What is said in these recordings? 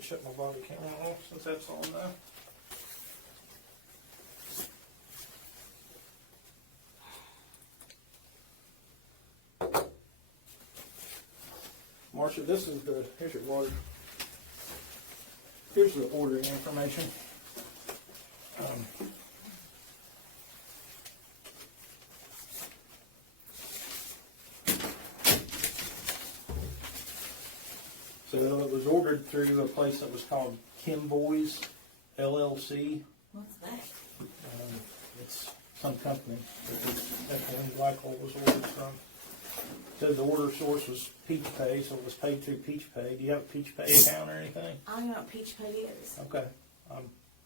to shut my body camera off since that's on now. Marsha, this is here's your water. Here's the ordering information. So it was ordered through a place that was called Kim Boys LLC. What's that? It's some company that this ethylene glycol was ordered from. So the order source was Peach Pay, so it was paid through Peach Pay. Do you have a Peach Pay account or anything? I don't know what Peach Pay is. Okay.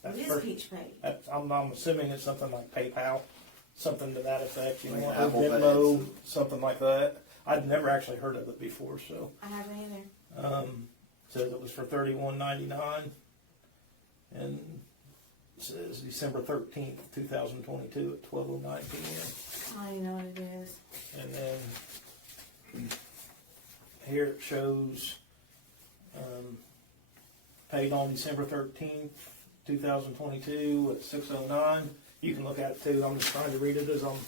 What is Peach Pay? I'm assuming it's something like PayPal, something to that effect. You know, Like or Apple Venmo, Pay. something like that. I'd never actually heard of it before, so. I haven't either. Says it was for $31.99, and it says December 13th, 2022 at 12:09 p.m. I don't even know what it is. And then here it shows paid on December 13th, 2022 at 6:09. You can look at it too. I'm just trying to read it as I'm.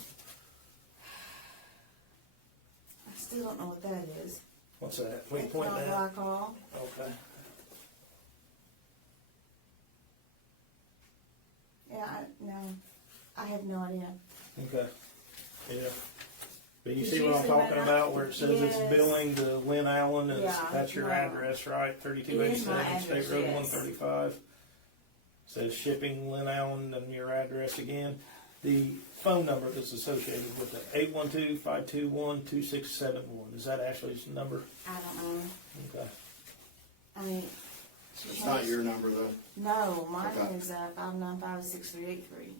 I still don't know what that is. What's that? Wait, point Ethylene that. glycol. Okay. Yeah, I have no idea. Okay. Yeah. But you It's see what I'm usually talking when about, where it says it's yes. billing to Lynn Allen, and Yeah, that's your no. address, right? It is my 3287 State address, Road yes. 135. Says shipping Lynn Allen and your address again. The phone number that's associated with it, 812-521-2671. Is that Ashley's number? I don't know. Okay. I mean, It's not your number though. No, mine Okay. is 5956383.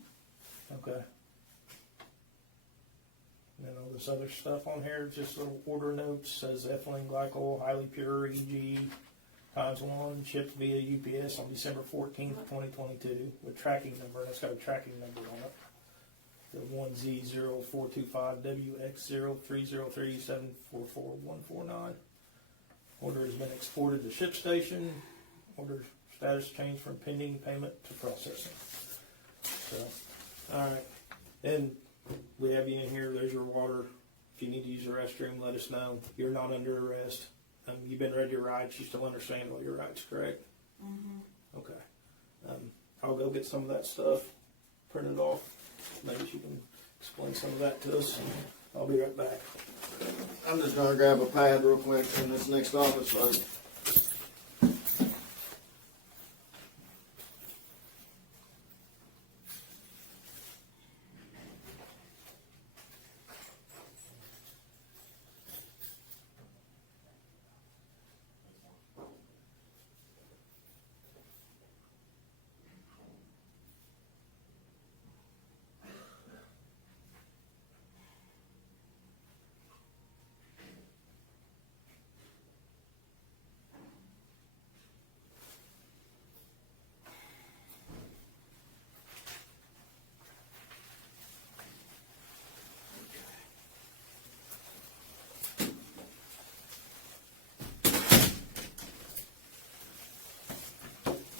Okay. And then all this other stuff on here, just little order notes, says ethylene glycol, highly pure EG, times 1, shipped via UPS on December 14th, 2022, with tracking number. That's got a tracking number on it. The 1Z0425WX03037444149. Order has been exported to ship station. Order status changed from pending payment to processing. So, alright. And we have you in here. There's your water. If you need to use the restroom, let us know. You're not under arrest. You've been read your rights. You still understand all your rights, correct? Mm-hmm. Okay. I'll go get some of that stuff printed off. Maybe you can explain some of that to us. I'll be right back. I'm just gonna grab a pad real quick in this next office.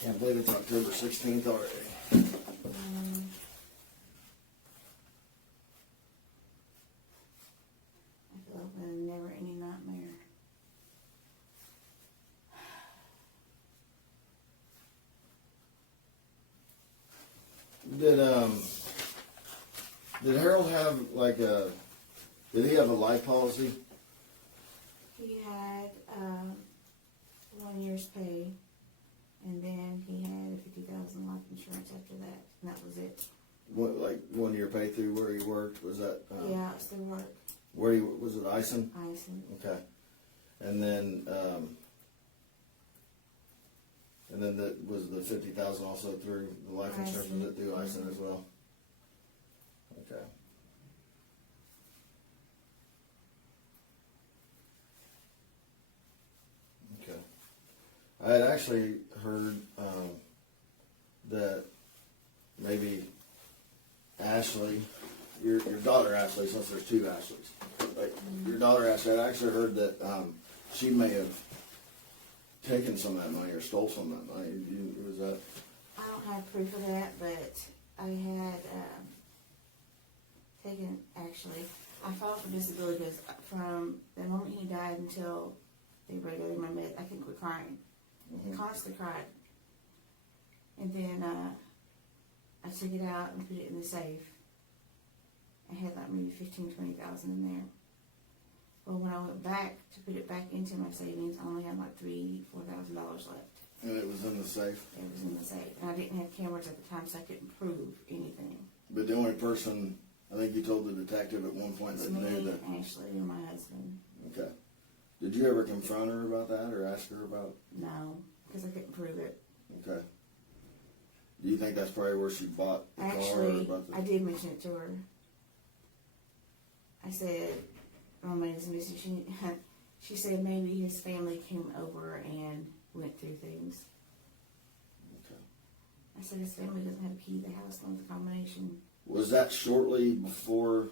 Can't believe it's October 16th already. I feel like a never-ending nightmare. Did Harold have like did he have a life policy? He had 1 year's pay, and then he had $50,000 life insurance after that, and that was it. What, like 1 year pay through where he worked? Was that Yeah, it still worked. where he was it Ison? Ison. Okay. And then that was the 50,000 also through the life insurance. Ison. Was it through Ison as well? Okay. Okay. I had actually heard that maybe Ashley, your daughter Ashley, since there's two Ashleys, your daughter Ashley, I actually heard that she may have taken some of that money or stole some of that money? Was that? I don't have proof of that, but I had, taken, actually, I filed for disability because from the moment he died until they regulated my med, I couldn't quit crying. Constantly cried. And then, I took it out and put it in the safe. I had like maybe 15,000-20,000 in there. Well, when I went back to put it back into my savings, I only had like $3,000-4,000 left. And it was in the safe? It was in the safe. And I didn't have cameras at the time, so I couldn't prove anything. But the only person, I think you told the detective at one point It's that me, knew that. Ashley, and my husband. Okay. Did you ever confront her about that or ask her about? No, because I couldn't prove it. Okay. Do you think that's probably where she bought the car? Or Actually, about the... I did mention it to her. I said, "Oh, man, is missing." She said maybe his family came over and went through things. Okay. I said his family doesn't have a key to the house, not the combination. Was that shortly before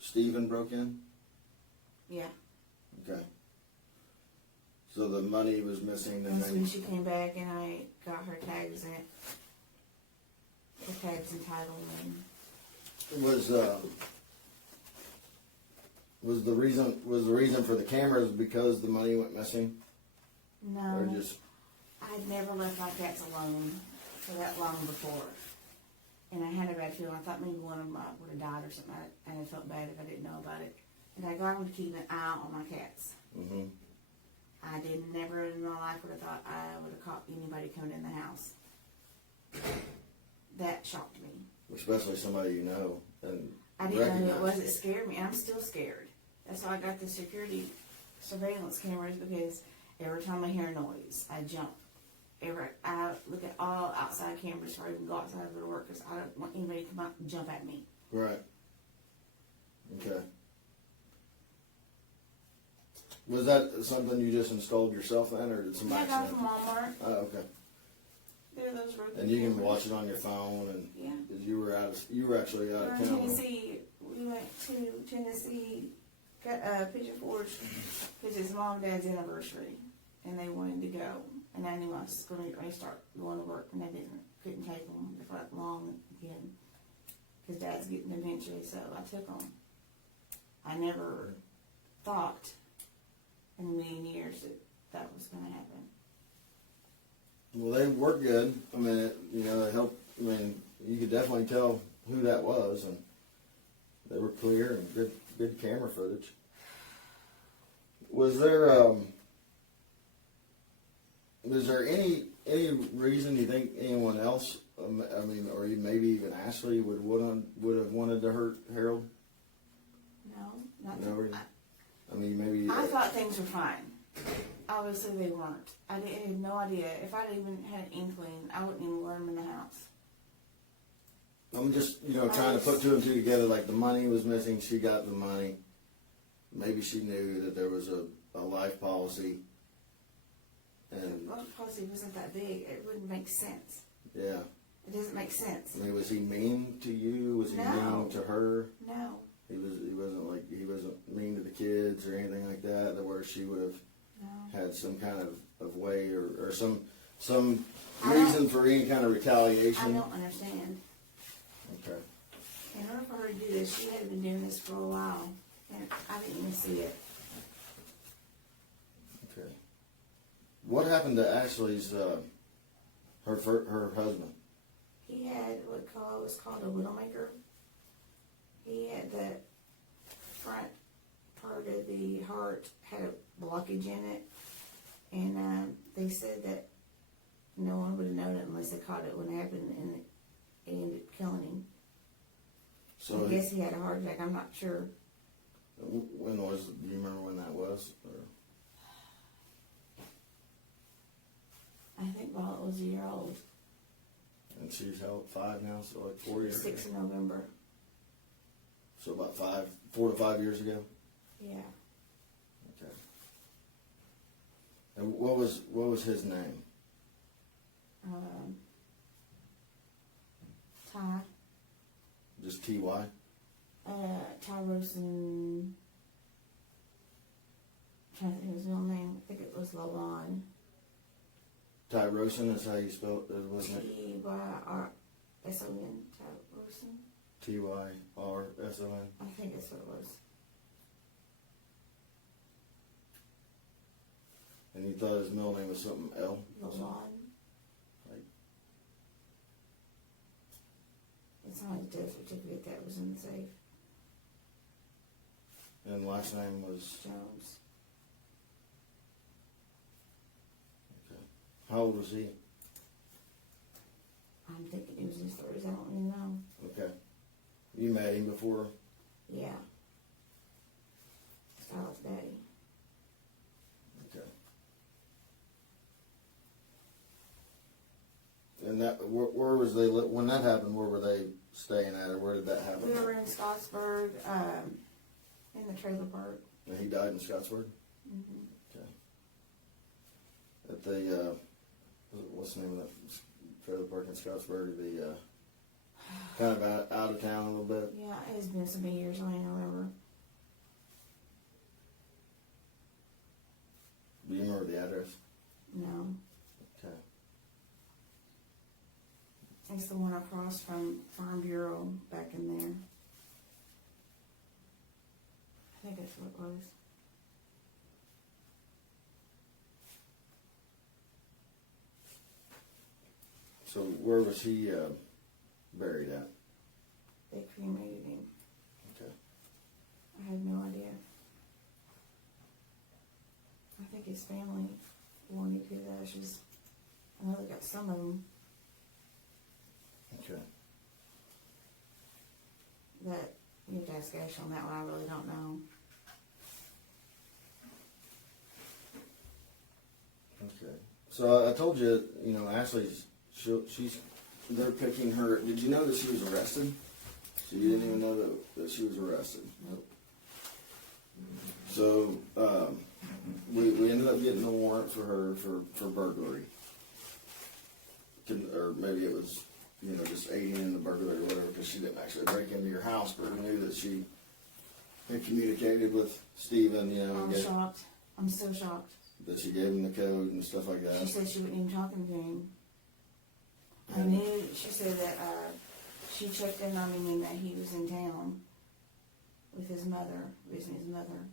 Stephen broke in? Yeah. Okay. So the money was missing, and That's when then she came back and I got her tags in it. The tags and title and was the reason for the cameras because the money went missing, or no. just I'd never left my cats alone for that long before. And I had a bad feeling. I thought maybe one of them would have died or something. And I felt bad if I didn't know about it. And I got to keep an eye out on my cats. I never in my life would have thought I would have caught anybody coming in the house. That shocked me. especially somebody you know and I didn't know who recognize. it was. It scared me. I'm still scared. That's why I got the security surveillance cameras, because every time I hear a noise, I jump. I look at all outside cameras before I even go outside of the door, because I don't want anybody to come out and jump at me. Right. Okay. Was that something you just installed yourself then, or did I somebody? got it from Walmart. Oh, okay. They're those rotating And you can cameras. watch it on your phone, and Yeah. because you were actually out We're of in town. Tennessee. We went to Tennessee, got Pigeon Forge, because it's mom and dad's anniversary, and they wanted to go. And I knew I was going to get ready to start going to work, and I couldn't take them for that long again, because dad's getting dementia, so I took them. I never thought in a million years that was going to happen. Well, they work good. I mean, they help. I mean, you could definitely tell who that was, and they were clear and good camera footage. Was there any reason you think anyone else, I mean, or maybe even Ashley would have wanted to hurt Harold? No, not No, that. I mean, maybe. I thought things were fine. Obviously they weren't. I had no idea. If I'd even had an inkling, I wouldn't even let them in the house. I'm just, trying to put two and two together. Like the money was missing, she got the money. Maybe she knew that there was a life policy. And The life policy wasn't that big. It wouldn't make sense. yeah, It doesn't make sense. I mean, was he mean to you? Was he No. mean to her? No. He wasn't mean to the kids or anything like that. That where she would have No. had some kind of way or some I reason for any kind of retaliation. I don't understand. Okay. In order for her to do this, she had been doing this for a while, and I didn't even see it. Okay. What happened to Ashley's her husband? He had what was called a widowmaker. He had the front part of the heart had a blockage in it, and they said that no one would have known it unless they caught it when it happened, and it ended up killing him. So I guess he had a heart attack. I'm not sure. When was? Do you remember when that was? Or? I think Violet was a year old. And she's how 5 now, so like 4 years. 6 in November. So about 4 to 5 years ago. Yeah. Okay. And what was his name? Ty. Just T.Y.? Tyrose and I'm trying to think of his real name. I think it was Lalon. Tyrosin is how you spell it, wasn't it? T-Y-R-S-O-N, Tyrosin. Tyrson. I think that's what it was. And you thought his middle name was something L? Lalon. Like, It's on his death certificate that was in the safe. and last name was, Jones. okay. How old was he? I'm thinking he was in his 30s. I don't really know. Okay. You met him before? Yeah. Styles daddy. Okay. And that, where was they, when that happened, where were they staying at, or where did that happen? We were in Scottsburg, in the trailer park. And he died in Scottsburg? Mm-hmm. Okay. At the, what's the name of that trailer park in Scottsburg? The, kind of out of town a little bit? Yeah, it's been so many years, I don't even remember. Do you remember the address? No. Okay. It's the one across from Farm Bureau back in there. I think that's what it was. So where was he, buried at? They cremated him. Okay. I had no idea. I think his family wanted his ashes. I know they got some of them, Okay. but you have to ask Ash on that one. I really don't know. Okay. So I told you, you know, Ashley's, they're picking her. Did you know that she was arrested? So you didn't even know that she was arrested? Nope. So we ended up getting a warrant for her for burglary. Or maybe it was, you know, just aiding in the burglary or whatever, because she didn't actually break into your house, but we knew that she had communicated with Steven, you know, I'm shocked. I'm so shocked. that she gave him the code and stuff like She that. said she wasn't even talking to him. I knew, she said that she checked in on him and that he was in town with his mother, visiting his mother.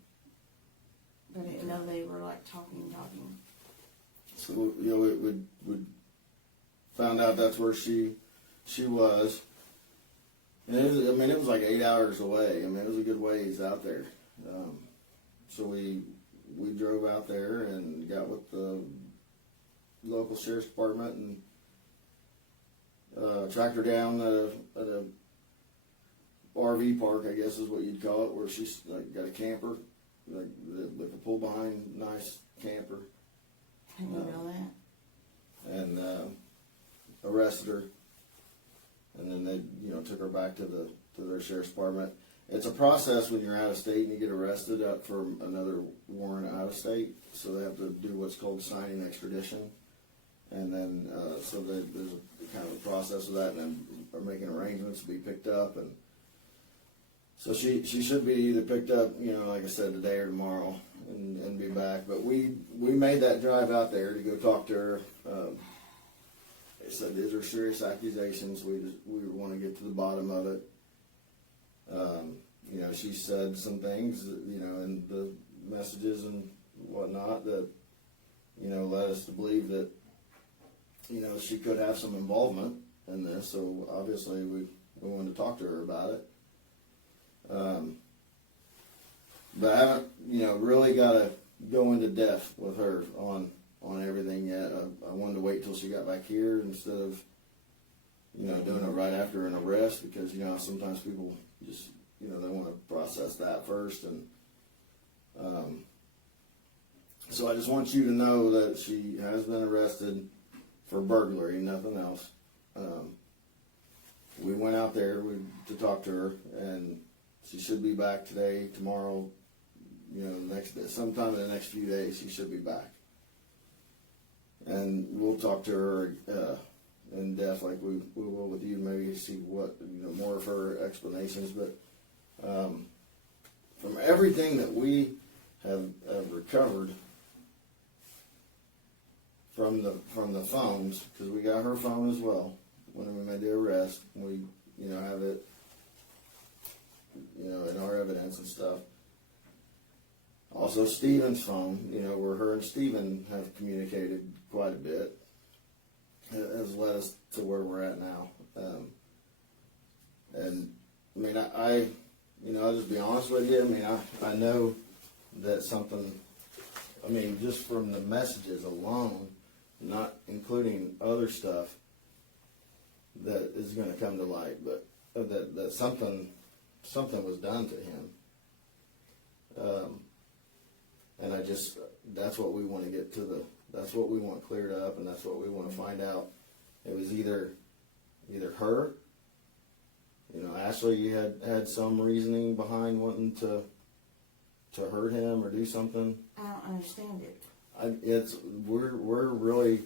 But I didn't know they were like talking. So, you know, we found out that's where she was. And it was, I mean, it was like 8 hours away. I mean, it was a good ways out there. So we drove out there and got with the local sheriff's department and tracked her down at a RV park, I guess is what you'd call it, where she's like got a camper, like a pull behind nice camper. I didn't know that. And arrested her, and then they, you know, took her back to their sheriff's department. It's a process when you're out of state and you get arrested up for another warrant out of state, so they have to do what's called signing extradition, and then so there's a kind of a process of that, and then are making arrangements to be picked up, and so she should be either picked up, you know, like I said, today or tomorrow, and be back. But we made that drive out there to go talk to her. They said these are serious accusations. We want to get to the bottom of it. You know, she said some things, you know, in the messages and whatnot that, you know, led us to believe that, you know, she could have some involvement in this. So obviously we wanted to talk to her about it. But I haven't, you know, really got to go into depth with her on everything yet. I wanted to wait till she got back here instead of, you know, doing it right after an arrest, because, you know, sometimes people just, you know, they want to process that first. And so I just want you to know that she has been arrested for burglary, nothing else. We went out there to talk to her, and she should be back today, tomorrow, you know, next day, sometime in the next few days she should be back. And we'll talk to her in depth like we will with you, maybe see what, you know, more of her explanations. But from everything that we have recovered from from the phones, because we got her phone as well when we made the arrest. We, you know, have it, you know, in our evidence and stuff. Also, Stephen's phone, you know, where her and Stephen have communicated quite a bit, has led us to where we're at now. And I mean, I you know, I'll just be honest with you. I mean, I know that something. I mean, just from the messages alone, not including other stuff, that is going to come to light. But that something was done to him. And that's what we want to get to that's what we want cleared up, and that's what we want to find out. It was either her, you know, Ashley had some reasoning behind wanting to hurt him or do something. I don't understand it. We're really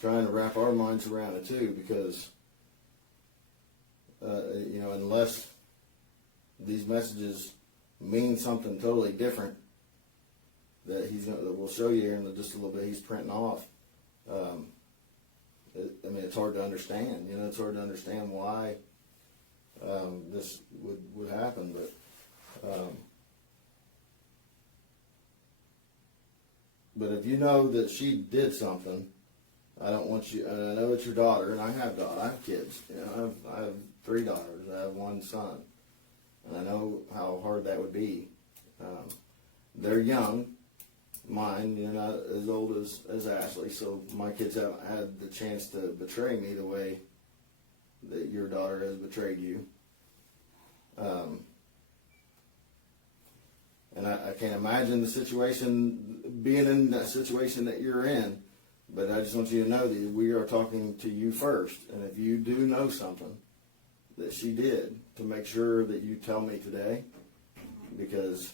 trying to wrap our minds around it too, because you know, unless these messages mean something totally different that we'll show you here in just a little bit. He's printing off. I mean, it's hard to understand. You know, it's hard to understand why this would happen, but. But if you know that she did something, I don't want you. And I know it's your daughter, and I have kids. You know, I have 3 daughters. I have 1 son, and I know how hard that would be. They're young. Mine, you're not as old as Ashley, so my kids haven't had the chance to betray me the way that your daughter has betrayed you. And I can't imagine being in that situation that you're in, but I just want you to know that we are talking to you first, and if you do know something that she did, to make sure that you tell me today, because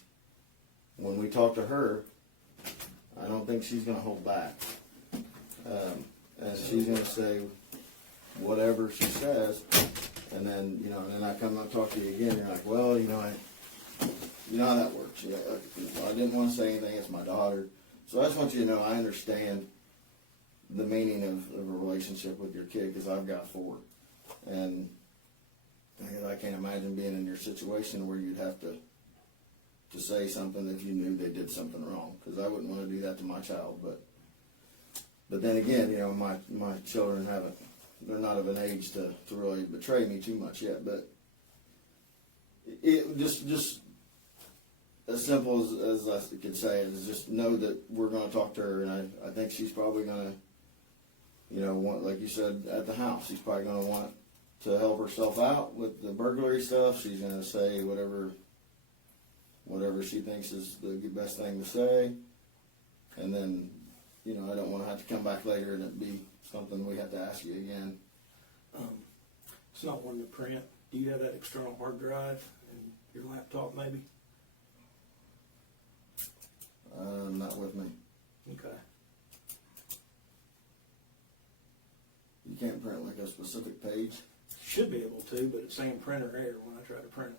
when we talk to her, I don't think she's going to hold back. And she's going to say whatever she says, and then, you know, and then I come and talk to you again, you're like, well, you know how that works. You know, I didn't want to say anything, it's my daughter. So I just want you to know I understand the meaning of a relationship with your kid, because I've got 4. And I can't imagine being in your situation where you'd have to say something if you knew they did something wrong, because I wouldn't want to do that to my child. But then again, you know, my children they're not of an age to really betray me too much yet. But it just as simple as I could say is just know that we're going to talk to her, and I think she's probably going to, you know, want, like you said, at the house, she's probably going to want to help herself out with the burglary stuff. She's going to say whatever she thinks is the best thing to say, and then, you know, I don't want to have to come back later and it be something we have to ask you again. It's not one to print. Do you have that external hard drive in your laptop, maybe? Not with me. Okay. You can't print like a specific page. Should be able to, but it's saying printer error when I try to print it.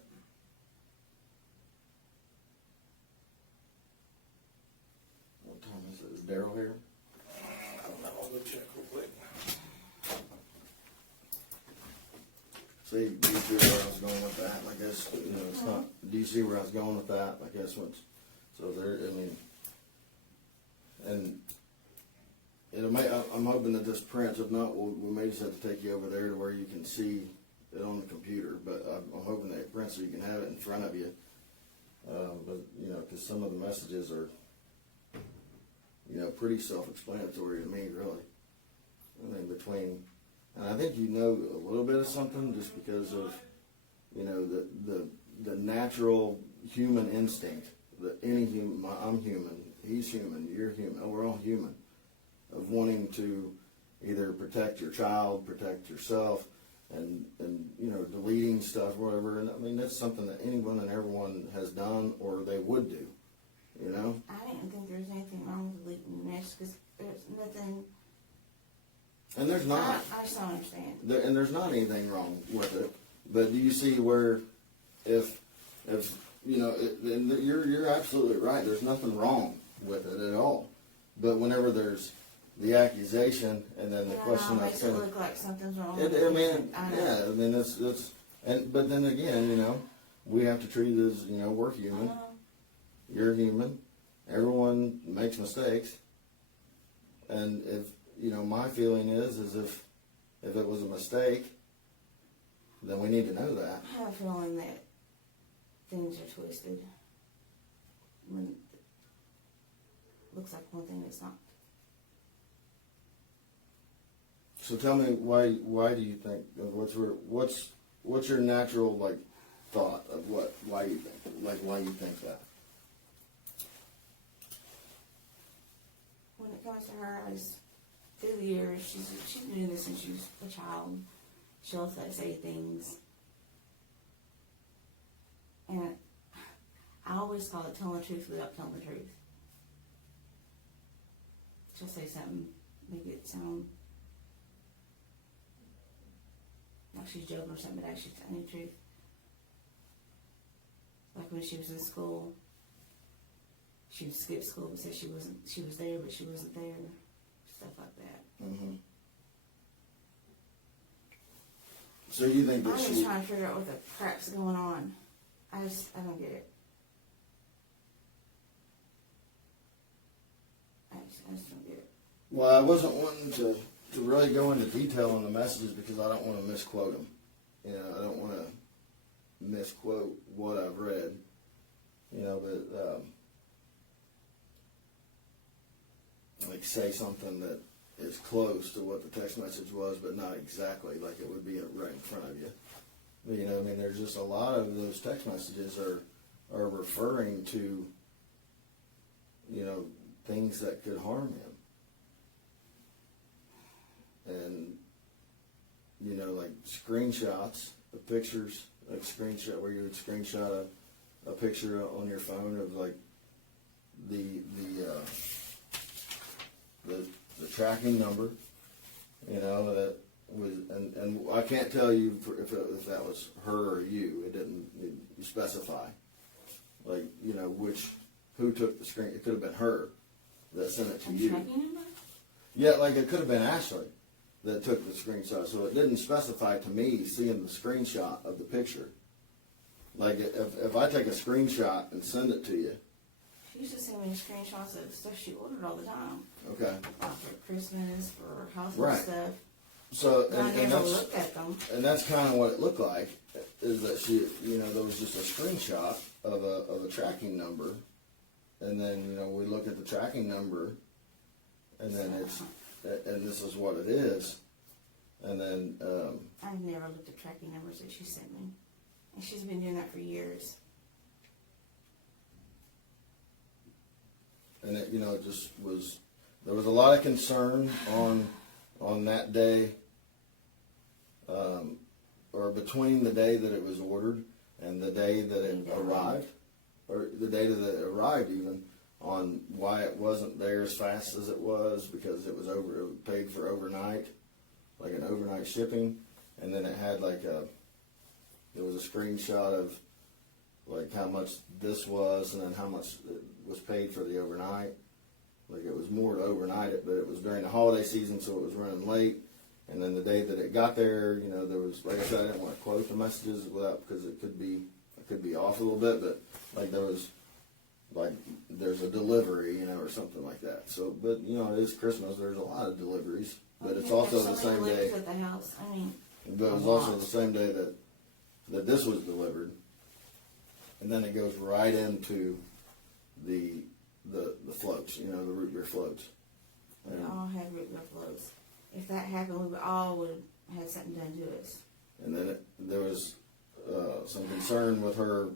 What time is it? Is Daryl here? I don't know. I'll go check real quick. See, do you see where I was going with that? I guess, you know, it's not. Do you see where I was going with that? I guess so there. I mean, and I'm hoping that this prints. If not, we may just have to take you over there to where you can see it on the computer. But I'm hoping that it prints so you can have it in front of you. But you know, because some of the messages are, you know, pretty self-explanatory to me, really. I mean, and I think you know a little bit of something just because of, you know, the natural human instinct that any human, I'm human, he's human, you're human, we're all human, of wanting to either protect your child, protect yourself, and you know, deleting stuff, whatever. And I mean, that's something that anyone and everyone has done or they would do, you know? I didn't think there's anything wrong with deleting the mess, because there's nothing. And there's not. I just don't understand. And there's not anything wrong with it. But do you see where, if you know, you're absolutely right. There's nothing wrong with it at all. But whenever there's the accusation and then the Yeah, question it that's makes it gonna. look like something's wrong. I with the mean, patient. I know. yeah, I mean, it's, but then again, you know, we have to treat it as, you know, we're human, you're human, everyone makes mistakes, and if, you know, my feeling is if it was a mistake, then we need to know that. I have a feeling that things are twisted. When it looks like one thing, it's not. So tell me, why do you think, what's your natural, like, thought of why you think that? When it comes to her, through the years, she's been doing this since she was a child. She'll say things, and I always call it telling the truth without telling the truth. She'll say something, make it sound like she's joking or something, but actually telling the truth. Like when she was in school, she would skip school and say she was there, but she wasn't there. Stuff like that. Mm-hmm. So you think I'm that just she? trying to figure out what the crap's going on. I don't get it. I just don't get it. Well, I wasn't wanting to really go into detail on the messages because I don't want to misquote them. You know, I don't want to misquote what I've read. You know, but like say something that is close to what the text message was, but not exactly like it would be right in front of you. But, you know, I mean, there's just a lot of those text messages are referring to, you know, things that could harm him. And, you know, like screenshots of pictures, like screenshot where you would screenshot a picture on your phone of like the tracking number, you know, that was, and I can't tell you if that was her or you. It didn't specify, like, you know, who took the screen. It could have been her that sent it to you. Tracking number? Yeah, like it could have been Ashley that took the screenshot. So it didn't specify to me seeing the screenshot of the picture. Like if I take a screenshot and send it to you. She used to send me screenshots of stuff she ordered all the time. Okay. Like for Christmas, for household Right. stuff. So But I never looked at them. And that's kind of what it looked like. Is that she, you know, there was just a screenshot of a tracking number, and then, you know, we look at the tracking number, and then and this is what it is, and then. I've never looked at tracking numbers that she sent me, and she's been doing that for years. And it, you know, it just was. There was a lot of concern on that day, or between the day that it was ordered and the day that it arrived, or the day that it arrived, even on why it wasn't there as fast as it was, because it was paid for overnight, like an overnight shipping, and then it had like there was a screenshot of like how much this was, and then how much it was paid for the overnight. Like it was more to overnight it, but it was during the holiday season, so it was running late. And then the day that it got there, you know, there was, like I said, I didn't want to quote the messages without, because it could be off a little bit, but like there was, like there's a delivery, you know, or something like that. So, but you know, it is Christmas. There's a lot of deliveries, but it's also the same day. At the house. I mean, But it was also the same day that this was delivered, and then it goes right into the floats, you know, the root beer floats. we all had root beer floats. If that happened, we all would have had something done to us. And then there was some concern with her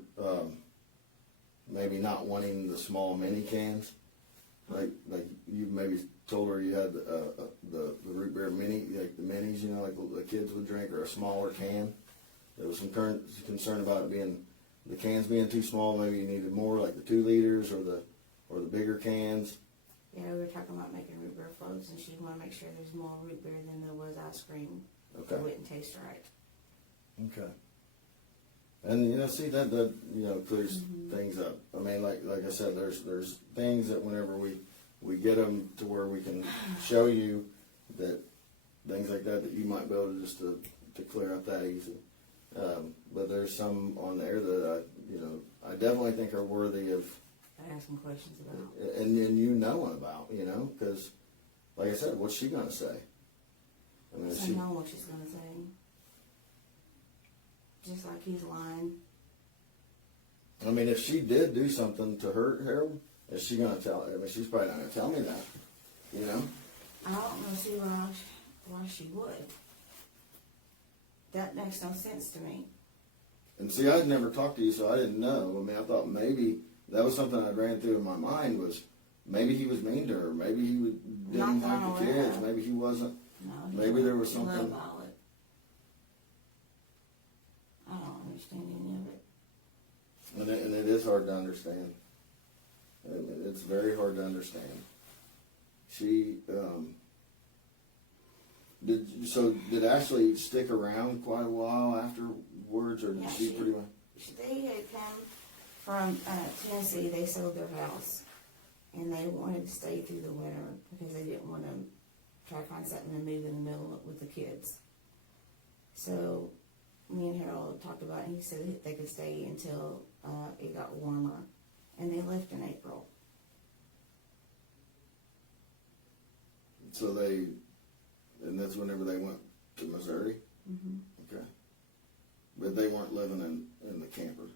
maybe not wanting the small mini cans. Like you maybe told her you had the root beer mini, like the minis, you know, like the kids would drink, or a smaller can. There was some concern about it being, the cans being too small. Maybe you needed more, like the 2 liters or the bigger cans. Yeah, we were talking about making root beer floats, and she'd want to make sure there's more root beer than there was ice cream. Okay. It wouldn't taste right. Okay. And you know, see that you know clears things up. I mean, like I said, there's things that whenever we we get them to where we can show you that things like that you might be able to just to clear up that easy. But there's some on there that I definitely think are worthy of asking questions about. and you know about, because like I said, what's she gonna say? I mean, I know what she's gonna say. Just like he's lying. I mean, if she did do something to hurt Harold, is she gonna tell? I mean, she's probably not gonna tell me that, I don't see why she would. That makes no sense to me. And see, I'd never talked to you, so I didn't know. I mean, I thought maybe that was something I ran through in my mind was maybe he was mean to her, maybe he didn't like the kids, maybe he wasn't. No, Maybe there was something. Love Violet. I don't understand any of it. And it is hard to understand. It's very hard to understand. She did Ashley stick around quite a while afterwards, or did she pretty much? They had come from Tennessee. They sold their house, and they wanted to stay through the winter because they didn't want to try to find something to move in the middle with the kids. So me and Harold talked about it, and he said that they could stay until it got warmer, and they left in April. So and that's whenever they went to Missouri? Mm-hmm. Okay. But they weren't living in the camper?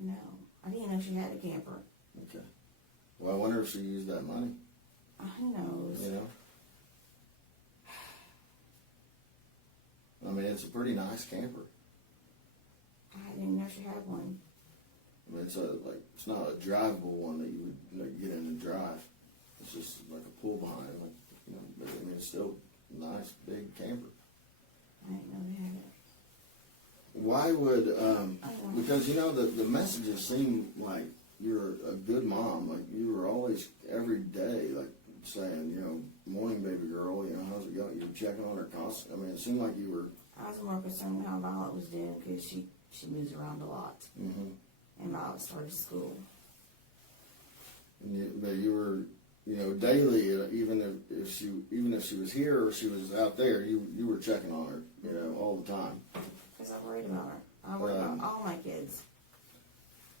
No, I didn't know she had a camper. Okay. Well, I wonder if she used that money. Who knows? I mean, it's a pretty nice camper. I didn't even know she had one. I mean, it's not a drivable one that you would get in and drive. It's just like a pull behind, but I mean, it's still a nice big camper. I didn't know they had it. Why would, because the messages seem like you're a good mom, like you were always every day, like saying, morning baby girl, how's it going? You were checking on her constantly. I mean, it seemed like you were. I was more concerned how Violet was doing because she moves around a lot. Mm-hmm. And Violet started school. But you were, daily, even if she was here or she was out there, you were checking on her, all the time. Because I worried about her. I worried about all my kids.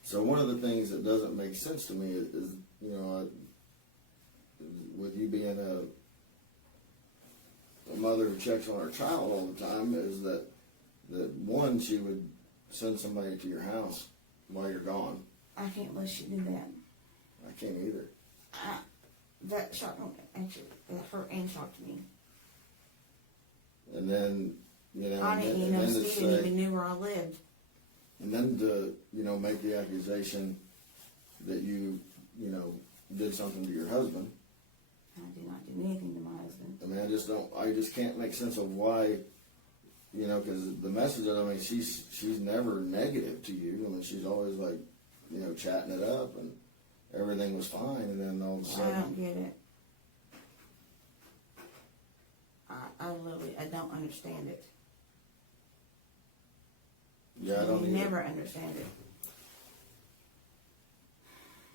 So one of the things that doesn't make sense to me is with you being a mother who checks on her child all the time, is that one, she would send somebody to your house while you're gone. I can't let you do that. I can't either. That shocked me. Actually, that hurt and shocked me. And then, I didn't even know Steve even knew where I lived. And then to, make the accusation that you did something to your husband. I did not do anything to my husband. I mean, I just can't make sense of why, because the message, she's never negative to you. I mean, she's always like, chatting it up and everything was fine, and then all of a sudden. I don't get it. I don't understand it. Yeah, I don't either. Never understand it.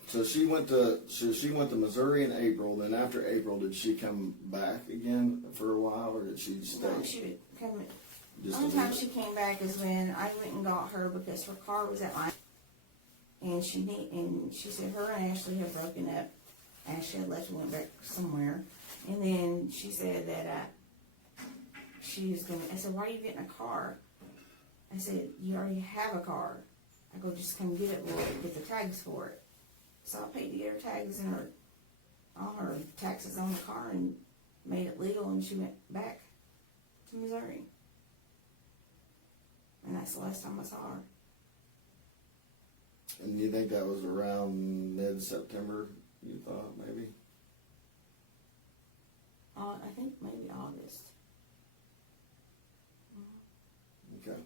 So she went to Missouri in April. Then after April, did she come back again for a while, or did she stay? No, she would come. The only Just time she came back is when I went and got her because her car was at my. And she said her and Ashley had broken up. Ashley had left and went back somewhere. And then she said that she was going to, I said, why are you getting a car? I said, you already have a car. I go, just come get it, we'll get the tags for it. So I paid to get her tags and all her taxes on the car and made it legal, and she went back to Missouri. And that's the last time I saw her. And you think that was around mid-September, you thought, maybe? I think maybe August. Okay.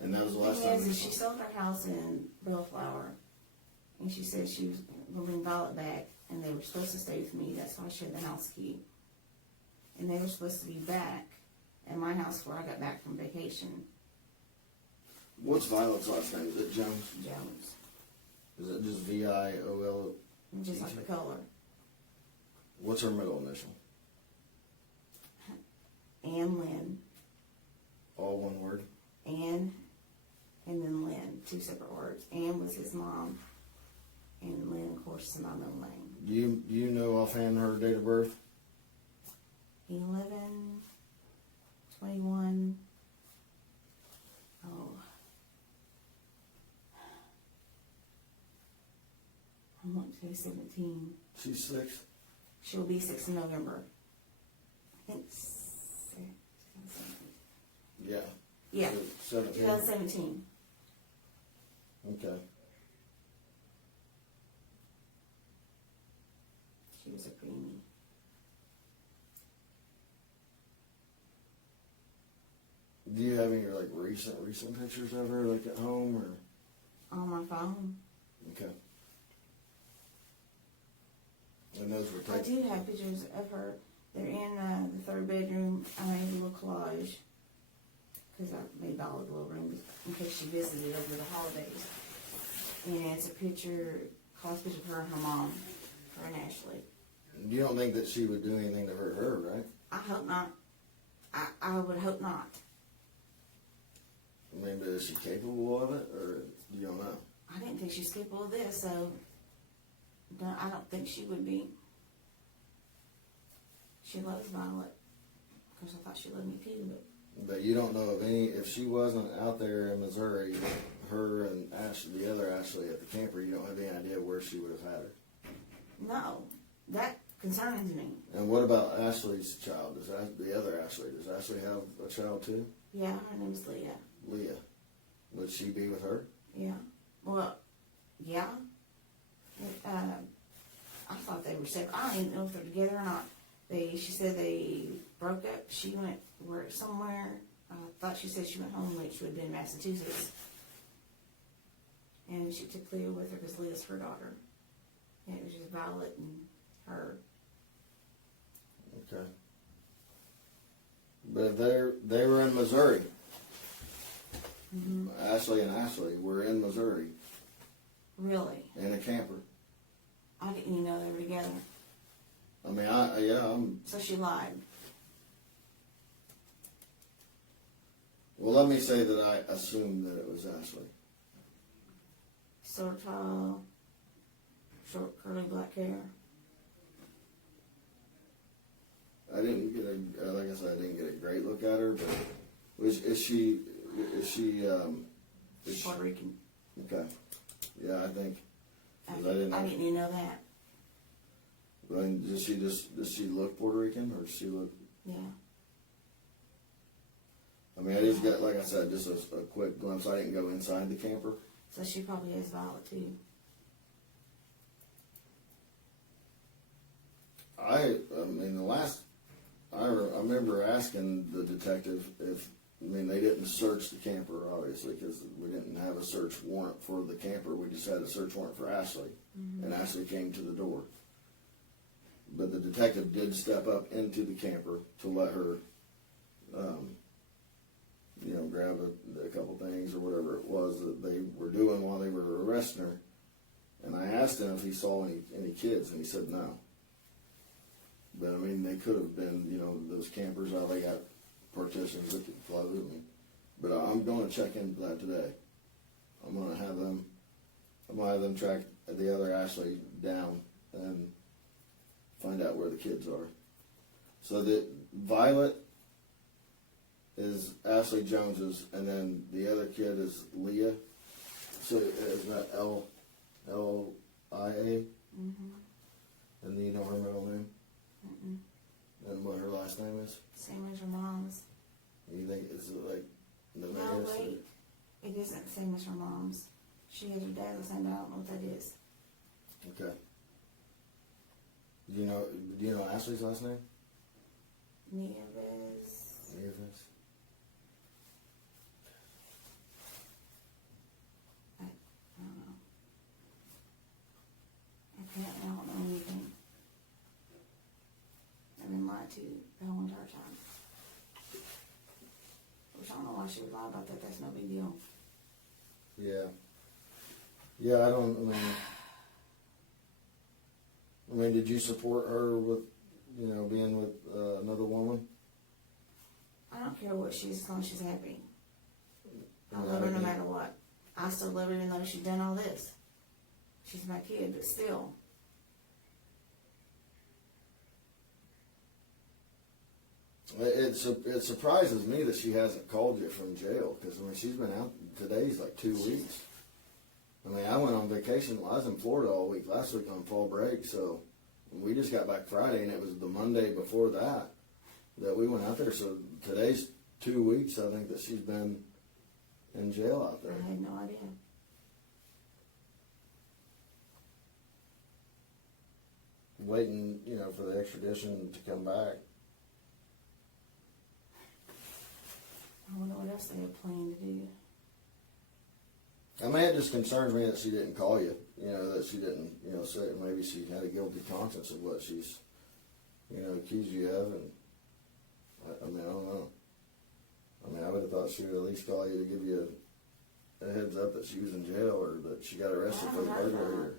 And that was the last time you She saw her? sold her house in Bellflower, and she said she was going to bring Violet back, and they were supposed to stay with me. That's why she had the house key. And they were supposed to be back at my house where I got back from vacation. What's Violet's last name? Is it Jones? Jones. Is it just V-I-O-L? Just like the color. What's her middle initial? Ann Lynn. All one word? Ann, and then Lynn, 2 separate words. Ann was his mom, and Lynn, of course, is my middle name. Do you know offhand her date of birth? 11/21. Oh. I want to say 17. She's 6. She'll be 6 in November. I think 2017. Yeah. Yeah, 17. 2017. Okay. She was a preemie. Do you have any like recent pictures of her, like at home or? On my phone. Okay. And those were I taken. do have pictures of her. They're in the 3rd bedroom. I made a little collage because I made all the little rooms in case she visited over the holidays. And it's a picture, class picture of her and her mom, her and Ashley. You don't think that she would do anything to hurt her, right? I hope not. I would hope not. I mean, but is she capable of it, or you don't know? I didn't think she was capable of this, so I don't think she would be. She loves Violet. Of course, I thought she loved me too, But you don't know of any. If she wasn't out there in Missouri, her and Ashley, the other Ashley at the camper, you don't have any idea where she would have had her. no, that concerns me. And what about Ashley's child? The other Ashley? Does Ashley have a child too? Yeah, her name's Leah. Leah. Would she be with her? Yeah. Well, yeah. I thought they were separate. I don't even know if they're together or not. She said they broke up. She went work somewhere. I thought she said she went home, like she would have been in Massachusetts. And she took Leah with her because Leah's her daughter. And it was just Violet and her. Okay. But they were in Missouri. Mm-hmm. Ashley and Ashley were in Missouri Really? in a camper. I didn't even know they were together. I mean, I'm. So she lied. Well, let me say that I assumed that it was Ashley. Sort of short, curly black hair. I didn't get like I said, I didn't get a great look at her, but is she Puerto Rican. okay? Yeah, I think. I 'Cause I didn't know. didn't even know that. But does she look Puerto Rican, or does she look? Yeah. I mean, I just got, like I said, just a quick glimpse. I didn't go inside the camper. So she probably has Violet too. I mean, I remember asking the detective if, I mean, they didn't search the camper, obviously, because we didn't have a search warrant for the camper. We just had a search warrant for Ashley, and Ashley came to the door. But the detective did step up into the camper to let her, grab a couple things or whatever it was that they were doing while they were arresting her. And I asked him if he saw any kids, and he said no. But I mean, they could have been, those campers, how they got partitions that could close. But I'm going to check into that today. I'm going to have them track the other Ashley down and find out where the kids are. So that Violet is Ashley Jones's, and then the other kid is Leah. So is that L-I-A? And you know her middle name? Mm-mm. And what her last name is? Same as her mom's. You think it's like the No, mayor's? wait. It isn't the same as her mom's. She has her dad the same, but I don't know what that is. Okay. Do you know Ashley's last name? Nieves. Nieves. I don't know. Apparently I don't know anything. I've been lied to the whole entire time. Which I don't know why she would lie about that. That's no big deal. Yeah. Yeah, I mean, did you support her with she's, as long as she's happy. I love her no matter what. I still love her even though she's done all this. She's my kid, but still. It surprises me that she hasn't called you from jail, because, I mean, she's been out, today's like 2 weeks. I mean, I went on vacation, I was in Florida all week, last week on fall break, so we just got back Friday, and it was the Monday before that we went out there, so today's 2 weeks, I think, that she's been in jail out there. I had no idea. Waiting, you know, for the extradition to come back. I wonder what else they have planned to do. I mean, it just concerns me that she didn't call you, you know, that she didn't, you know, say maybe she had a guilty conscience of what she's, you know, accused you of, and I mean, I don't know. I mean, I would have thought she would at least call you to give you a heads up that she was in jail, or that she got arrested for the burglary.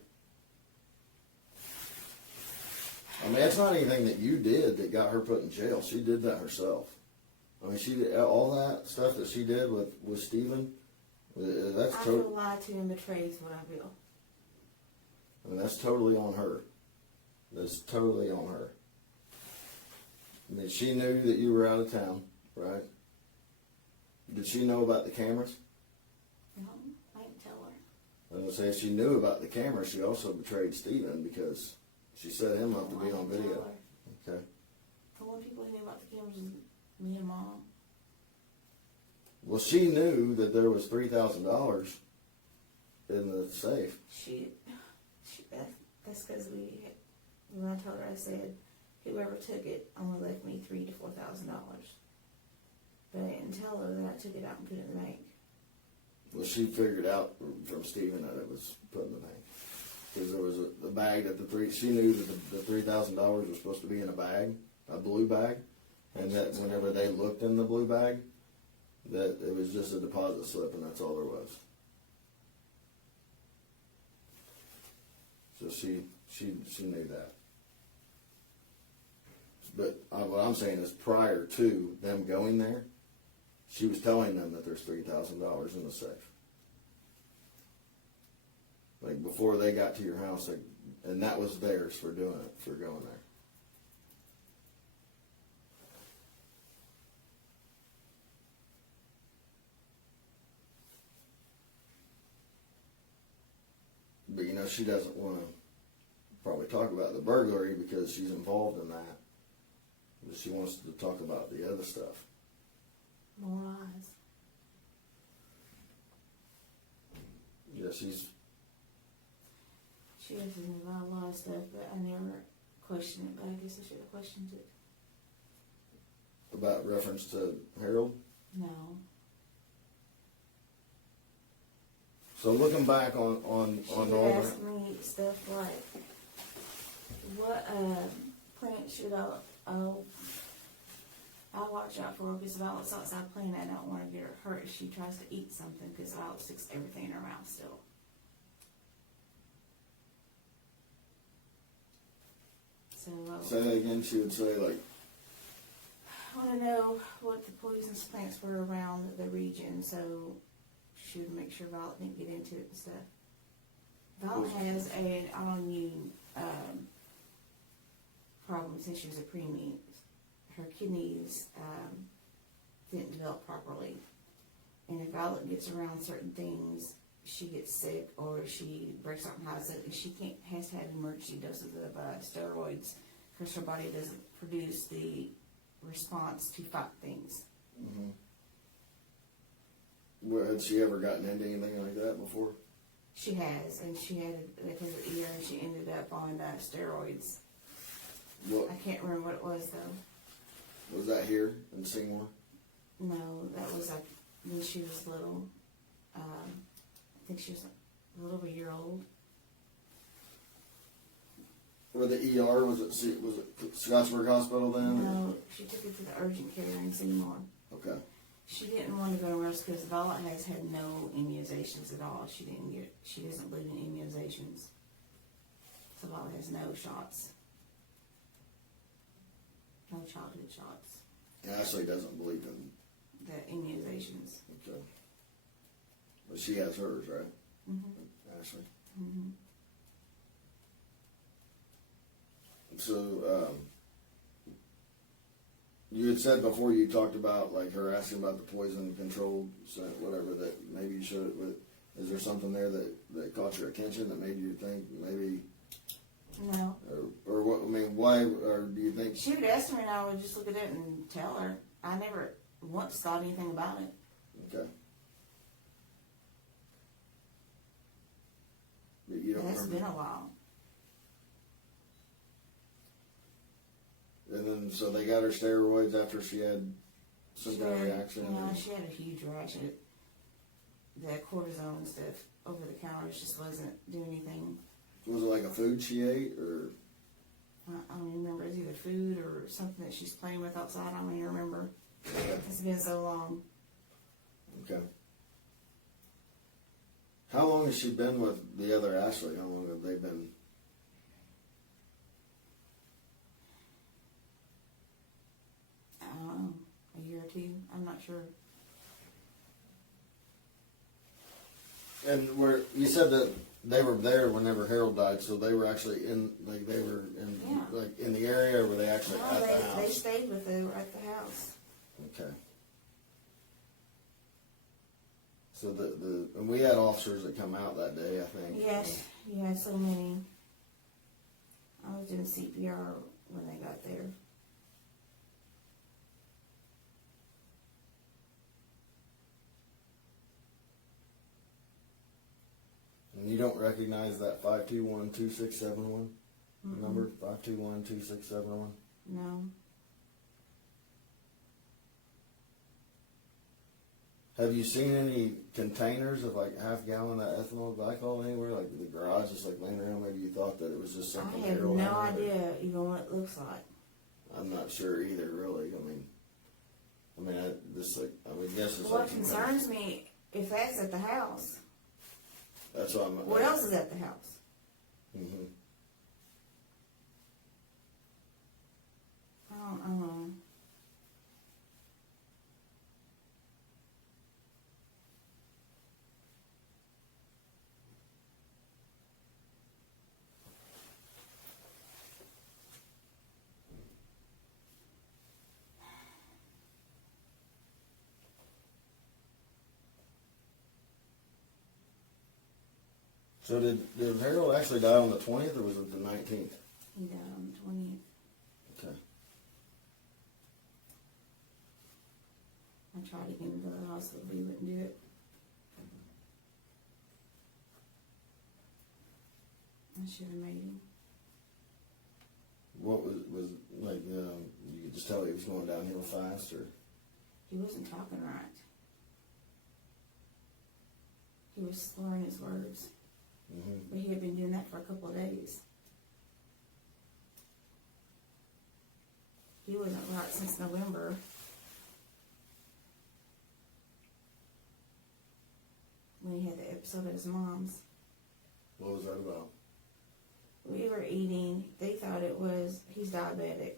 I mean, it's not anything that you did that got her put in jail. She did that herself. I mean, she did all that stuff that she did with Stephen. That's I feel lied to and betrayed is what I feel. I mean, that's totally on her. That's totally on her. I mean, she knew that you were out of town, right? Did she know about the cameras? No, I didn't tell her. I was gonna say, if she knew about the cameras, she also betrayed Stephen, because she set him up to be on video. Okay. The only people who knew about the cameras was me and Mom. Well, she knew that there was $3,000 in the safe. That's because when I told her, I said, whoever took it only left me $3,000 to $4,000. But I didn't tell her that I took it out and put it in the bank. Well, she figured out from Stephen that it was put in the bank. Because there was a bag that she knew that the $3,000 was supposed to be in a bag, a blue bag. And that whenever they looked in the blue bag, that it was just a deposit slip, and that's all there was. So she knew that. But what I'm saying is, prior to them going there, she was telling them that there's $3,000 in the safe. Like, before they got to your house, and that was theirs for doing it, for going there. But, you know, she doesn't want to probably talk about the burglary because she's involved in that. But she wants to talk about the other stuff. More lies. Yeah, she has about a lot of stuff, but I never questioned it, but I guess I should have questioned it. About reference to Harold? No. So looking back on all She asked me stuff like, what plant should I'll watch out for, because if Violet's outside playing, I don't want to get her hurt if she tries to eat something, because Violet sticks everything in her mouth still. So say that again. She would say, like, I want to know what the poisonous plants were around the region, so she would make sure Violet didn't get into it and stuff. Violet has an autoimmune problem since she was a preemie. Her kidneys didn't develop properly, and if Violet gets around certain things, she gets sick or she breaks out in hives. She has to have emergency doses of steroids because her body doesn't produce the response to fight things. mm-hmm. Well, had she ever gotten into anything like that before? She has, and she had it because of the ear, and she ended up on steroids. What? I can't remember what it was though. Was that here in Seymour? No, that was like when she was little. I think she was a little over a year old. Or the ER, was it Scottsburg Hospital then? No, she took it to the urgent care in Seymour. Okay. She didn't want to go to Russ because Violet has had no immunizations at all. She doesn't believe in immunizations. So Violet has no shots. No childhood shots. Ashley doesn't believe in the immunizations. Okay. But she has hers, right? Mm-hmm. Ashley. Mm-hmm. So, you had said before you talked about like her asking about the poison control, whatever, that maybe you should. Is there something there that caught your attention that made you think maybe? No. Or what? I mean, why? Or do you think? She would ask me, and I would just look at it and tell her. I never once thought anything about it. Okay. But you don't It's remember. been a while. And then, so they got her steroids after she had some She kind of had- reaction. Yeah, she had a huge reaction. The cortisone and stuff over the counter just wasn't doing anything. Was it like a food she ate, or? I don't even remember. It was either food or something that she's playing with outside. I don't even remember. It's been so long. Okay. How long has she been with the other Ashley? How long have they been? I don't know. A year or two. I'm not sure. And you said that they were there whenever Harold died, so they were actually in, like they were in, Yeah. like in the area, or were they actually No, at the they house? stayed with her at the house. Okay. So and we had officers that come out that day, I think. Yes, you had so many. I was doing CPR when they got there. And you don't recognize that 521-2671 number? 521-2671? No. Have you seen any containers of like half-gallon of that ethanol glycol anywhere? Like the garage just like laying around? Maybe you thought that it was just something. I have Harold no had, or- idea even what it looks like. I'm not sure either, really. I mean, I would guess it's What like some kind of- concerns me, if that's at the house, That's what I'm. what else is at the house? Mm-hmm. I don't know. So did Harold actually die on the 20th, or was it the 19th? He died on the 20th. Okay. I tried to get him to the hospital, but he wouldn't do it. I should have made him. What was like? You could just tell he was going downhill fast, or He wasn't talking right. He was slurring his words. mm-hmm. But he had been doing that for a couple of days. He wasn't right since November. When he had the episode at his mom's. What was that about? We were eating, they thought it was, he's diabetic.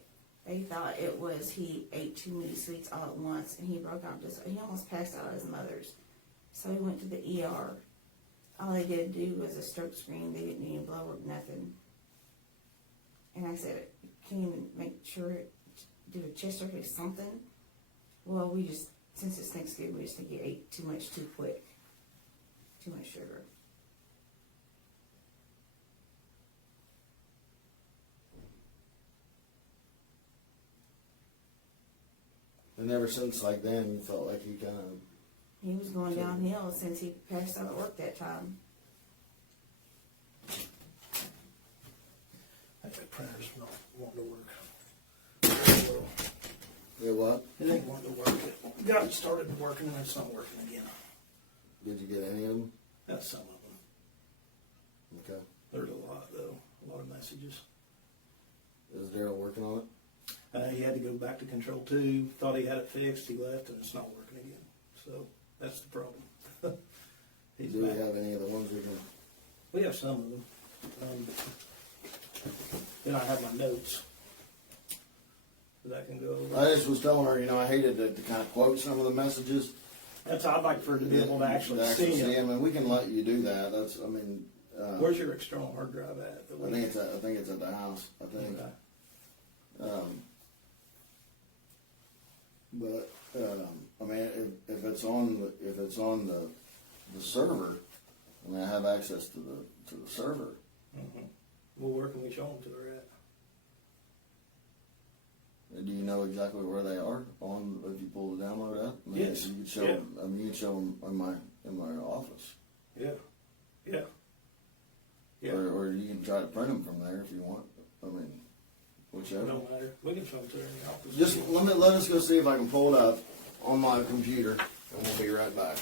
They thought it was he ate too many sweets all at once and he broke out he almost passed out at his mother's. So he went to the ER. All they did do was a stroke screen. They didn't need a blood work, nothing. And I said, can you make sure, do a chest x-ray, something? Well, we just, since it's Thanksgiving, we just think he ate too much too quick. Too much sugar. And ever since like then, you felt like he kind of. He was going downhill since he passed out at work that time. I think the printer's not wanting to work. Yeah, what? It ain't wanting to work. It got started working and it's not working again. Did you get any of them? That's some of them. Okay. There's a lot though, a lot of messages. Is Daryl working on it? He had to go back to Control 2, thought he had it fixed, he left and it's not working again. So that's the problem. He's Do we back. have any of the ones we can? We have some of them. Then I have my notes. so that can go over. I just was telling her, I hated to kind of quote some of the messages. That's, I'd like for her to be able to actually see them. them, and we can let you do that. Where's your external hard drive at? I think it's at the house. I think. Okay. But if it's on the server, I have access to the server. Mm-hmm. Well, where can we show them to her at? Do you know exactly where they are on if you pull the download up? Yes. You could show. Yeah. You can show them in my office. Yeah. Yeah. Yeah. Or you can try to print them from there if you want. Whichever. No matter. We can show them to her in the office. Just let us go see if I can pull it up on my computer, and we'll be right back.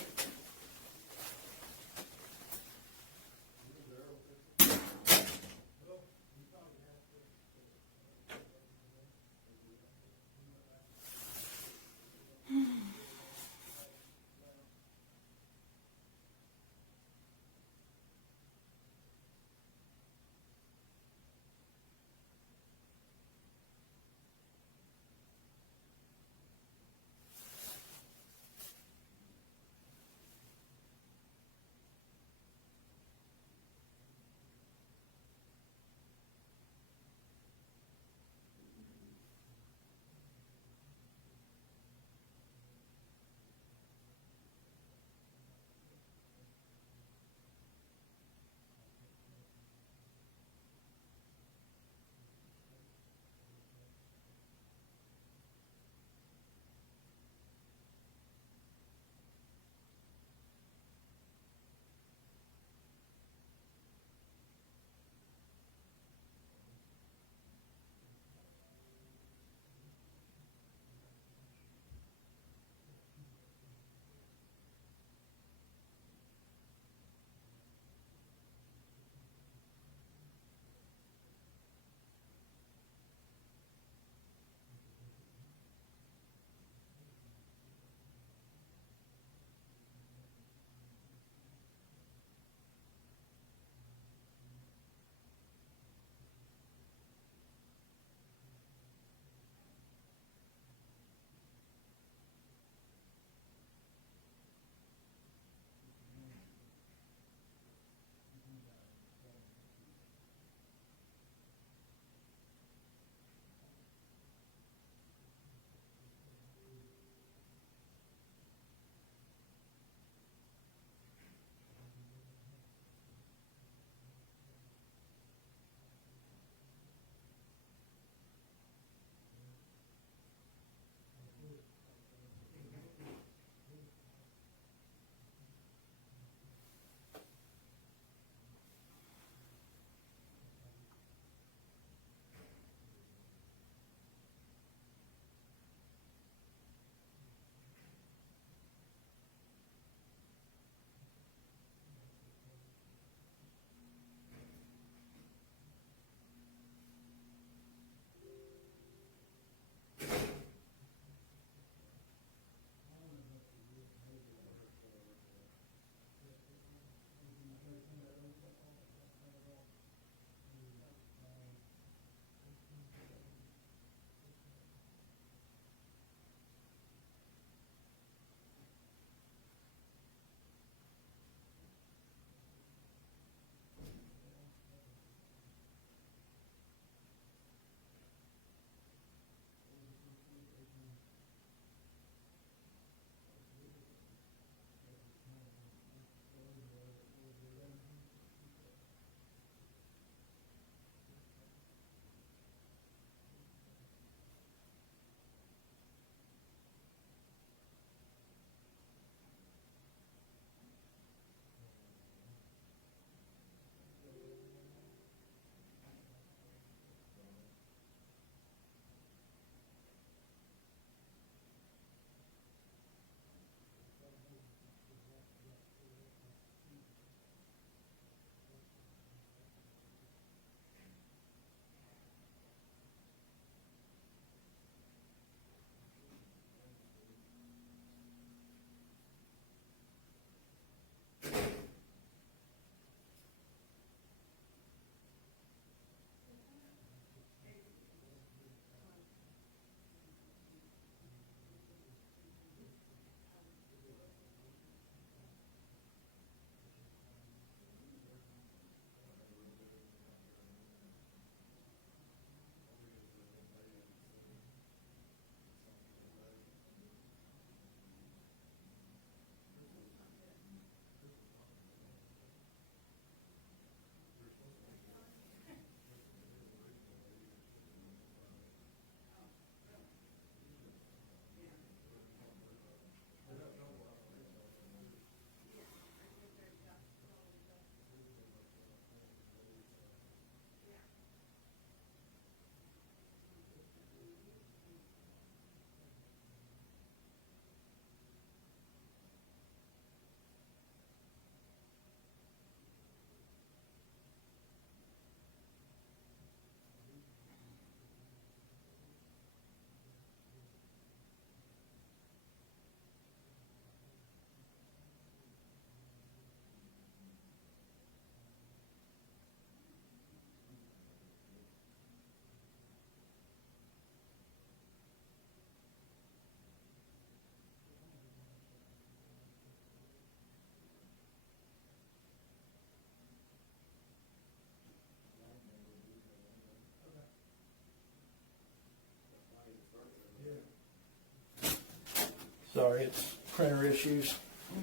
sorry, it's printer issues.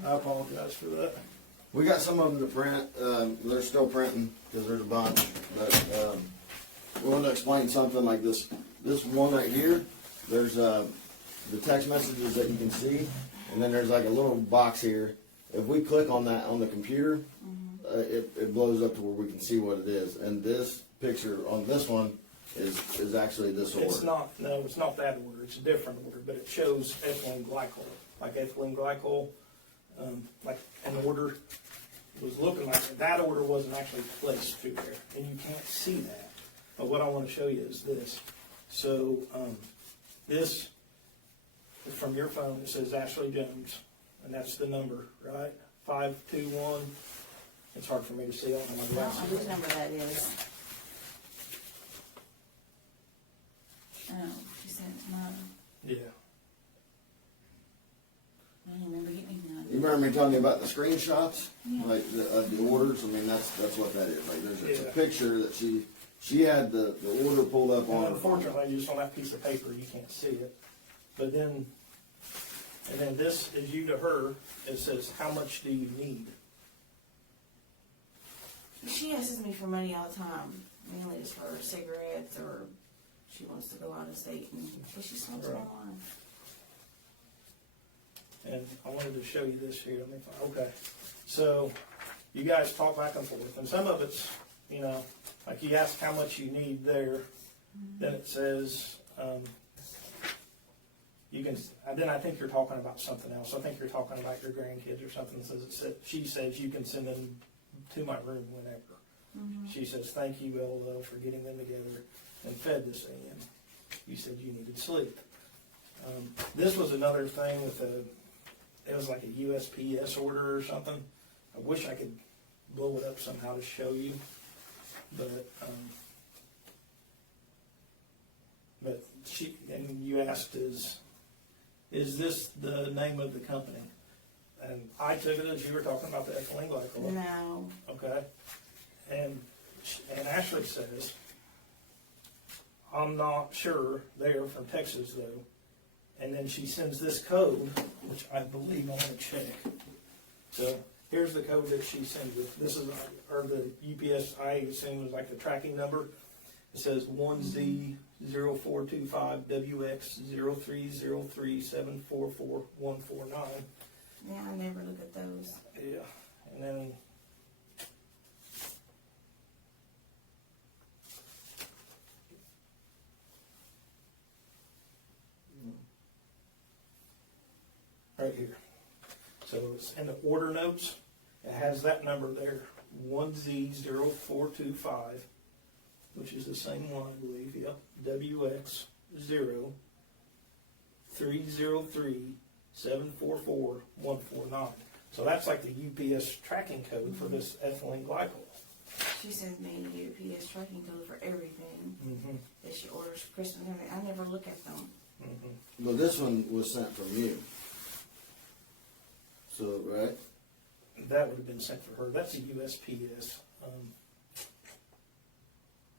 I apologize for that. We got some of them to print, they're still printing, cause there's a bunch, but, we want to explain something like this. This one right here, there's, the text messages that you can see, and then there's like a little box here. If we click on that on the computer, it blows up to where we can see what it is. And this picture on this one is actually this order. It's not, no, it's not that order, it's a different order, but it shows ethylene glycol, like ethylene glycol, like an order was looking like it. That order wasn't actually placed through there, and you can't see that. But what I want to show you is this. So, this, from your phone, it says Ashley Jones, and that's the number, right? 521. It's hard for me to see on my I don't know glasses. whose number that is. Oh, she sent it to mine. Yeah. I don't remember getting none. You remember me telling you about the screenshots? Yeah. Like the orders? I mean, that's what that is. Like there's a Yeah. picture that she had the order pulled up And on her phone. unfortunately, just on that piece of paper, you can't see it. But then, and then this is you to her. It says, how much do you need? She asks me for money all the time, mainly just for cigarettes or she wants to go out of state and, but she smokes Right. marijuana. And I wanted to show you this here. Let me find, okay. So you guys talk back and forth, and some of it's, you know, like you ask how much you need there, then it says, you can, then I think you're talking about something else. I think you're talking about your grandkids or something. It says, she says you can send them to my room whenever. She says, thank you, LO, for getting them together and fed this in. You said you needed sleep. This was another thing with it was like a USPS order or something. I wish I could blow it up somehow to show you, but she, and you asked, is this the name of the company? And I took it as you were talking about the ethylene glycol. No. Okay, and Ashley says, I'm not sure. They're from Texas though. And then she sends this code, which I believe I want to check. So here's the code that she sends it. This is, or the UPS, I assume is like the tracking number. It says 1Z0425WX0303744149. Yeah, I never look at those. Yeah, and then right here. So it's in the order notes. It has that number there, 1Z0425, which is the same one, I believe. Yep, WX0303744149. So that's like the UPS tracking code for this ethylene glycol. She sends me UPS tracking code for everything that she orders for Christmas and everything. I never look at them. Well, this one was sent from you. So, right? That would have been sent for her. That's a USPS.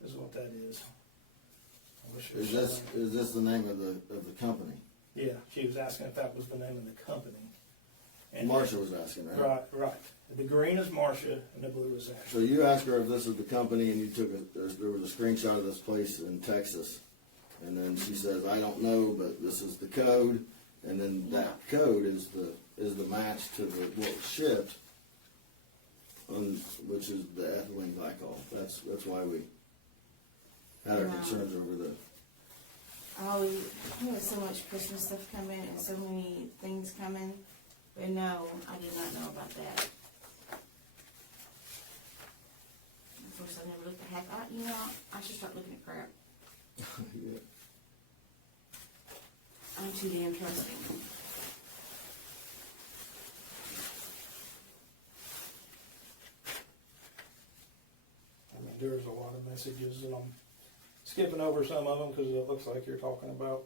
Is what that is. I wish it was Is this the name of the company? Yeah, she was asking if that was the name of the company. Marsha was asking, right? Right, right. The green is Marsha and the blue is Ashley. So you asked her if this was the company, and you took there was a screenshot of this place in Texas, and then she says, "I don't know, but this is the code," and then that code is the match to what was shipped, which is the ethylene glycol. That's why we had our concerns over the. We had so much Christmas stuff coming and so many things coming, but no, I did not know about that. Of course, I never looked at half. I should start looking at crap. Yeah. I'm too damn trusting. I mean, there's a lot of messages, and I'm skipping over some of them because it looks like you're talking about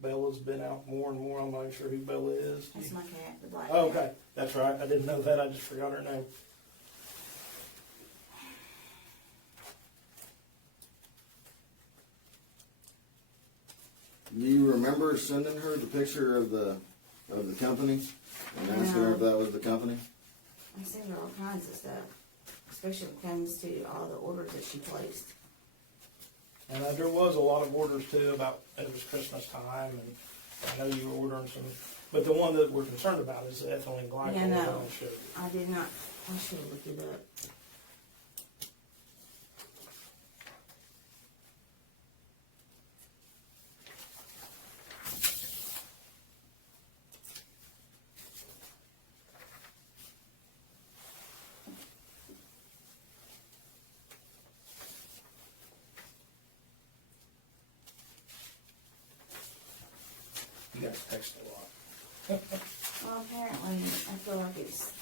Bella's been out more and more. I'm not sure who Bella is. That's my cat, the black Oh, cat. okay, that's right. I didn't know that. I just forgot her name. Do you remember sending her the picture of the company and asking her if that was the company? I send her all kinds of stuff, especially when it comes to all the orders that she placed. And there was a lot of orders too about, it was Christmas time, and I know you were ordering some, but the one that we're concerned about is the ethylene glycol. Yeah, no. that I showed you. I did not, I should have looked it up. You guys text a lot. Well, apparently, I feel like it's.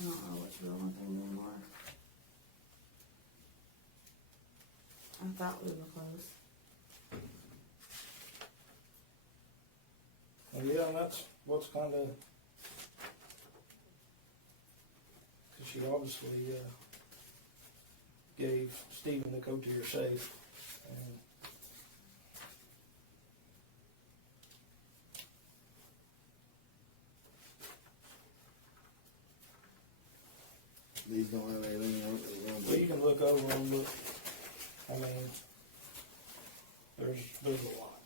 I don't know what's real one thing anymore. I thought we were close. Well, yeah, and that's what's kind of, because you obviously gave Stephen the code to your safe, and These don't have anything on it. well, you can look over them, but I mean, there's a lot.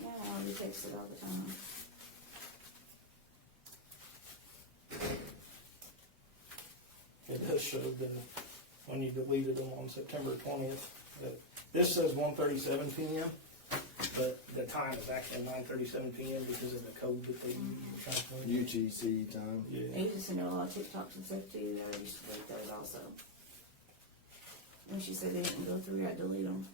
Yeah, I already text it all the time. It does show the, when you deleted them on September 20th, that this says 1:37 p.m., but the time is actually 9:37 p.m. because of the code that they use or something. UTC time. I Yeah. used to send her a lot of TikToks and stuff too. I used to delete those also. And she said they didn't go through, I'd delete them.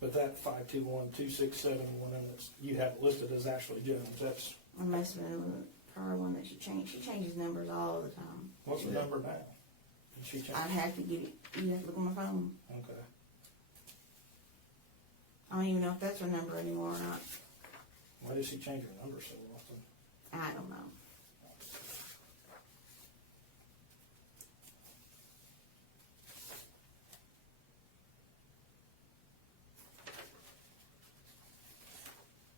But that 521-267 one that's you have listed as Ashley Jones, that's, I must have been with the prior one that she changed. She changes numbers all the time. what's the number now? Did she change? I'd have to get it, you'd have to look on my phone. Okay. I don't even know if that's her number anymore or not. Why does she change her number so often? I don't know.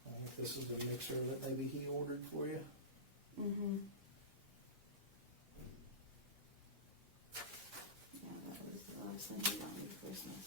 I think this is a mixer that maybe he ordered for you. Mm-hmm. Yeah, that was the last thing he got me for Christmas.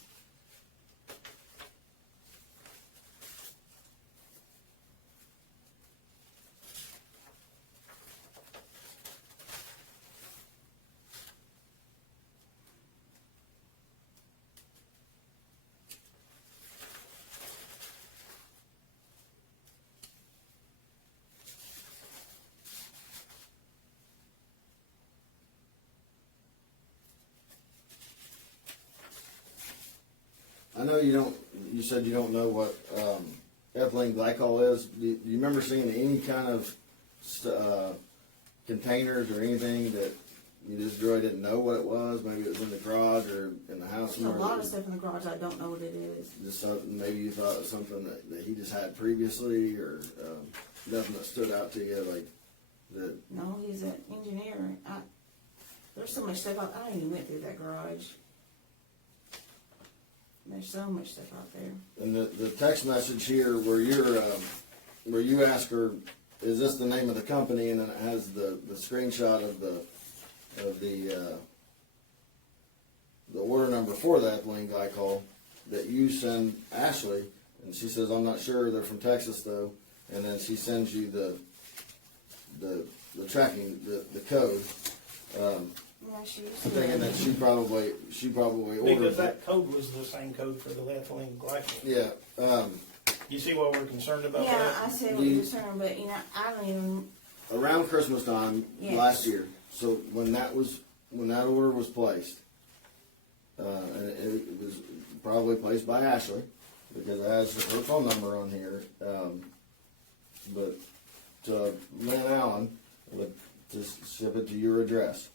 I know you don't. You said you don't know what ethylene glycol is. Do you remember seeing any kind of containers or anything that you just really didn't know what it was? Maybe it was in the garage or in the house There's a somewhere. lot of stuff in the garage I don't know what it is. Just something, maybe you thought it was something that he just had previously, or nothing that stood out to you, like that. No, he's an engineer. There's so much stuff out. I even went through that garage. There's so much stuff out there. And the text message here where you ask her, is this the name of the company, and then it has the screenshot of the order number for the ethylene glycol that you send Ashley, and she says, I'm not sure, they're from Texas though, and then she sends you the tracking, the code. Yeah, she used I'm to. thinking that she probably ordered Because that code was the same code for the ethylene glycol. Yeah. You see why we're concerned about Yeah, that? I said we concerned, but I don't even. Around Christmas time Yes. last year. So when that order was placed, and it was probably placed by Ashley, because it has her phone number on here, but to Lynn Allen, would just ship it to your address.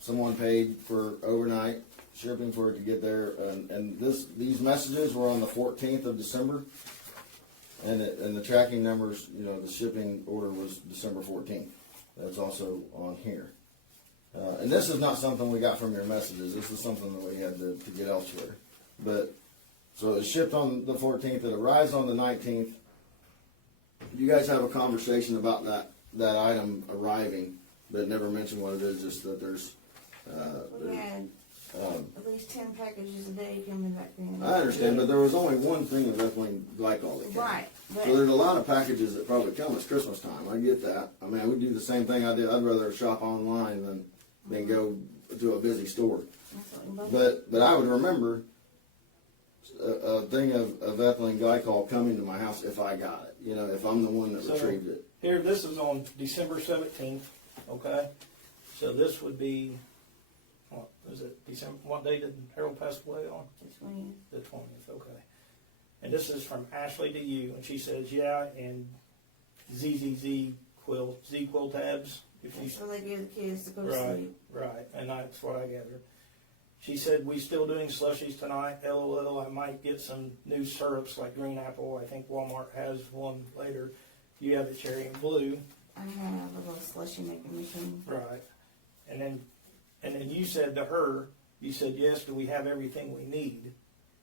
Someone paid for overnight shipping for it to get there, and these messages were on the 14th of December, and the tracking numbers, you know, the shipping order was December 14th. That's also on here. And this is not something we got from your messages. This is something that we had to get elsewhere. But so it shipped on the 14th. It arrives on the 19th. You guys have a conversation about that item arriving, but never mentioned what it is. Just that there's. We had at least 10 packages a day coming back then. I understand, but there was only one thing of ethylene glycol that came. Right. So there's a lot of packages that probably come. It's Christmas time. I get that. I mean, I would do the same thing I did. I'd rather shop online than go to a busy store. But I would remember a thing of ethylene glycol coming to my house if I got it. You know, if I'm the one that retrieved it. Here, this is on December 17th, okay? So this would be, what is it, December, what day did Harold pass away on? The 20th. The 20th, okay. And this is from Ashley to you, and she says, yeah, and Z quill tabs. That's what they give the kids to go to Right, sleep. right, and that's what I gathered. She said, we still doing slushies tonight, LOL, I might get some new syrups like green apple, I think Walmart has one later. You have the cherry and blue. I have a little slushy making machine. Right, and then you said to her, you said, yes, do we have everything we need?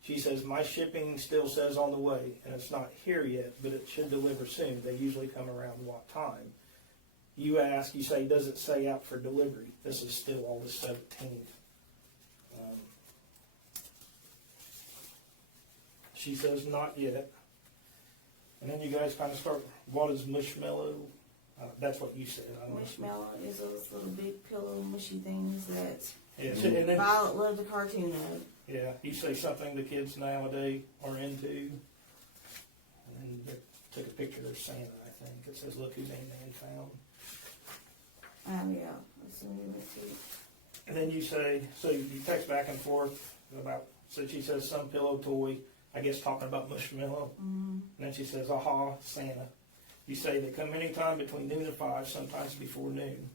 She says, my shipping still says on the way, and it's not here yet, but it should deliver soon. They usually come around what time? You ask, you say, does it say out for delivery? This is still August 17th. She says, not yet. And then you guys kind of start, what is mushmallow? That's what you said. I don't know. Mushmallow is those little big pillow mushy things that Yes, and then, Violet loved the cartoon of. yeah, you say something the kids nowadays are into, and then they took a picture of Santa, I think. It says, look who man found. Yeah, that's what we went to. And then you say, so you text back and forth about, so she says some pillow toy, I guess talking about mushmallow. Mm-hmm. And then she says, aha, Santa. You say they come anytime between noon and 5, sometimes before noon.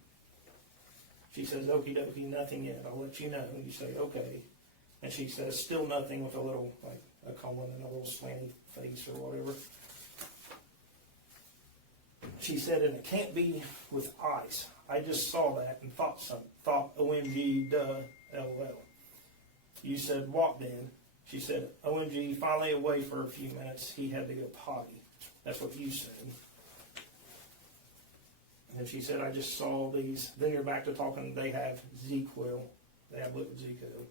She says, okie dokie, nothing yet, I'll let you know. And you say, okay. And she says, still nothing, with a little, like, a colon and a little slanty face or whatever. She said, and it can't be with ice. I just saw that and thought OMG, duh, LOL. You said, what then? She said, OMG, finally away for a few minutes. He had to go potty. That's what you said. And then she said, I just saw these. Then you're back to talking, they have Z-Quill. They have liquid Z-Quill.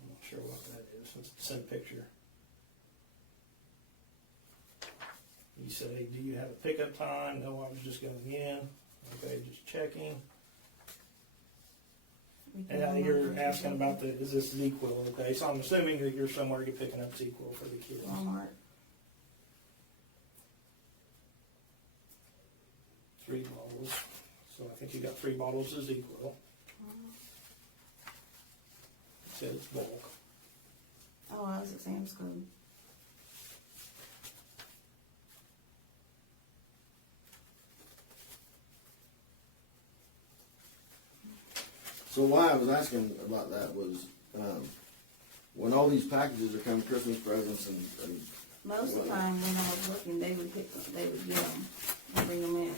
I'm not sure what that is. Let's send a picture. You say, do you have a pickup time? No, I was just going in. Okay, just checking. And you're asking about is this Z-Quill, okay? So I'm assuming that you're somewhere you're picking up Z-Quill for the kids. Walmart. 3 bottles. So I think you got 3 bottles of Z-Quill. It says bulk. Oh, I was at Sam's Club. So why I was asking about that was when all these packages are coming, Christmas presents and Most of the time when I was looking, they would get them and bring them in.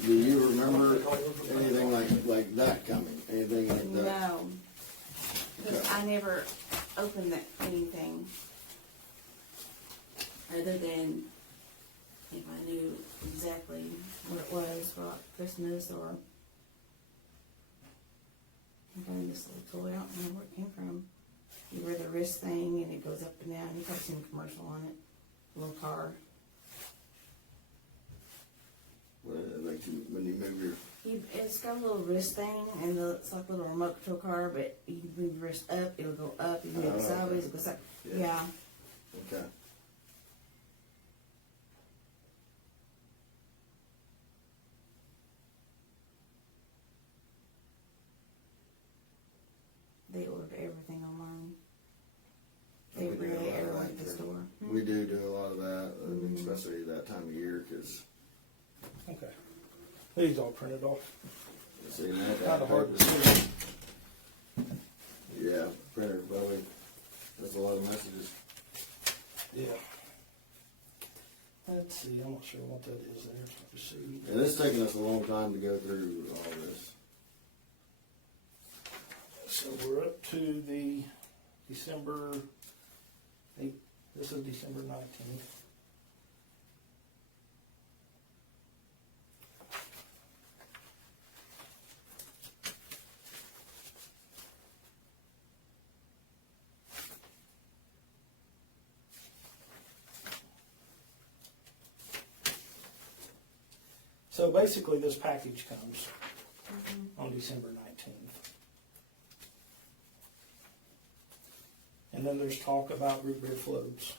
do you remember anything like that coming? Anything like that? No, because I never opened anything other than if I knew exactly what it was for like Christmas or I'm getting this little toy. I don't remember where it came from. You wear the wrist thing and it goes up and down. You've probably seen a commercial on it. A little car. Like when you move your... It's got a little wrist thing and it's like a little remote control car, but you move your wrist up, it'll go up. You move it sideways, it goes up. Yeah. Okay. especially that time of year, because Okay. These all printed off. see, that Kind of hard to see. Yeah, printer probably, that's a lot of messages. Yeah. Let's see, I'm not sure what that is there. Let's see. And it's taken us a long time to go through all this. So we're up to the December 8th. This is December 19th. So basically this package comes on December 19th. And then there's talk about root beer floats.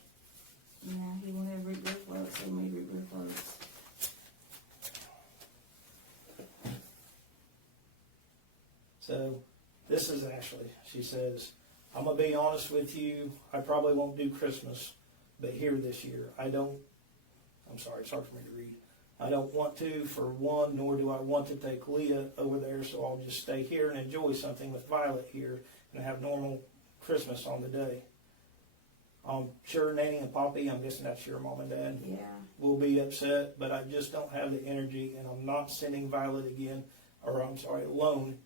Yeah, he wanted root beer floats, so we made root beer floats. So this is Ashley. She says, I'm going to be honest with you. I probably won't do Christmas, but here this year, I'm sorry, it's hard for me to read. I don't want to, for one, nor do I want to take Leah over there, so I'll just stay here and enjoy something with Violet here and have normal Christmas on the day. I'm sure Nanny and Poppy, I'm guessing that's your mom and dad, Yeah. will be upset, but I just don't have the energy, and I'm not sending Violet again, or I'm sorry, alone.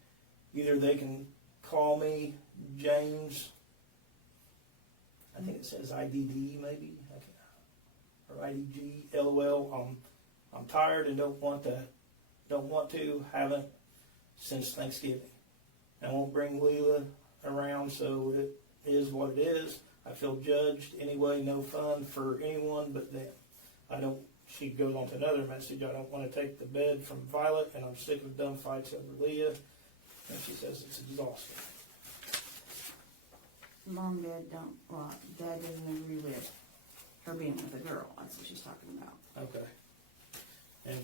Either they can call me James, I think it says IDD maybe, or IDG, LOL. I'm tired and don't want to, haven't since Thanksgiving. I won't bring Leela around, so it is what it is. I feel judged anyway, no fun for anyone but them. She goes on to another message, I don't want to take the bed from Violet, and I'm sick of dumb fights over Leah. And she says it's exhausting. Mom, Dad doesn't agree with her being with a girl. That's what she's talking about. Okay. And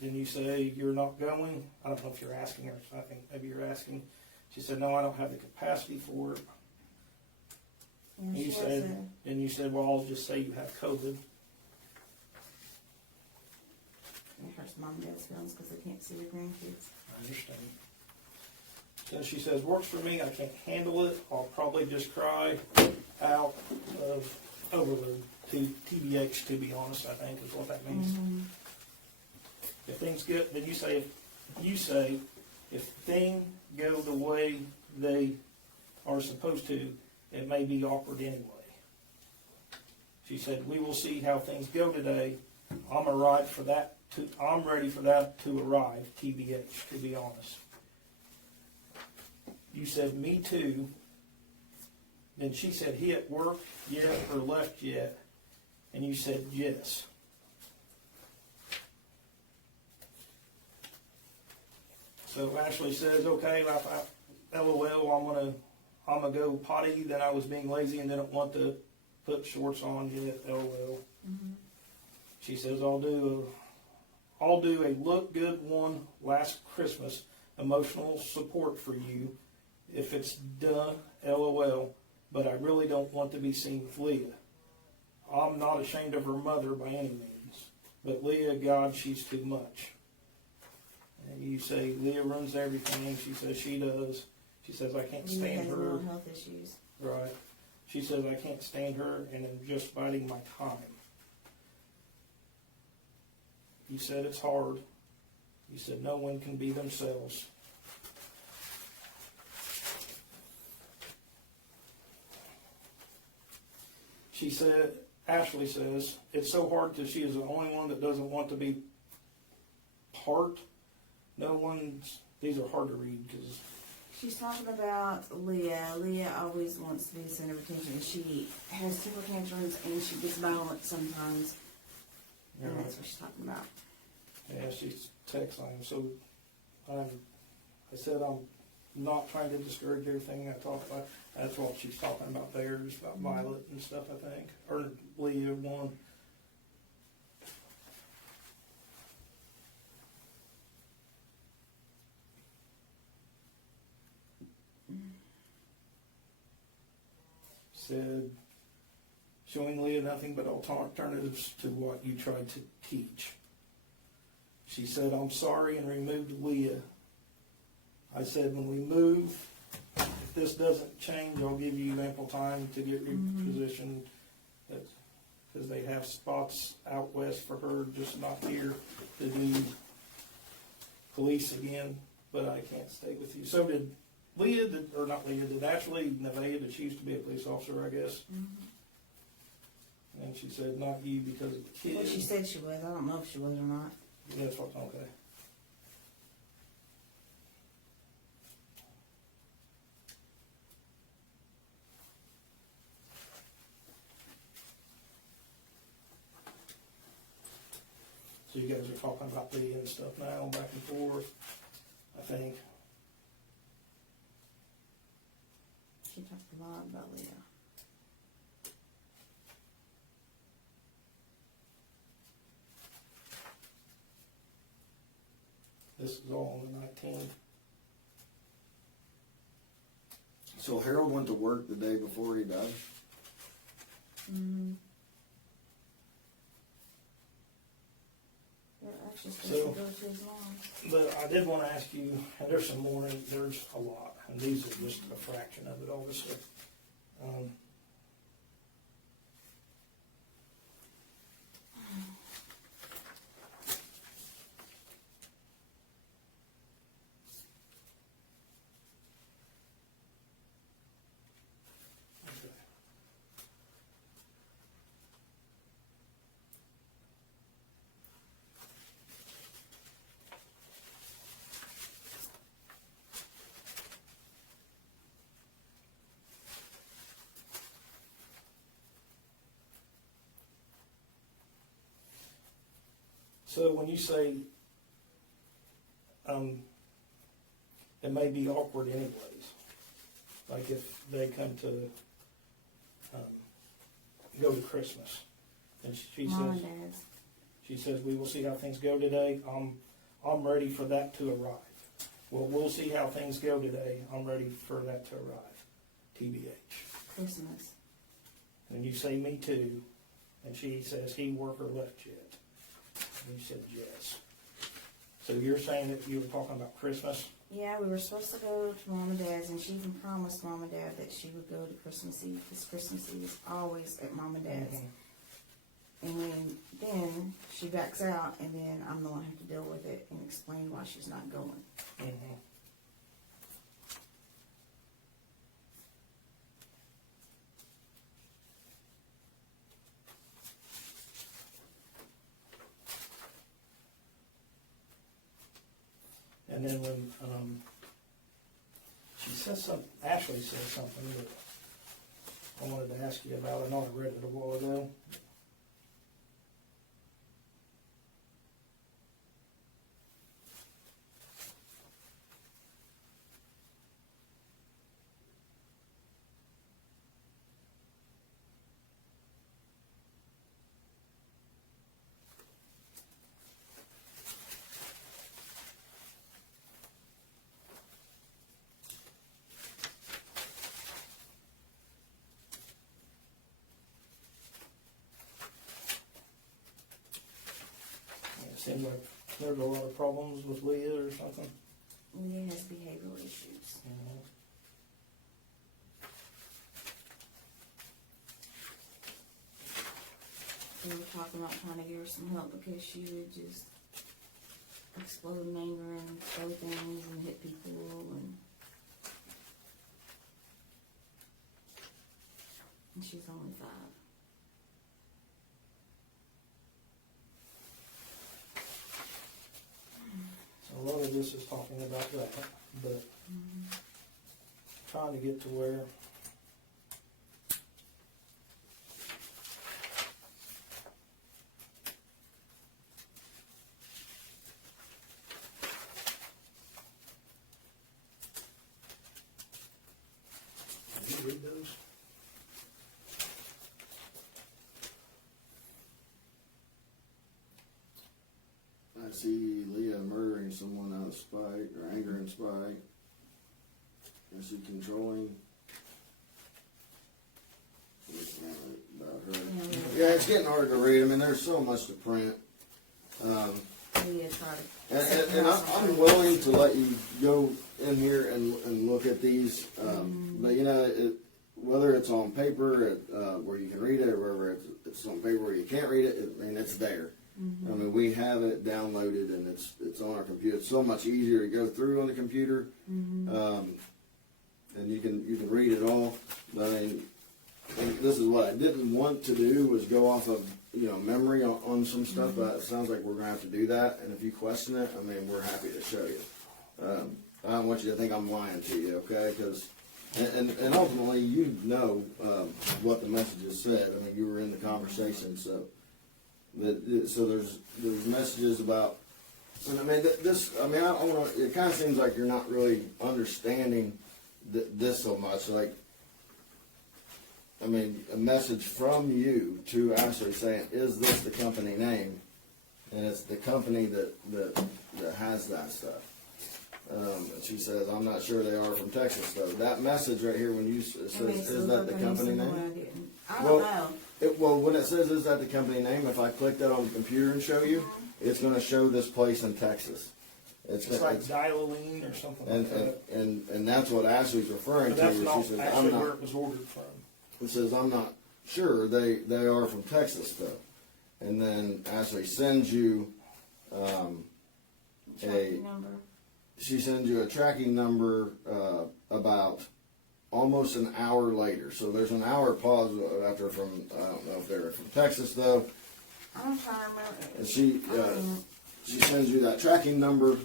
then you say you're not going? I don't know if you're asking her, I think maybe you're asking. She said, no, I don't have the capacity for it. And You said, well, I'll just say you have COVID. it hurts Mom and Dad's feelings because they can't see their grandkids. I understand. So she says, works for me, I can't handle it. I'll probably just cry out of overload to TBH, to be honest, I think is what that means. Mm-hmm. If things get, then you say, if things go the way they are supposed to, it may be awkward anyway. She said, we will see how things go today. I'm ready for that to arrive, TBH, to be honest. You said, me too. Then she said, he at work yet or left yet? And you said, yes. So Ashley says, okay, LOL, I'm gonna go potty, then I was being lazy and didn't want to put shorts on yet, LOL. Mm-hmm. She says, I'll do a look good one last Christmas, emotional support for you if it's done, LOL, but I really don't want to be seen with Leah. I'm not ashamed of her mother by any means, but Leah, God, she's too much. And you say, Leah runs everything. She says she does. She says, I can't stand has her. mental health issues. Right. She says, I can't stand her, and I'm just biding my time. You said it's hard. You said no one can be themselves. She said, Ashley says, it's so hard because she is the only one that doesn't want to be part. These are hard to read because... She's talking about Leah. Leah always wants to be the center of attention. She has temper tantrums and she gets violent sometimes. And that's what she's talking about. Yeah, she's texting. So I said I'm not trying to discourage everything I talk about. That's what she's talking about there, is about Violet and stuff, I think. Or Leah one. showing Leah nothing but alternatives to what you tried to teach. She said, I'm sorry, and removed Leah. I said, when we move, if this doesn't change, I'll give you ample time to get repositioned. Because they have spots out west for her, just not here to do police again, but I can't stay with you. So did Leah, or not Leah, did Ashley Nevaeh, did she used to be a police officer, I guess? And she said, not you because of the kids. Well, she said she was. I don't know if she was or not. That's what, okay. So you guys are talking about Leah and stuff now, back and forth, I think. She talked a lot about Leah. This is all on the 19th. So Harold went to work the day before he died. They're actually supposed So- to go to his mom. But I did want to ask you, and there's some more, and there's a lot, and these are just a fraction of it, obviously. Okay. So when you say, it may be awkward anyways, like if they come to, go to Christmas, and she Mom and says, Dad's. she says, we will see how things go today, I'm ready for that to arrive. Well, we'll see how things go today, I'm ready for that to arrive, TBH. Christmas. And you say, me too, and she says, he work or left yet? And you said, yes. So you're saying that you were talking about Christmas? Yeah, we were supposed to go to Mom and Dad's, and she even promised Mom and Dad that she would go to Christmas Eve, because Christmas Eve is always at Mom and Dad's. And then she backs out, and then I'm the one who have to deal with it and explain why she's not going. Mm-hmm. And then when she says something, Ashley says something that I wanted to ask you about. I know I read it a while ago. It seems like there's a lot of problems with Leah or something. Leah has behavioral issues. Mm-hmm. We were talking about trying to give her some help because she would just explode in anger and throw things and hit people and she's only 5. So a lot of this is talking about that, but trying to get to where Did you read those? I see Leah murdering someone out of spite or anger and spite. I see controlling. About Right. you know, Yeah, it's getting hard to read. I mean, there's so much to print. maybe I try to. And I'm willing to let you go in here and look at these, but you know, whether it's on paper where you can read it, or whether it's on paper where you can't read it, I mean, it's there. I mean, we have it downloaded and it's on our computer. It's so much easier to go through on the computer, and you can read it all. But I mean, and this is what I didn't want to do, was go off of memory on some stuff, but it sounds like we're gonna have to do that. And if you question it, I mean, we're happy to show you. I don't want you to think I'm lying to you, okay? Because and ultimately, you know what the messages said. I mean, you were in the conversation, so there's messages about. And I mean, I want to. It kind of seems like you're not really understanding this so much, like. I mean, a message from you to Ashley saying, "Is this the company name?" And it's the company that has that stuff. And she says, "I'm not sure they are from Texas, though." That message right here, when it says, "Is that the company name?" I don't know. Well, when it says, "Is that the company name?" If I click that on the computer and show you, it's going to show this place in Texas. It's like Dialine or something like that. And that's what Ashley's referring But to. that's Where not she says, actually where it was ordered from. It says, "I'm not sure they are from Texas, though." And then Ashley sends you Tracking number. she sends you a tracking number about almost an hour later. So there's an hour pause after from, I don't know if they're from Texas, though. I'm trying to remember. And she sends you that tracking number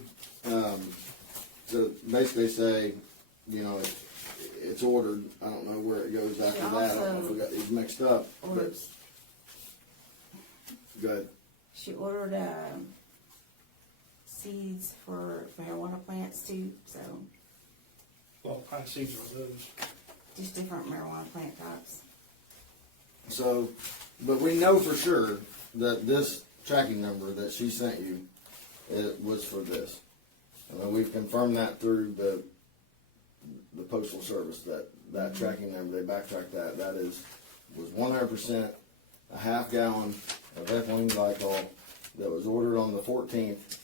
to basically say, it's ordered. I don't know where it goes after that. I don't know if we got these mixed up. But, go ahead. She ordered seeds for marijuana plants too, so Well, what kind of seeds are those? just different marijuana plant types. So, but we know for sure that this tracking number that she sent you, it was for this. And we've confirmed that through the postal service, that tracking number, they backtracked that. That was 100% a half gallon of ethylene glycol that was ordered on the 14th.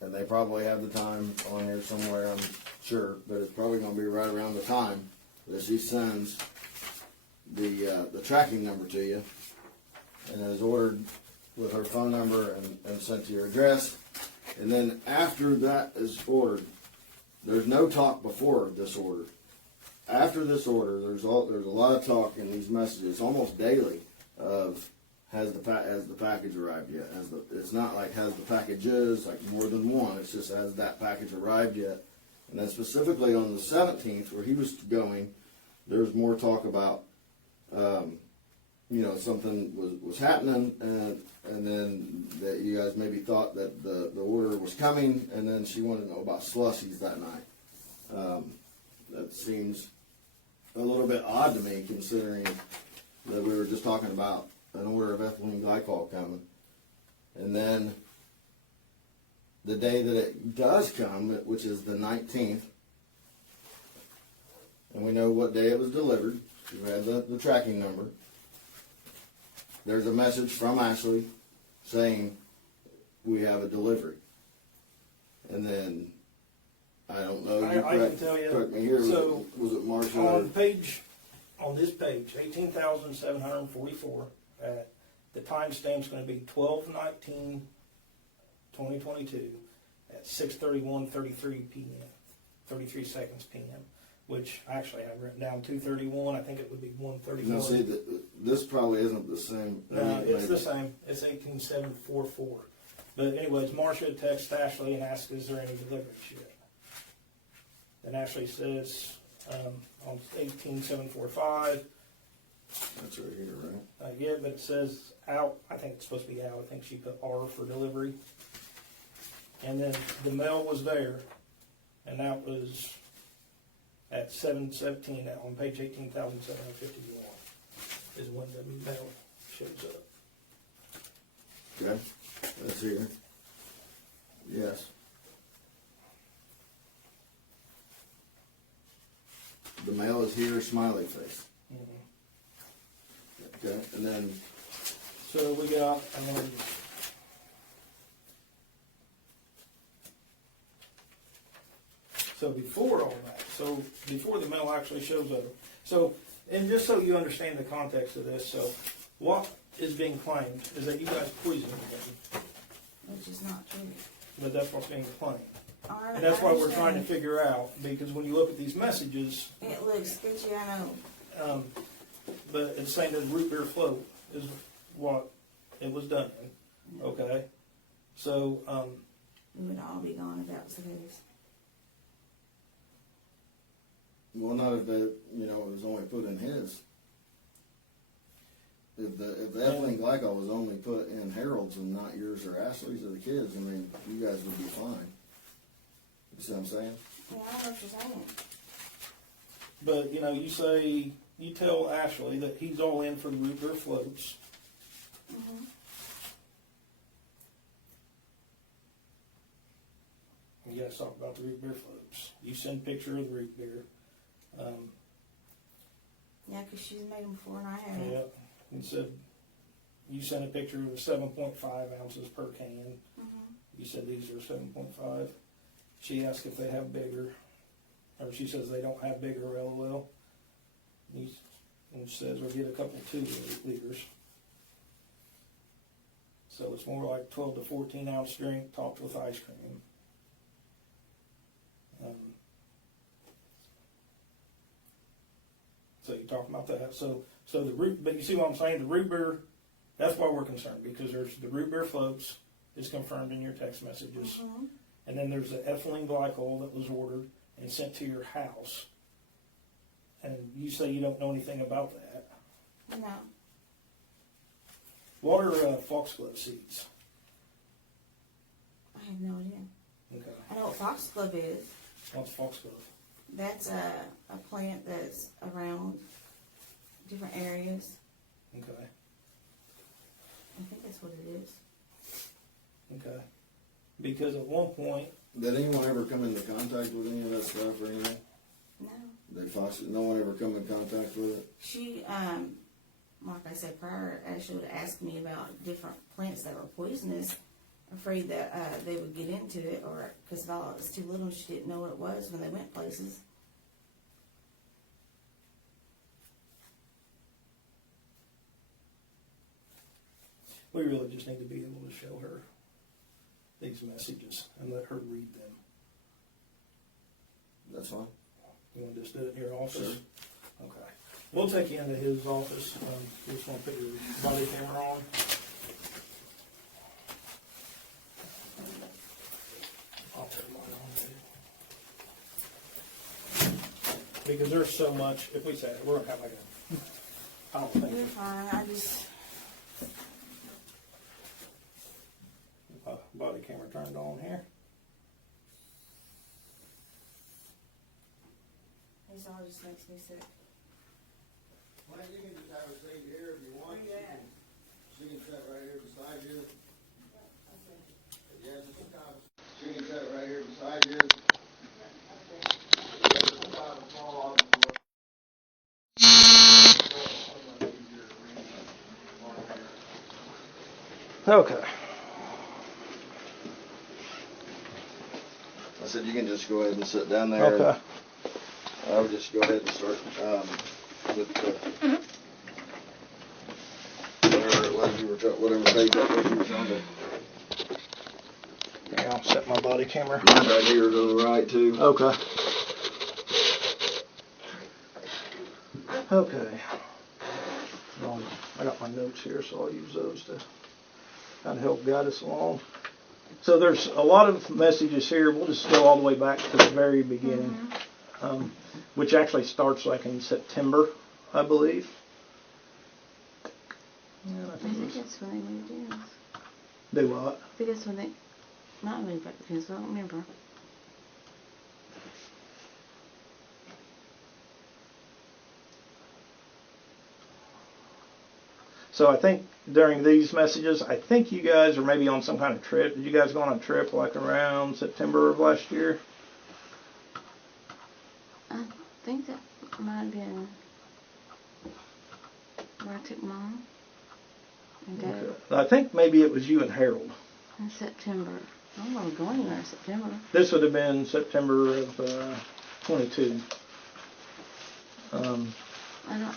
And they probably have the time on here somewhere, I'm sure, but it's probably going to be right around the time that she sends the tracking number to you, and it is ordered with her phone number and sent to your address. And then after that is ordered, there's no talk before this order. After this order, there's a lot of talk in these messages, almost daily, of has the package arrived yet? It's not like has the packages, like more than one. It's just has that package arrived yet? And then specifically on the 17th, where he was going, there's more talk about something was happening, and then that you guys maybe thought that the order was coming, and then she wanted to know about slushies that night. That seems a little bit odd to me, considering that we were just talking about an order of ethylene glycol coming. And then the day that it does come, which is the 19th, and we know what day it was delivered, we had the tracking number. There's a message from Ashley saying we have a delivery. And then, I don't know, I can tell you. correct me here, So, was it Marsha? On this page, 18,744, the timestamp's going to be 12/19/2022 at 6:31:33 p.m. 33 seconds p.m. Which actually I've written down 2:31. I think it would be 1:31. No, see, this probably isn't the same. No, it's the same. It's 18,744. But anyways, Marsha texts Ashley and asks, "Is there any deliveries yet?" And Ashley says on 18,745. That's right here, right? Yeah, but it says out. I think it's supposed to be out. I think she put R for delivery. And then the mail was there, and that was at 7:17 on page 18,751 is when the mail shows up. Okay, that's here. Yes. The mail is here, smiley face. Mm-hmm. Okay, and then, So we got, so before all that, so before the mail actually shows up, so, and just so you understand the context of this, so what is being claimed is that you guys poisoned him, Which is not true. but that's what's being claimed. Alright, And that's I why we're trying to understand. figure out, because when you look at these messages, It looks sketchy, I know. but it's saying that root beer float is what it was done in, okay? So, We would all be gone if that was the case. well, not if it, you know, it was only put in his. If the ethylene glycol was only put in Harold's and not yours or Ashley's or the kids, I mean, you guys would be fine. You see what I'm saying? Yeah, I know what you're saying. but, you know, you tell Ashley that he's all in for the root beer floats. Mm-hmm. You guys talk about the root beer floats. You send a picture of the root beer. Yeah, because she's made them before and I haven't. Yeah, and said, you sent a picture of 7.5 ounces per can. Mm-hmm. You said these are 7.5. She asked if they have bigger, or she says they don't have bigger, LOL. And she says, we'll get a couple 2 liters. So it's more like 12 to 14 ounce drink topped with ice cream. So you talk about that. So the root, but you see what I'm saying? The root beer, that's why we're concerned, because there's the root beer floats is confirmed in your text messages. Mm-hmm. And then there's the ethylene glycol that was ordered and sent to your house. And you say you don't know anything about that. No. What are foxglove seeds? I have no idea. Okay. I know what foxglove is. What's foxglove? That's a plant that's around different areas. Okay. I think that's what it is. Okay. Because at one point, Did anyone ever come into contact with any of that stuff or anything? No. No one ever come in contact with it? She, like I said prior, Ashley would ask me about different plants that were poisonous, afraid that they would get into it, or because Violet was too little, she didn't know what it was when they went places. we really just need to be able to show her these messages and let her read them. That's fine. You want to just do it in your office? Sure. Okay. We'll take you into his office. You just want to put your body camera on. I'll turn mine on too. Because there's so much, if we say it, we're going to have like a, I don't think, You're fine, I just, body camera turned on here. this all just makes me sick. Well, you can just have her seat here if you want. Where you at? She can sit right here beside you. Yeah, just she can sit right here beside you. Okay. I said you can just go ahead and sit down there. Okay. I would just go ahead and start with whatever it was you were whatever page that was you were on to. Yeah, I'll set my body camera. Mine's right here to the right too. Okay. Okay. I got my notes here, so I'll use those to kind of help guide us along. So there's a lot of messages here. We'll just go all the way back to the very beginning, which actually starts like in September, I believe. Yeah, I think that's when they moved in. Do what? I think that's when they not moved back to Kansas. I don't remember. So I think during these messages, I think you guys are maybe on some kind of trip. Did you guys go on a trip like around September of last year? I think that might have been. where I took Mom and Dad Okay. I think maybe it was you and Harold. in September. I'm going to go anywhere in September. This would have been September of 22. I don't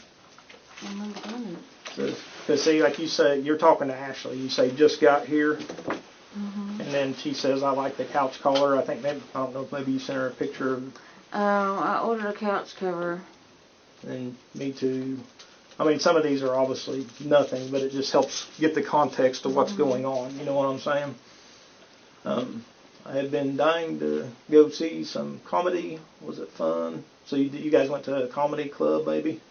remember going there. Because see, like you say, you're talking to Ashley. You say just got here, and then she says I like the couch collar. I think maybe I don't know if maybe you sent her a picture of. I ordered a couch cover. And me too. I mean, some of these are obviously nothing, but it just helps get the context of what's going on. You know what I'm saying? I had been dying to go see some comedy. Was it fun? So you guys went to a comedy club, maybe?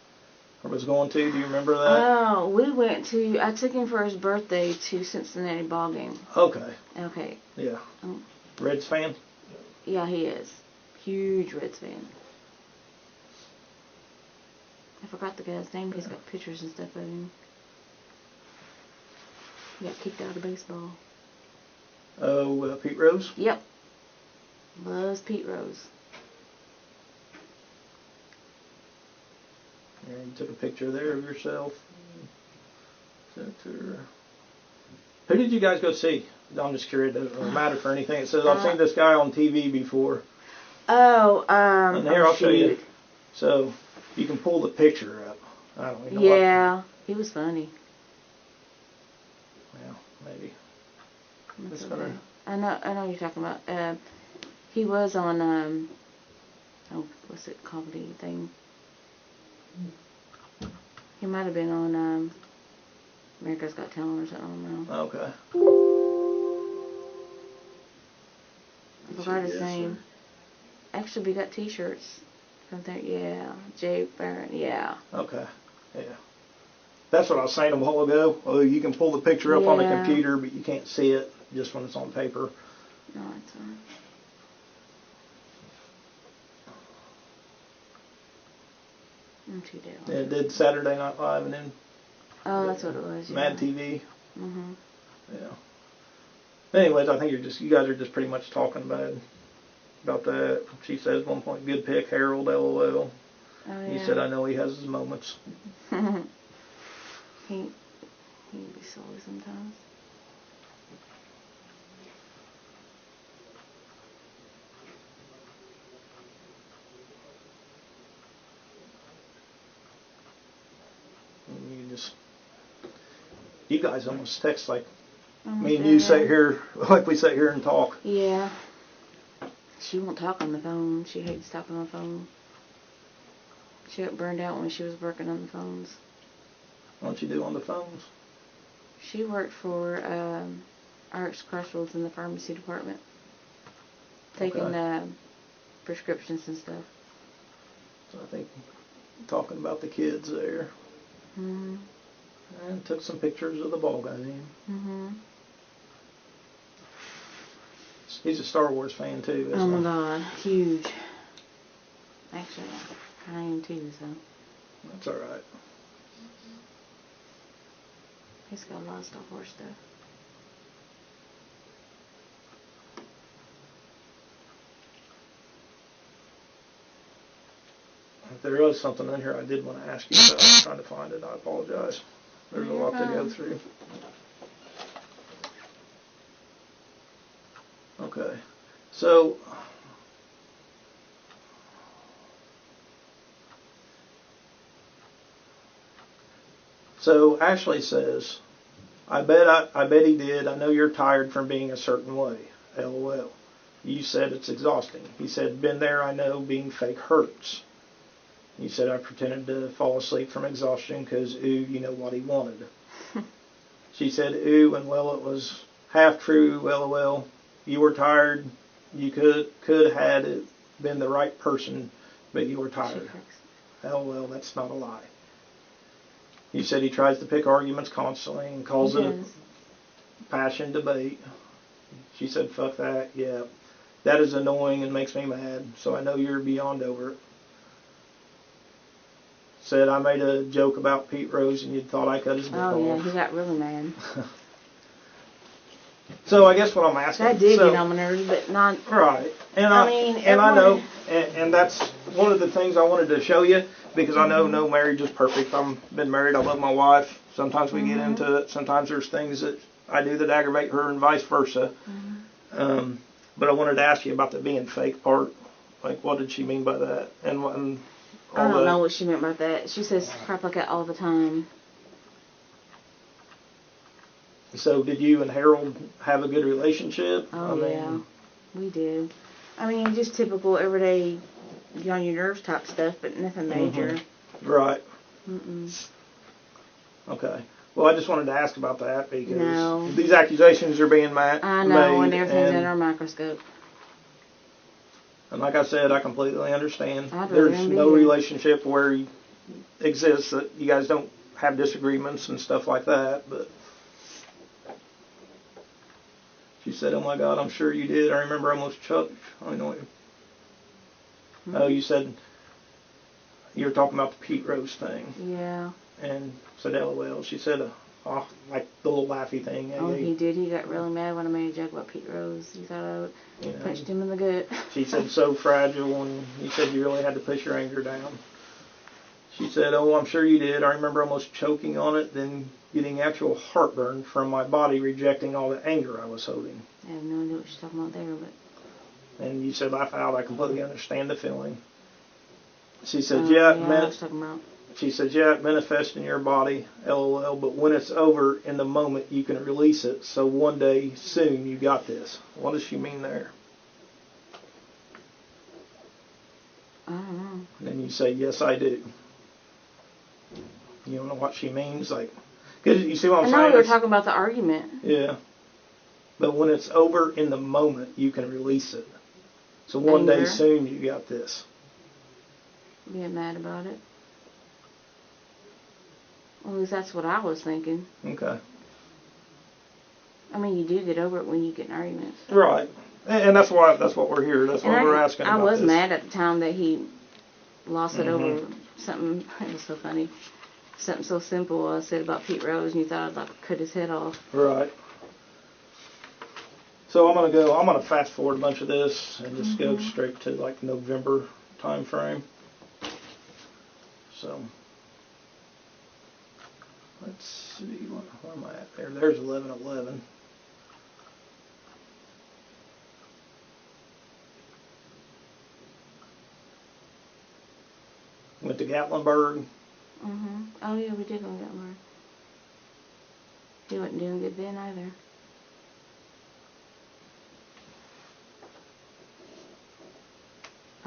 Or was going to? Do you remember that? Oh, we went to. I took him for his birthday to Cincinnati ball game. Okay. Okay. Yeah. Oh. Reds fan? Yeah, he is. Huge Reds fan. I forgot the guy's name. He's got pictures and stuff of him. He got kicked out of baseball. Oh, Pete Rose? Yep. Loves Pete Rose. Yeah, you took a picture there of yourself. Who did you guys go see? I'm just curious. It doesn't matter for anything. It says I've seen this guy on TV before. Oh, And here, I'll show you. So you can pull the picture up. I don't even know. Yeah, he was funny. Well, maybe. That's Just okay. gonna- I know what you're talking about. He was on what's it, comedy thing? He might have been on America's Got Talent or something. I don't know. Okay. I forgot his name. Actually, we got T-shirts from there. Yeah, Jay Barron. Yeah. Okay. Yeah. That's what I was saying a while ago. Oh, you can pull the picture up on the Yeah. computer, but you can't see it just when it's on paper. No, it's fine. I'm too down. It did Saturday Night Live and then Oh, that's what it was. Yeah. Mad TV. Mhm. Yeah. Anyways, I think you guys are just pretty much talking about that. She says 1 point, good pick, Harold, LOL. Oh, You yeah. said I know he has his moments. He be silly sometimes. And you guys almost text like Almost me and there, you yeah. sit here, like we sit here and talk. Yeah. She won't talk on the phone. She hates talking on the phone. She got burned out when she was working on the phones. What you do on the phones? She worked for RX Crossroads in the pharmacy department, taking Okay. Prescriptions and stuff. So I think talking about the kids there. Mhm. And took some pictures of the ball game. Mhm. He's a Star Wars fan too, Oh isn't my he? God, huge. Actually, I am too. So That's all right. he's got a lot of Star Wars stuff. If there was something in here I did want to ask you about, I'm trying to find it. I apologize. There's a You're lot to go fine. through. Okay. So Ashley says, I bet he did. I know you're tired from being a certain way. LOL. You said it's exhausting. He said, been there, I know, being fake hurts. You said, I pretended to fall asleep from exhaustion because, ooh, you know what he wanted. She said, ooh, and well, it was half true, LOL. You were tired. You could had it been the right person, but you were tired. LOL, that's not a lie. You said he tries to pick arguments constantly and calls it a passion debate. She said, fuck that, yeah. That is annoying and makes me mad, so I know you're beyond over it. Said I made a joke about Pete Rose and you thought I cut his dick off. Oh yeah, he got really mad. So I guess what I'm asking. That did get on my nerves, but not. Right, and I mean, and I know, and that's one of the things I wanted to show you, because I know no marriage is perfect. I've been married. I love my wife. Sometimes we get into it. Sometimes there's things that I do that aggravate her and vice versa. But I wanted to ask you about the being fake part. Like, what did she mean by that? And all I don't that. know what she meant by that. She says crap like that all the time. So did you and Harold have a good relationship? Oh, yeah. We did. I mean, just typical everyday get on your nerves type stuff, but nothing major. Right. Mm-mm. Okay. Well, I just wanted to ask about that because No. these accusations are being I know, made. and everything's under a microscope. And like I said, I completely understand. I'd rather There's him be no here. relationship where exists that you guys don't have disagreements and stuff like that. But she said, "Oh my God, I'm sure you did. I remember I almost choked." I know. Oh, you said you were talking about the Pete Rose thing. Yeah. And said, "LOL." She said, "Oh, like the little laughy thing." Oh, he did. He got really mad when I made a joke about Pete Rose. He thought I punched him in the gut. She said, "So fragile," and you said you really had to push your anger down. She said, "Oh, I'm sure you did. I remember almost choking on it, then getting actual heartburn from my body rejecting all the anger I was holding." I have no idea what she's talking about there, but. And you said, "Laugh out. I completely understand the feeling." She said, I was talking about. She said, "Yeah, it manifests in your body, LOL, but when it's over in the moment, you can release it. So one day soon, you got this." What does she mean there? I don't know. And then you say, "Yes, I do." You don't know what she means? Like, because you see what I'm saying? I know we were talking about the argument. Yeah. But when it's over in the moment, you can release it. So one day Anger. soon, you got this. Being mad about it. At least that's what I was thinking. Okay. I mean, you do get over it when you get in arguments. Right. And that's what we're here. That's why we're asking about I was this. mad at the time that he lost it over something. It was so funny. Something so simple I said about Pete Rose, and you thought I'd like cut his head off. Right. So I'm gonna fast forward a bunch of this and just go straight to like November time frame. So let's see, where am I at there? There's 11/11. Went to Gatlinburg. Oh yeah, we did go to Gatlinburg. He wasn't doing good then either.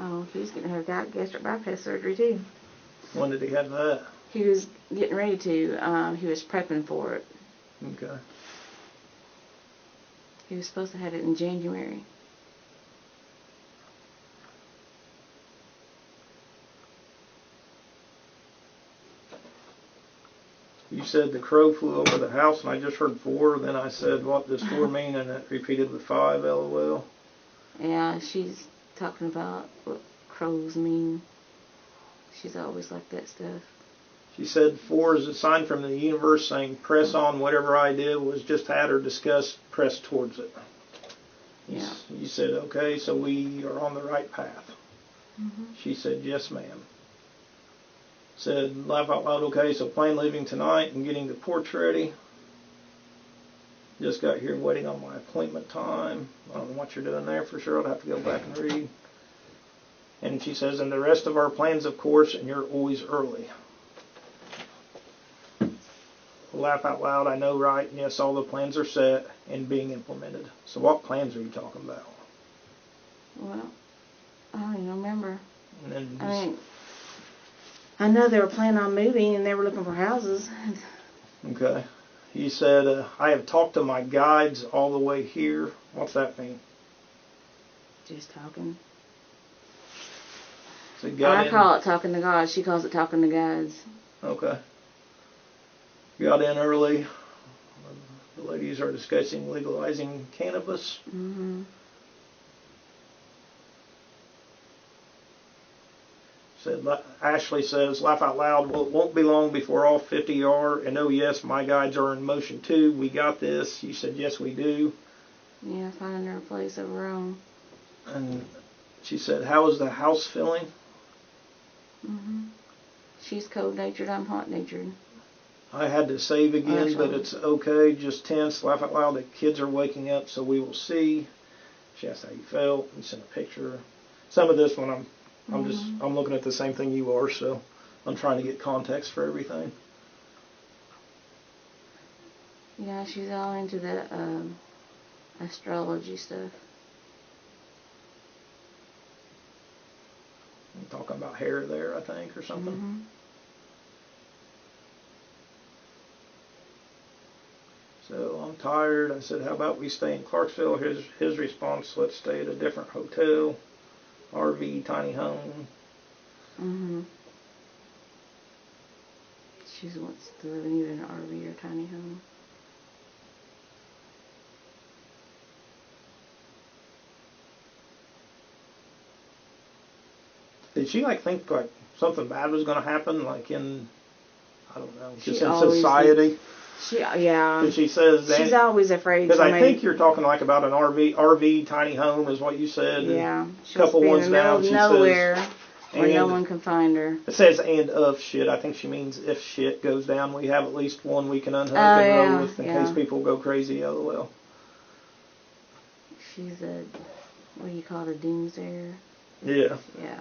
Oh, he was getting her gastric bypass surgery too. When did he have that? He was getting ready to. He was prepping for it. Okay. He was supposed to have it in January. You said the crow flew over the house, and I just heard 4. Then I said, "What does 4 mean?" And it repeated with 5. LOL. Yeah, she's talking about what crows mean. She's always like that stuff. She said 4 is a sign from the universe saying, "Press on. Whatever I did was just had or discussed. Press towards it." Yeah. You said, "Okay, so we are on the right path." She said, "Yes, ma'am." Said, "Laugh out loud." Okay, so plan leaving tonight and getting the porch ready. Just got here waiting on my appointment time. I don't know what you're doing there for sure. I'll have to go back and read. And she says, "And the rest of our plans, of course, and you're always early." Laugh out loud. I know, right? Yes, all the plans are set and being implemented. So what plans are you talking about? Well, I don't even remember. And then I mean, I know they were planning on moving and they were looking for houses. okay. He said, "I have talked to my guides all the way here." What's that mean? Just talking. So I call it talking to God. She calls it talking to guides. Okay. Got in early. The ladies are discussing legalizing cannabis. Said, Ashley says, "Laugh out loud. Well, it won't be long before all 50 are. And oh, yes, my guides are in motion too. We got this." You said, "Yes, we do." Yeah, finding her a place of her own. And she said, "How is the house feeling?" She's cold-natured, I'm hot-natured. I had to save again, but Marsha. it's okay. Just tense, laugh out loud. The kids are waking up, so we will see. She asked how you felt. You sent a picture. Some of this one, I'm looking at the same thing you are, so I'm trying to get context for everything. Yeah, she's all into that astrology stuff. I'm talking about hair there, I think, or something. So I'm tired. I said, how about we stay in Clarksville? His response, let's stay at a different hotel, RV, tiny home. She wants to live in either an RV or a tiny home. Did she think something bad was going to happen, in, I don't know, just She in always society? Yeah. And she says that. She's always afraid. Because I think you're talking about an RV tiny home is what you said. Yeah. A couple ones in the middle down. of She nowhere says, where no and one can find her. it says and of shit. I think she means if shit goes down, we have at least one we can unhook Oh, and yeah, roll with in case people go crazy. LOL. She's a, what do you call it, a doomsayer? Yeah. Yeah.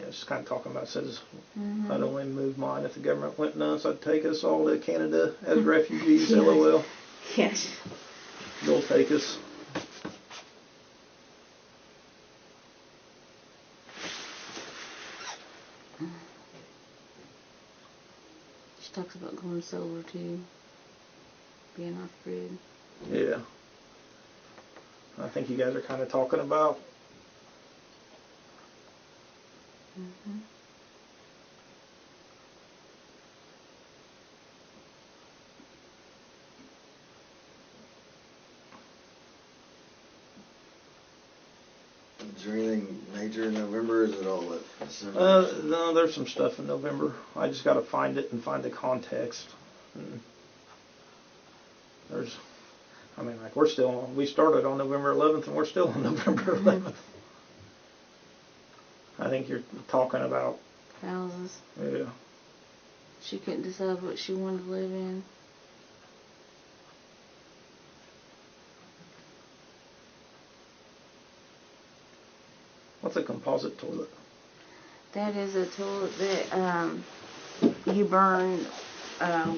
Yeah, she's kind of talking about, says, I'd only move mine if the government went nuts. I'd take us all to Canada as refugees. Yes. LOL. Yes. They'll take us. She talks about going solar too. Being off grid. Yeah. I think you guys are kind of talking about. Is there anything major in November? Or is it all that December? No, there's some stuff in November. I just got to find it and find the context. We're still on. We started on November 11th, and we're still on November 11th. I think you're talking about Houses. Yeah. She couldn't decide what she wanted to live in. What's a composite toilet? That is a toilet that you burn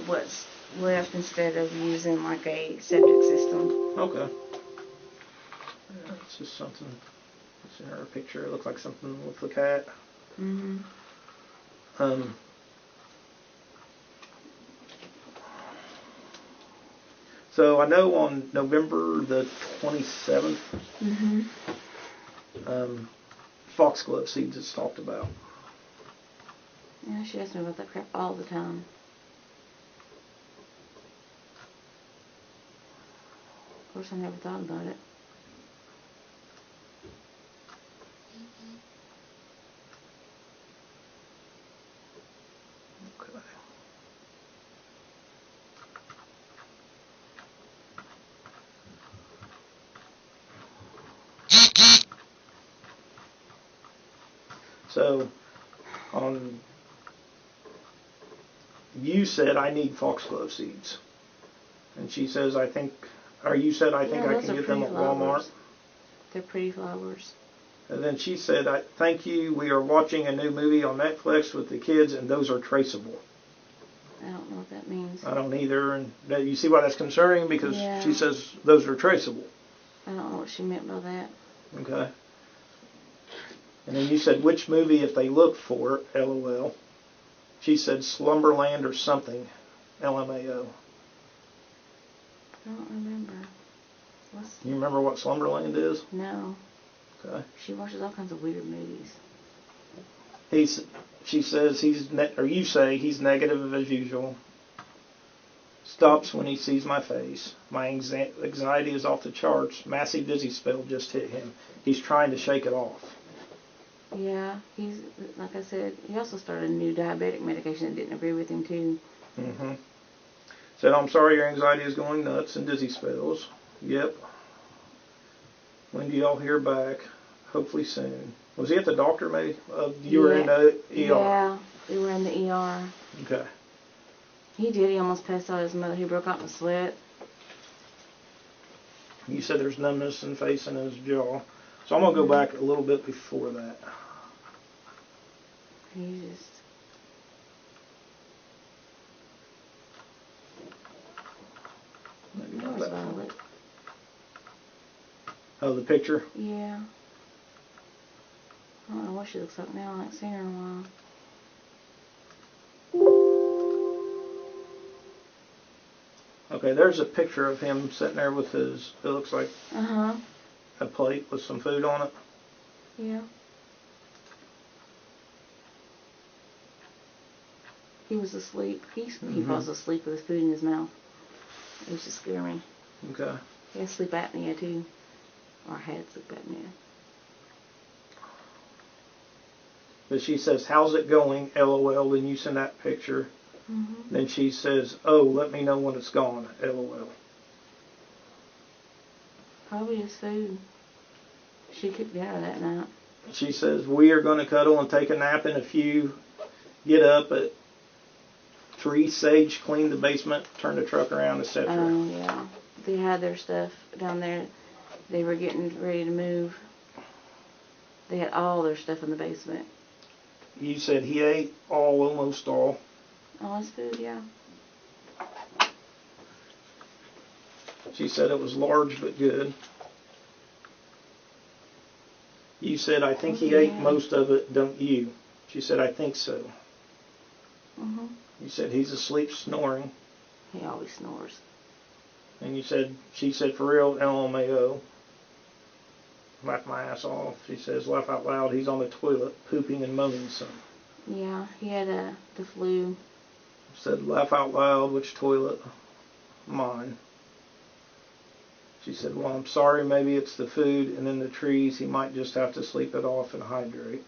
what's left instead of using a septic system. Okay. Yeah, it's just something. It's in her picture. It looks like something with the cat. So I know on November the 27th, foxglove seeds is talked about. Yeah, she asks me about that crap all the time. Of course, I never thought about it. Okay. So, you said I need foxglove seeds, and she says I think, or you said I think I those can are get them pretty at Walmart. flowers. They're pretty flowers. And then she said, thank you, we are watching a new movie on Netflix with the kids, and those are traceable. I don't know what that means. I don't either, and you see why that's concerning, because Yeah. she says those are traceable. I don't know what she meant by that. Okay. And then you said, which movie if they look for it, LOL. She said Slumberland or something, LMAO. I don't remember. You remember what Slumberland is? No. Okay. She watches all kinds of weird movies. She says you say he's negative as usual. Stops when he sees my face. My anxiety is off the charts. Massive dizzy spell just hit him. He's trying to shake it off. Yeah, he's, like I said, he also started a new diabetic medication that didn't agree with him, too. Said, I'm sorry your anxiety is going nuts and dizzy spells. Yep. When do y'all hear back? Hopefully soon. Was he at the doctor, maybe? You were in the ER. Yeah, we were in the ER. Okay. He did. He almost passed out his mother. He broke out in sweat. You said there's numbness in face and his jaw. So I'm going to go back a little bit before that. He just. Maybe That not was that far. Violet. Oh, the picture? Yeah. I don't know what she looks like now. I haven't seen her in a while. Okay, there's a picture of him sitting there with his, it looks like Uh-huh. a plate with some food on it. Yeah. He was asleep. He falls asleep with his food in his mouth. It used to scare me. Okay. He has sleep apnea too. Or had sleep apnea. But she says, how's it going? LOL. Then you send that picture. Mm-hmm. Then she says, oh, let me know when it's gone. LOL. Probably his food. She cooked dinner that night. She says, we are going to cuddle and take a nap in a few. Get up at 3, Sage, clean the basement, turn the truck around, etc. Oh, yeah. They had their stuff down there. They were getting ready to move. They had all their stuff in the basement. You said he ate almost all. All his food, yeah. She said it was large but good. You said, I think he ate most of it, don't you? She said, I think so. Mm-hmm. You said, he's asleep snoring. He always snores. And you said, she said, for real, LMAO. Laughed my ass off. She says, laugh out loud, he's on the toilet, pooping and moaning some. Yeah, he had the flu. Said, laugh out loud, which toilet? Mine. She said, well, I'm sorry, maybe it's the food and then the trees. He might just have to sleep it off and hydrate.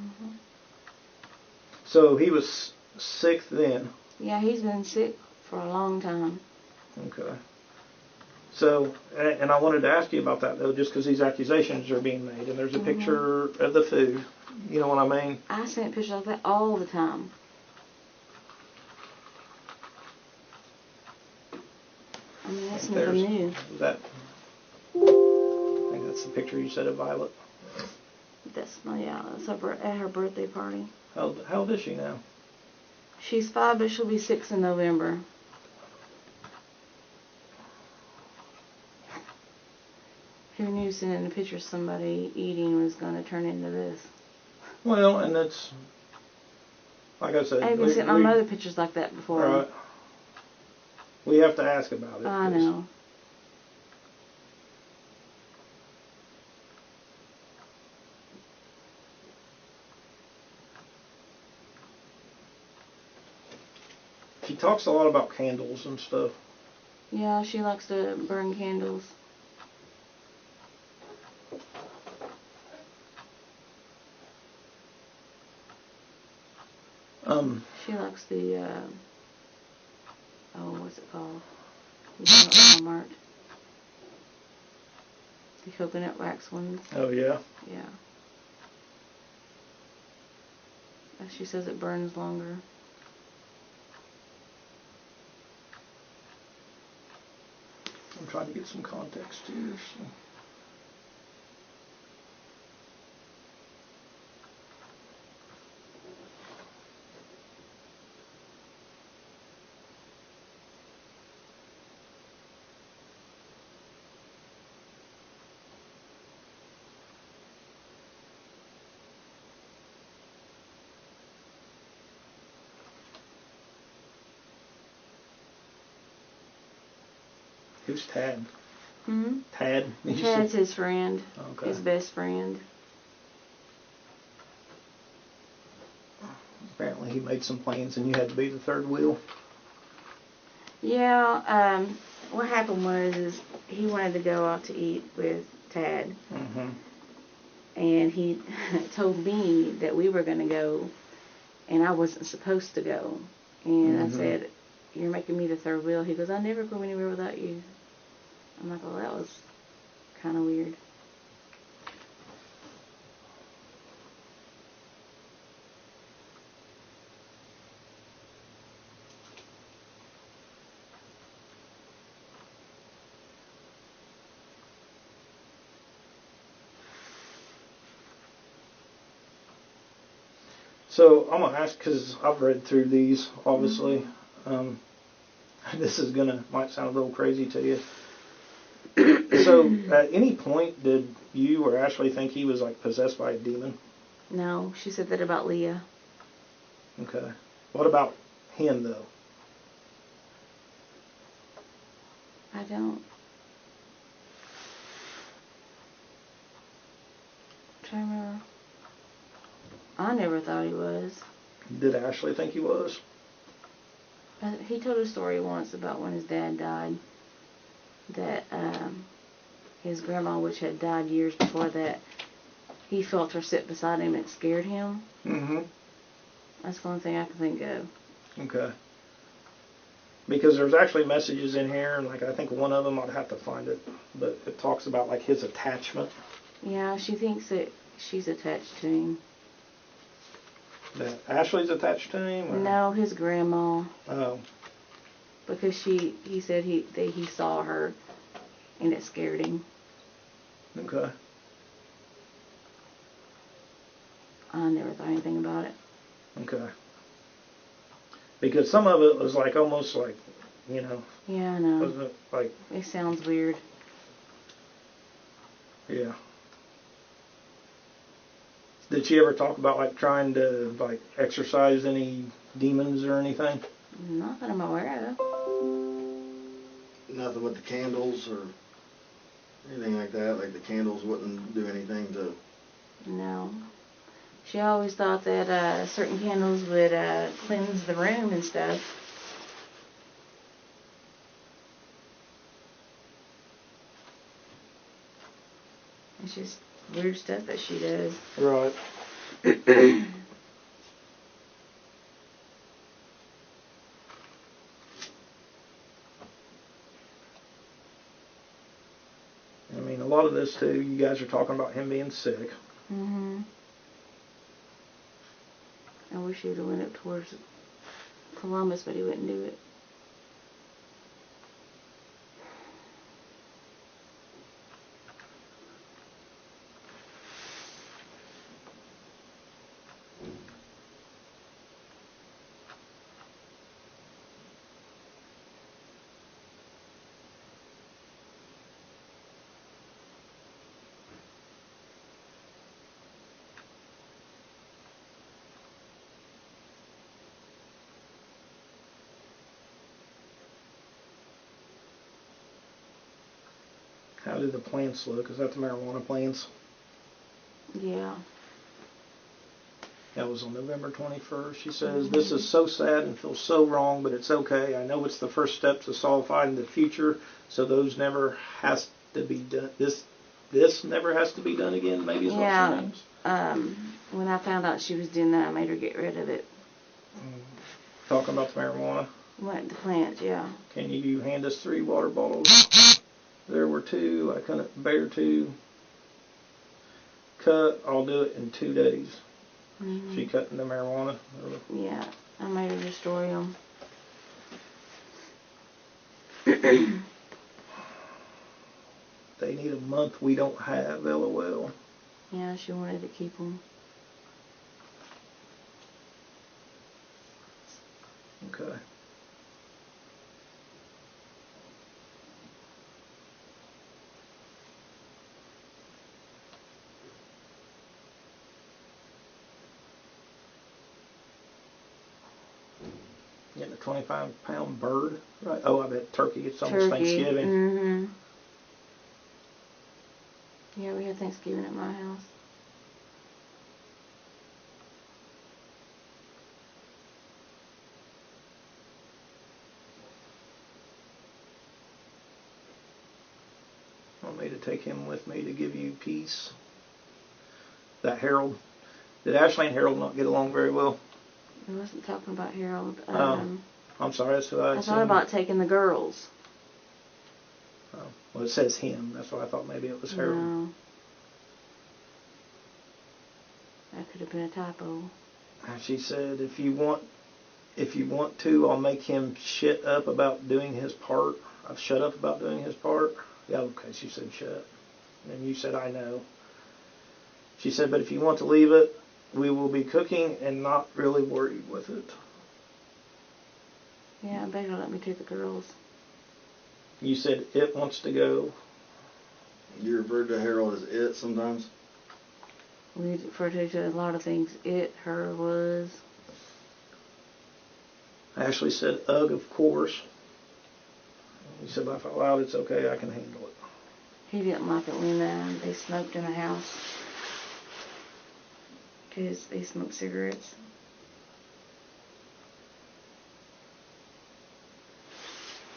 Mm-hmm. So he was sick then. Yeah, he's been sick for a long time. Okay. So, and I wanted to ask you about that, though, just because these accusations are being made, and there's a picture of the food. You know what I mean? I sent pictures like that all the time. I mean, that's nothing new. That, I think that's the picture you said of Violet. That's at her birthday party. How old is she now? She's 5, but she'll be 6 in November. Who knew sending a picture of somebody eating was going to turn into this? Well, and that's, like I said, I've been sent my mother pictures like that before. Right. We have to ask about it. I know. She talks a lot about candles and stuff. Yeah, she likes to burn candles. She likes the, what's it called? You know, at Walmart. The coconut wax ones. Oh, yeah? Yeah. She says it burns longer. I'm trying to get some context here. So. Who's Tad? Hmm? Tad? Tad's his friend. Okay. His best friend. Apparently he made some plans and you had to be the third wheel. Yeah, what happened was he wanted to go out to eat with Tad. Mm-hmm. And he told me that we were going to go and I wasn't supposed to go. And I said, you're making me the third wheel. He goes, I never go anywhere without you. I'm like, well, that was kind of weird. So I'm gonna ask, because I've read through these, obviously. This is might sound a little crazy to you. So at any point did you or Ashley think he was like possessed by a demon? No, she said that about Leah. Okay. What about him though? I don't. I'm trying to remember. I never thought he was. Did Ashley think he was? He told a story once about when his dad died. That his grandma, which had died years before that, he felt her sit beside him and it scared him. Mm-hmm. That's the only thing I can think of. Okay. Because there's actually messages in here, and like I think one of them, I'd have to find it, but it talks about like his attachment. Yeah, she thinks that she's attached to him. That Ashley's attached to him? Or? No, his grandma. Oh. Because he said that he saw her and it scared him. Okay. I never thought anything about it. Okay. Because some of it was like almost like, Yeah, I know. wasn't it like, It sounds weird. yeah. Did she ever talk about like trying to like exorcise any demons or anything? Not that I'm aware of. Nothing with the candles or anything like that. Like the candles wouldn't do anything to. No. She always thought that certain candles would cleanse the room and stuff. It's just weird stuff that she does. Right. I mean, a lot of this too, you guys are talking about him being sick. Mhm. I wish he would have went up towards Columbus, but he wouldn't do it. How did the plants look? Is that the marijuana plants? Yeah. That was on November 21st. She says, this is so sad and feels so wrong, but it's okay. I know it's the first step to solidifying the future, so those never has to be done. This never has to be done again, maybe is what she means. When I found out she was doing that, I made her get rid of it. Talking about the marijuana. Went to plants, yeah. Can you hand us 3 water bottles? There were 2. I couldn't bear 2. Cut. I'll do it in 2 days. Mm-hmm. She cutting the marijuana. Yeah, I made her destroy them. They need a month we don't have. LOL. Yeah, she wanted to keep them. Okay. Getting a 25-pound bird, right? Oh, I bet turkey. It's almost Thanksgiving. Mm-hmm. Yeah, we had Thanksgiving at my house. Want me to take him with me to give you peace? That Harold. Did Ashley and Harold not get along very well? I wasn't talking about Harold. Oh. I'm sorry, that's who I had I seen. thought about taking the girls. Oh, well, it says him. That's why I thought maybe it was Harold. No. That could have been a typo. And she said, if you want to, I'll make him shut up about doing his part. I've shut up about doing his part. Yeah, okay, she said shut. And you said, I know. She said, but if you want to leave it, we will be cooking and not really worried with it. Yeah, I better let me take the girls. You said it wants to go. You referred to Harold as it sometimes? We refer to a lot of things. It, her, was. Ashley said, ugh, of course. He said, laugh out loud, it's okay, I can handle it. He didn't like it when they smoked in the house. Because they smoked cigarettes.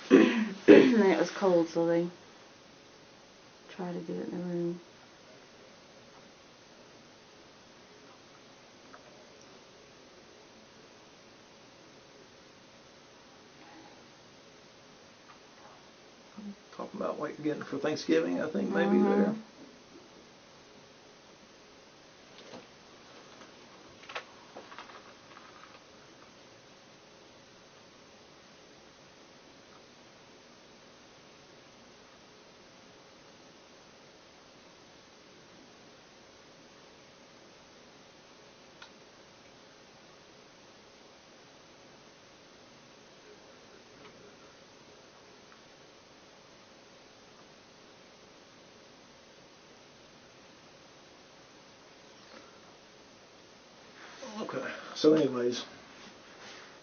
And it was cold, so they tried to do it in the room. Talking about what you're getting for Thanksgiving, I think, maybe there. Okay, so anyways,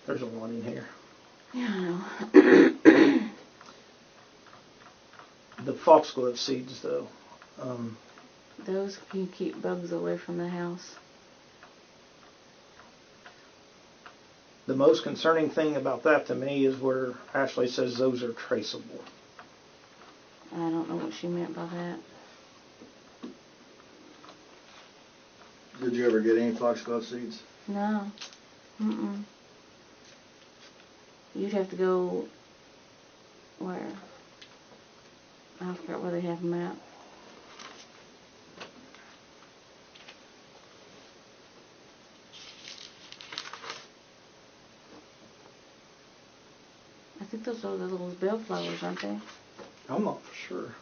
there's a lot in here. Yeah, I know. The foxglove seeds, though. Those can keep bugs away from the house. The most concerning thing about that to me is where Ashley says those are traceable. I don't know what she meant by that. Did you ever get any foxglove seeds? No. Mm-mm. You'd have to go where? I forgot where they have them at. I think those are the little bellflowers, aren't they? I'm not for sure.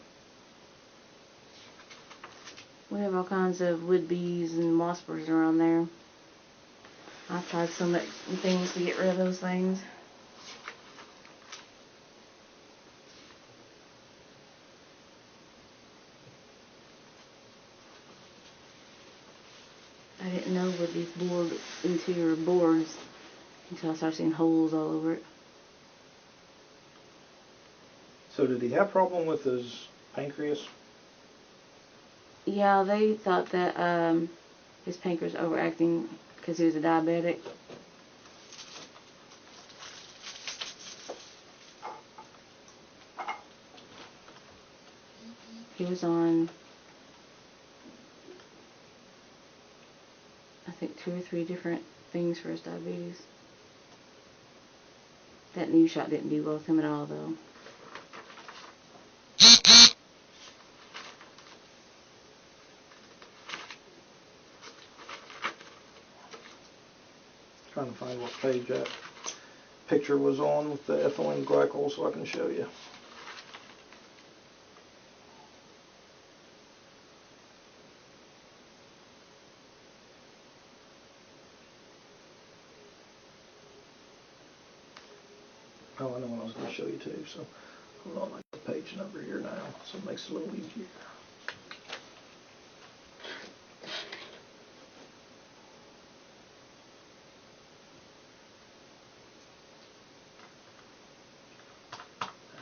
We have all kinds of wood bees and waspers around there. I've tried so much things to get rid of those things. I didn't know with these interior boards until I started seeing holes all over it. So did he have a problem with his pancreas? Yeah, they thought that his pancreas was overacting because he was a diabetic. He was on, I think, 2 or 3 different things for his diabetes. That new shot didn't do well with him at all, though. Trying to find what page that picture was on with the ethylene glycol so I can show you. Oh, I know what I was going to show you too, so hold on, I got the page number here now, so it makes it a little easier.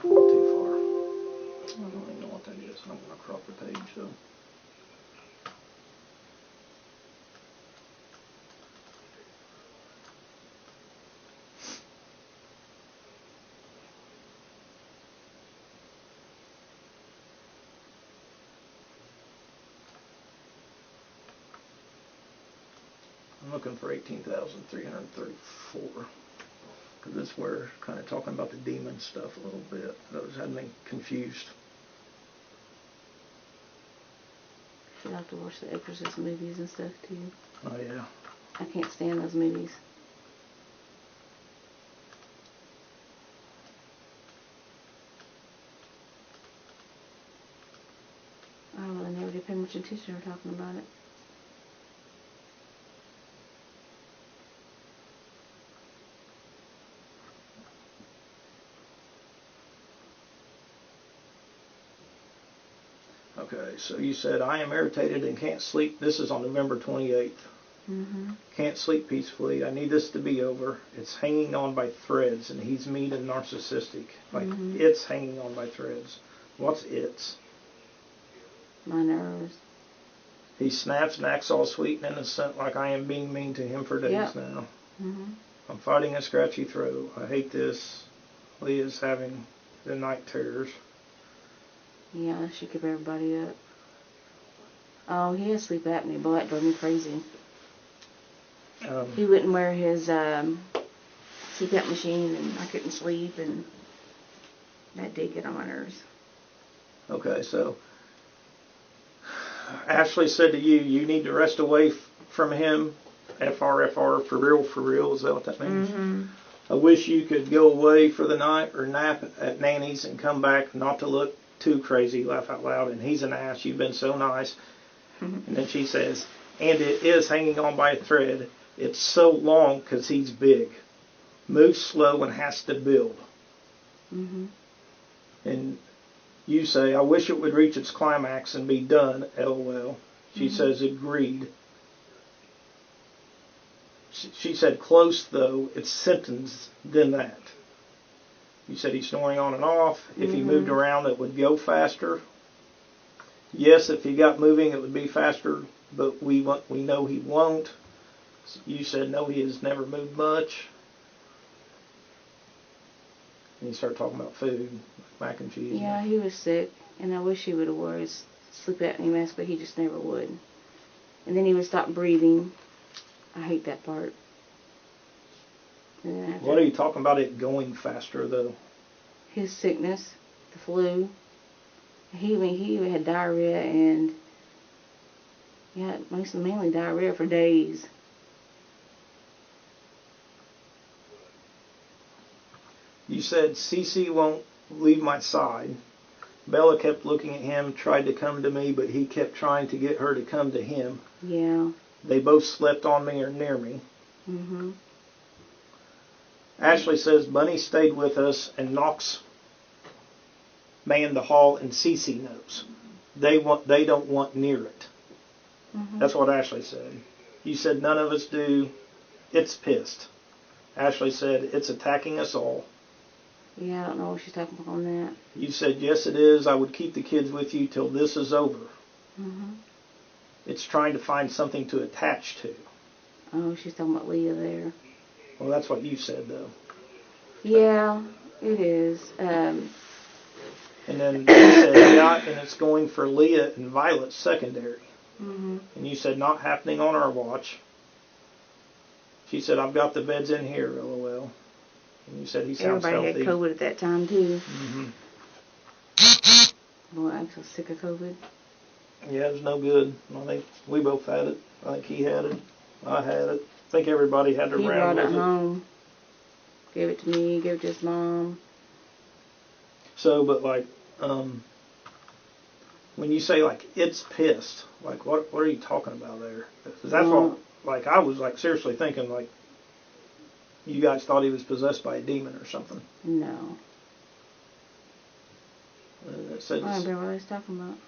I went too far. I don't even know what that is. I'm going to crop the page, so. I'm looking for 18,334. because this we're kind of talking about the demon stuff a little bit. Those had me confused. Should have to watch the Exorcist movies and stuff too. Oh yeah. I can't stand those movies. I really never did pay much attention to her talking about it. Okay, so you said, I am irritated and can't sleep. This is on November 28th. Mm-hmm. Can't sleep peacefully. I need this to be over. It's hanging on by threads, and he's mean and narcissistic. Like, it's hanging on by threads. What's it's? My nerves. He snaps and acts all sweet and innocent like I am being mean to him for days now. Mm-hmm. I'm fighting a scratchy throat. I hate this. Leah's having the night terrors. Yeah, she kept everybody up. Oh, he has sleep apnea. Boy, that drove me crazy. He wouldn't wear his CPAP machine, and I couldn't sleep, and that did get on my nerves. Okay, so Ashley said to you, you need to rest away from him. FR, for real. Is that what that means? Mm-hmm. I wish you could go away for the night or nap at Nanny's and come back, not to look too crazy, laugh out loud, and he's an ass. You've been so nice. And then she says, and it is hanging on by a thread. It's so long because he's big. Moves slow and has to build. Mm-hmm. And you say, I wish it would reach its climax and be done, LOL. She says, agreed. She said, close though, it's symptoms, then that. You said he's snoring on and off. If he moved around, it would go faster. Yes, if he got moving, it would be faster, but we know he won't. You said, no, he has never moved much. And you start talking about food, mac and cheese. Yeah, he was sick, and I wish he would have wore his sleep apnea mask, but he just never would. And then he would stop breathing. I hate that part. And then after What are you talking about it going faster, though? his sickness, the flu. He even had diarrhea, and yeah, mainly diarrhea for days. You said Cece won't leave my side. Bella kept looking at him, tried to come to me, but he kept trying to get her to come to him. Yeah. They both slept on me or near me. Mhm. Ashley says Bunny stayed with us and Knox manned the hall, and Cece knows. They don't want near it. Mhm. That's what Ashley said. You said none of us do. It's pissed. Ashley said it's attacking us all. Yeah, I don't know what she's talking about on that. You said yes it is. I would keep the kids with you till this is over. Mhm. It's trying to find something to attach to. Oh, she's talking about Leah there. Well, that's what you said, though. Yeah, it is. And then you said, yeah, and it's going for Leah and Violet secondary. Mhm. And you said, not happening on our watch. She said, I've got the beds in here, LOL. And you said, he sounds Everybody healthy. had COVID at that time too. Mm-hmm. Boy, I'm so sick of COVID. Yeah, it was no good. I think we both had it. I think he had it. I had it. I think everybody had to He round brought it with it. home. Gave it to me. Gave it to his mom. So, but like, when you say like it's pissed, like what are you talking about there? 'Cause that's what, like, I was like seriously thinking like you guys thought he was possessed by a demon or something. No. It said, I don't remember what I was talking about.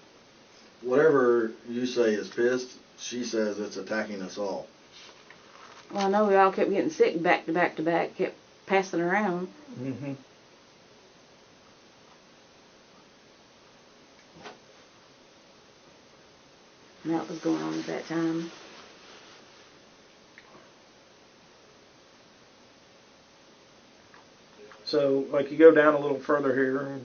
Whatever you say is pissed, she says it's attacking us all. Well, I know we all kept getting sick back to back to back. Kept passing around. mm-hmm. And that was going on at that time. So like you go down a little further here.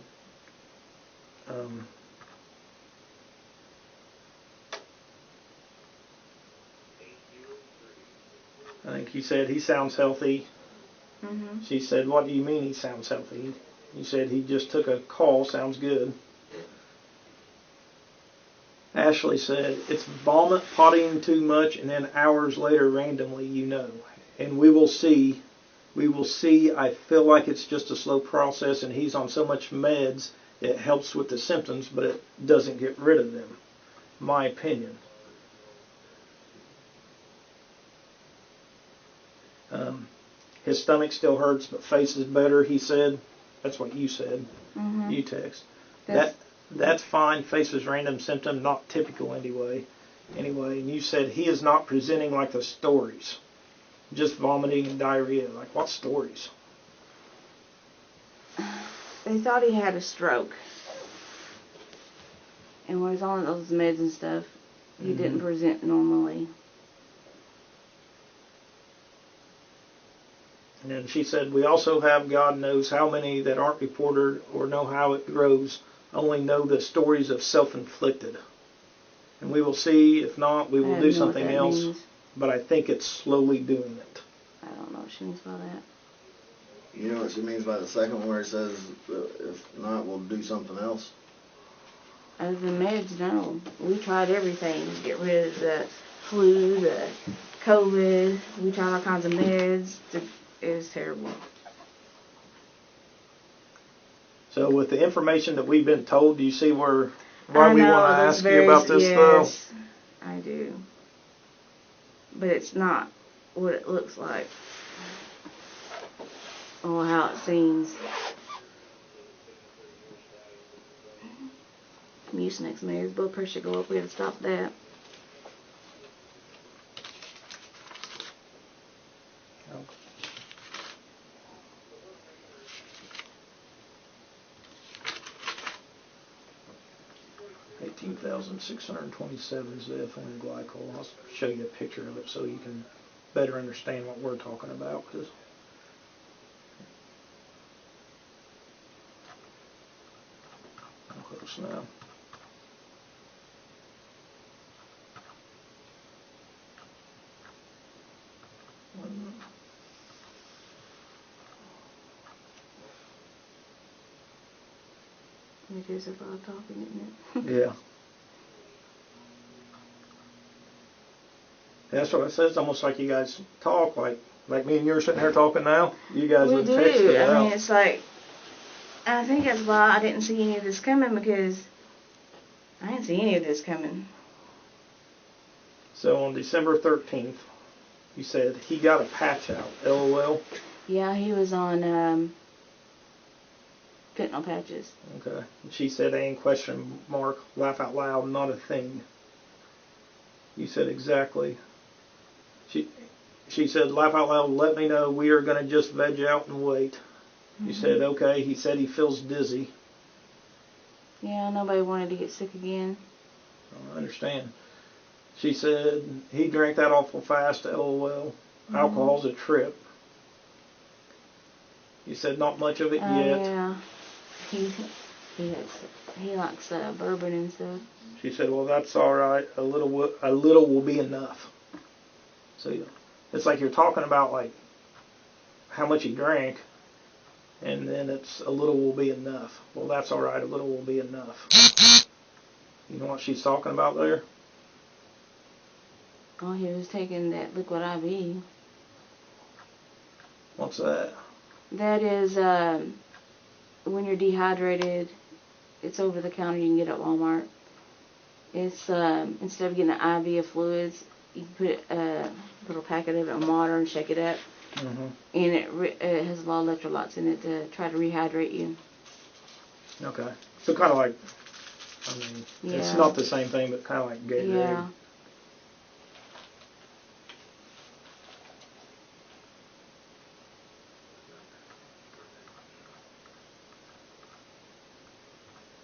I think he said he sounds healthy. Mhm. She said, "What do you mean he sounds healthy?" He said, "He just took a call, sounds good." Ashley said, "It's vomit, pottying too much, and then hours later randomly, And we will see. We will see. I feel like it's just a slow process, and he's on so much meds, it helps with the symptoms, but it doesn't get rid of them. My opinion." His stomach still hurts, but face is better, he said. That's what you said. Mhm. You text. That's- That's fine. Face is random symptom, not typical anyway. And you said he is not presenting like the stories. Just vomiting and diarrhea. Like, what stories? They thought he had a stroke. And when he's on those meds and stuff, he didn't present normally. And then she said, "We also have God knows how many that aren't reported or know how it grows, only know the stories of self-inflicted. And we will see. If not, we I will don't do know what something that else. means. But I think it's slowly doing it." I don't know what she means by that. You know what she means by the second one where it says, if not, we'll do something else? Other than meds, no. We tried everything to get rid of the flu, the COVID. We tried all kinds of meds. It was terrible. So with the information that we've been told, do you see why I we know, want to there's ask you about this, yes, I do. But it's not what it looks like. Or how it seems. Mucinex made his blood pressure go up. We had to stop that. though? 18,627 is the ethylene glycol. I'll show you a picture of it so you can better understand what we're talking about. Cause I'm close now. It is about talking, isn't it? Yeah. That's what I said. It's almost like you guys talk like me and you are sitting here talking now. You guys We would text do. it I out. mean, it's like, I think that's why I didn't see any of this coming, because I didn't see any of this coming. So on December 13th, you said he got a patch out. LOL. Yeah, he was on fentanyl patches. Okay. And she said, "And question mark, laugh out loud, not a thing." You said exactly. She said, "Laugh out loud, let me know. We are going to just veg out and wait." You said, "Okay." He said he feels dizzy. Yeah, nobody wanted to get sick again. I understand. She said, he drank that awful fast, LOL. Alcohol's a trip. You said, not much of it yet. Yeah. He likes bourbon and stuff. She said, well, that's all right. A little will be enough. So it's like you're talking about like how much he drank, and then it's a little will be enough. Well, that's all right. A little will be enough. You know what she's talking about there? Oh, he was taking that liquid IV. What's that? That is when you're dehydrated. It's over the counter. You can get it at Walmart. It's instead of getting an IV of fluids, you can put a little packet of it in water and shake it up, and it has a lot of electrolytes in it to try to rehydrate you. Okay. So kind of like, I mean, it's not the same thing, but kind of like Gatorade. Yeah.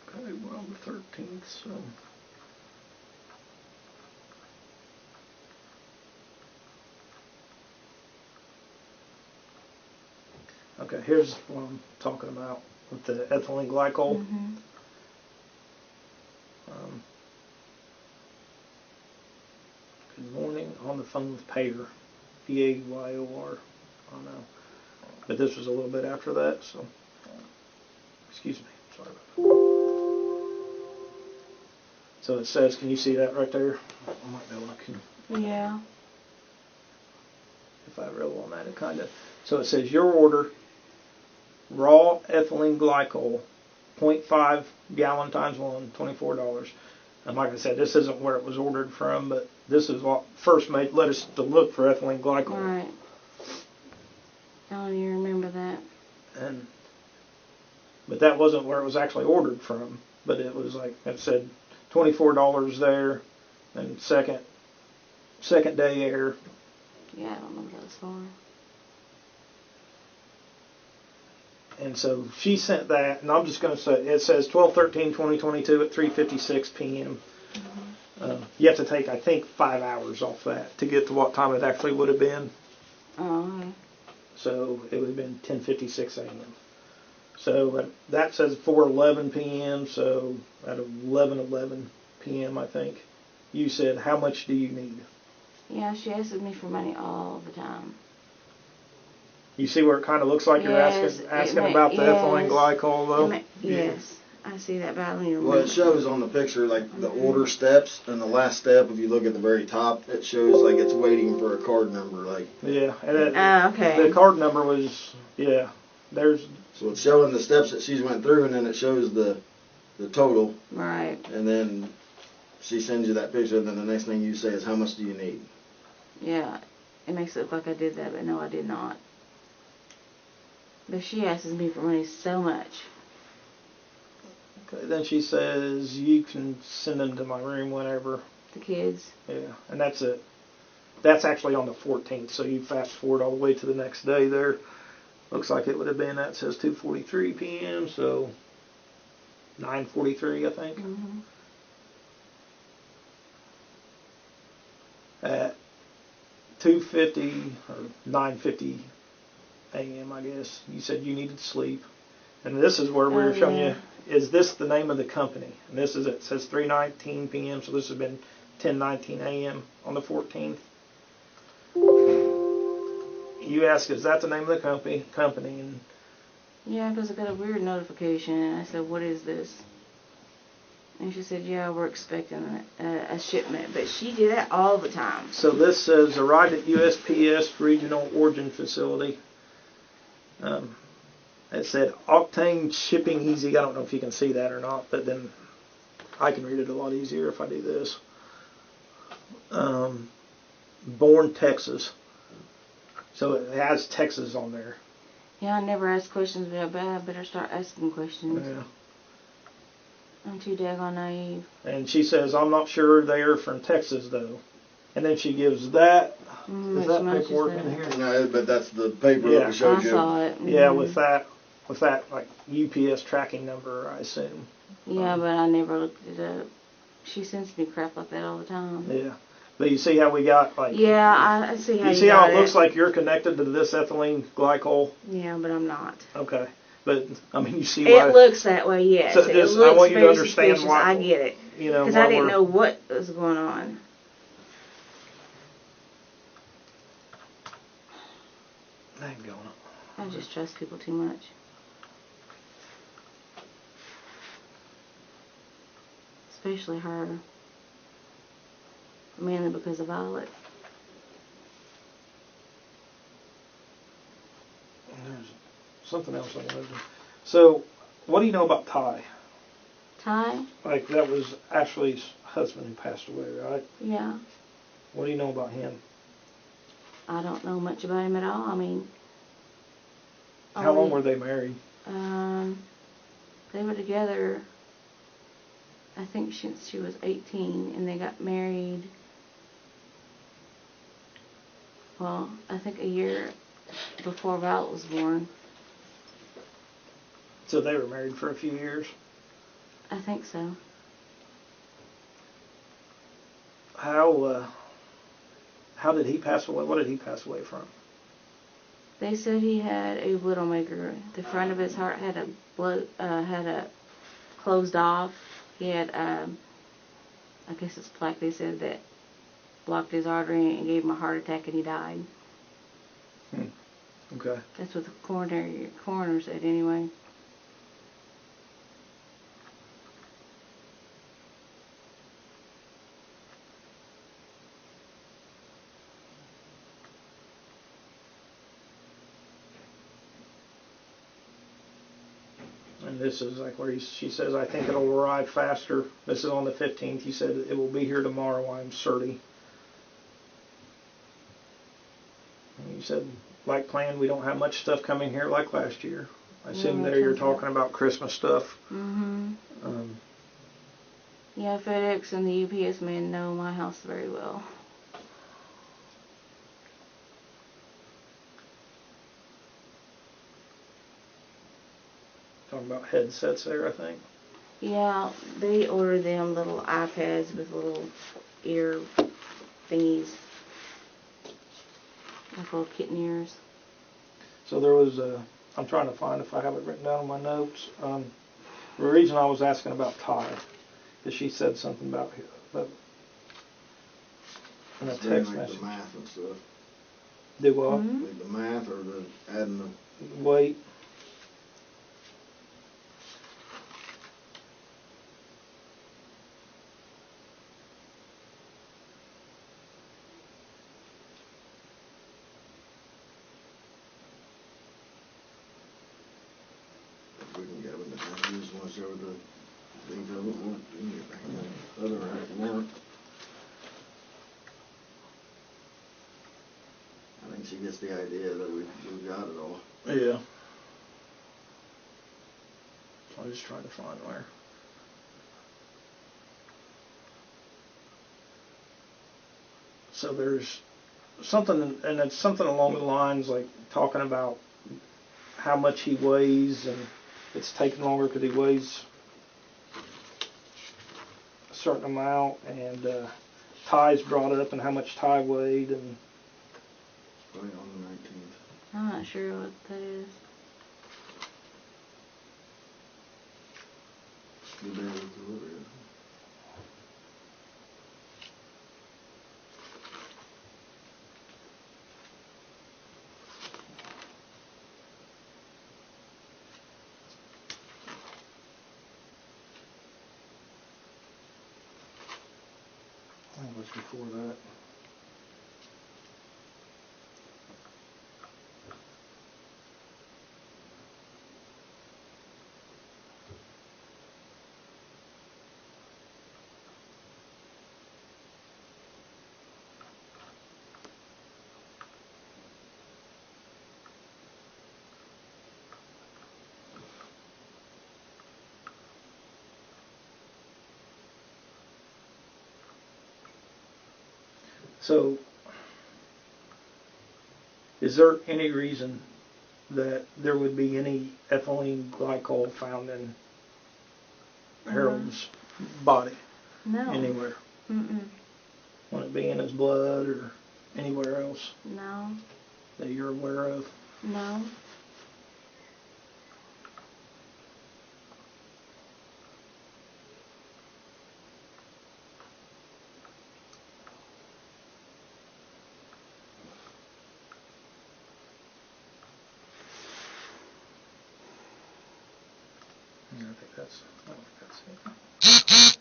Okay, we're on the 13th, so. Okay, here's what I'm talking about with the ethylene glycol. Good morning, on the phone with Payer, Payor. I don't know. but this was a little bit after that. So, excuse me. Sorry about that. So it says, can you see that right there? I might be able to. Yeah. If I roll on that, it kind of. So it says your order, raw ethylene glycol, 0.5 gallon times 1, $24. And like I said, this isn't where it was ordered from, but this is what first led us to look for ethylene glycol. Right. I don't even remember that. But that wasn't where it was actually ordered from. But it was like it said, $24 there, and second day air. Yeah, I don't know what that was for. And so she sent that, and I'm just going to say, it says 12/13/2022 at 3:56 p.m. You have to take, I think, 5 hours off that to get to what time it actually would have been. Oh, okay. So it would have been 10:56 a.m. So that says 4:11 p.m. So at 11:11 p.m. I think you said, how much do you need? Yeah, she asks me for money all the time. You see where it kind of looks like you're Yes, asking about the ethylene glycol though? Yes, I see that, but I don't even Well, it remember. shows on the picture like the order steps, and the last step, if you look at the very top, it shows like it's waiting for a card number. Like, Yeah, and Okay. the card number was, there's. so it's showing the steps that she's went through, and then it shows the total, Right. and then she sends you that picture, and then the next thing you say is, how much do you need? Yeah, it makes it look like I did that, but no, I did not. But she asks me for money so much. Okay, then she says you can send them to my room whenever. The kids. Yeah, and that's it. That's actually on the 14th, so you fast forward all the way to the next day there. Looks like it would have been, that says 2:43 p.m., so 9:43, I think. Mm-hmm. At 2:50 or 9:50 a.m., I guess, you said you needed sleep. And this is where we're showing you, is this the name of the company? And this is, it says 3:19 p.m., so this has been 10:19 a.m. on the 14th. You ask, is that the name of the company? And Yeah, because I got a weird notification, and I said, what is this? And she said, yeah, we're expecting a shipment. But she did that all the time. so this says, arrived at USPS Regional Origin Facility. It said, Octane Shipping Easy. I don't know if you can see that or not, but then I can read it a lot easier if I do this. Bourne, Texas. So it has Texas on there. Yeah, I never ask questions, but I better start asking questions. Yeah. I'm too daggone naive. And she says, I'm not sure they are from Texas, though. And then she gives that. Is that much paperwork is in that? here? No, but that's the paper Yeah. that we showed I you. saw it. Mm-hmm. Yeah, with that like UPS tracking number, I assume. Yeah, but I never looked it up. She sends me crap like that all the time. Yeah. But you see how we got like. Yeah, I see how You you see how got it looks like you're connected to this ethylene glycol? Yeah, but I'm not. Okay. But I mean, you see why. It looks that way, yes. So It just, looks I want you to very understand suspicious. why. I get it. You know, Because I didn't know what was going on. Hang on. I just trust people too much. Especially her. Mainly because of Violet. There's something else I wanted to. So, what do you know about Ty? Ty? Like, that was Ashley's husband who passed away, right? Yeah. What do you know about him? I don't know much about him at all. I mean... How long were they married? They were together, I think, since she was 18, and they got married, well, I think a year before Violet was born. So they were married for a few years? I think so. How did he pass away? What did he pass away from? They said he had a widowmaker. The front of his heart had a closed off. He had, I guess it's plaque. They said that blocked his artery and gave him a heart attack, and he died. Okay. Okay. That's what the coroner said anyway. And this is like where she says, I think it'll arrive faster. This is on the 15th. He said it will be here tomorrow, I'm certain. And he said, like planned, we don't have much stuff coming here like last year. I assume that there you're turns out. talking about Christmas stuff. Mm-hmm. Yeah, FedEx and the UPS men know my house very well. Talking about headsets there, I think. Yeah, they order them little iPads with little ear thingies. Like little kitten ears. So there was I'm trying to find if I have it written down in my notes. The reason I was asking about Ty is she said something about in a It's text like message. the math and stuff. Do what? Mm-hmm. Like the math or the adding the. Wait. If we can get them, but use once over the things of it, want to get back in the other rack more. I think she gets the idea that we got it all. Yeah. I'm just trying to find where. So there's something, and it's something along the lines like talking about how much he weighs, and it's taking longer because he weighs a certain amount, and Ty's brought up and how much Ty weighed, and Right on the 19th. I'm not sure what that is. The day of delivery. I think it was before that. So, is there any reason that there would be any ethylene glycol found in Harold's body No. anywhere? Mm-mm. Would it be in his blood or anywhere else No. that you're aware of? No. I don't think that's it.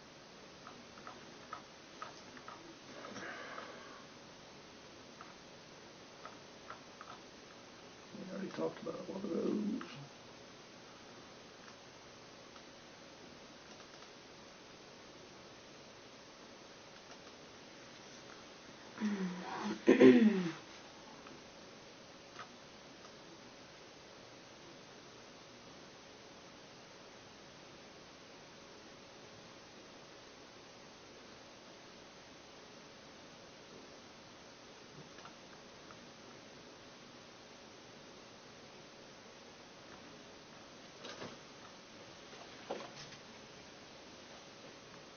We already talked about one of those.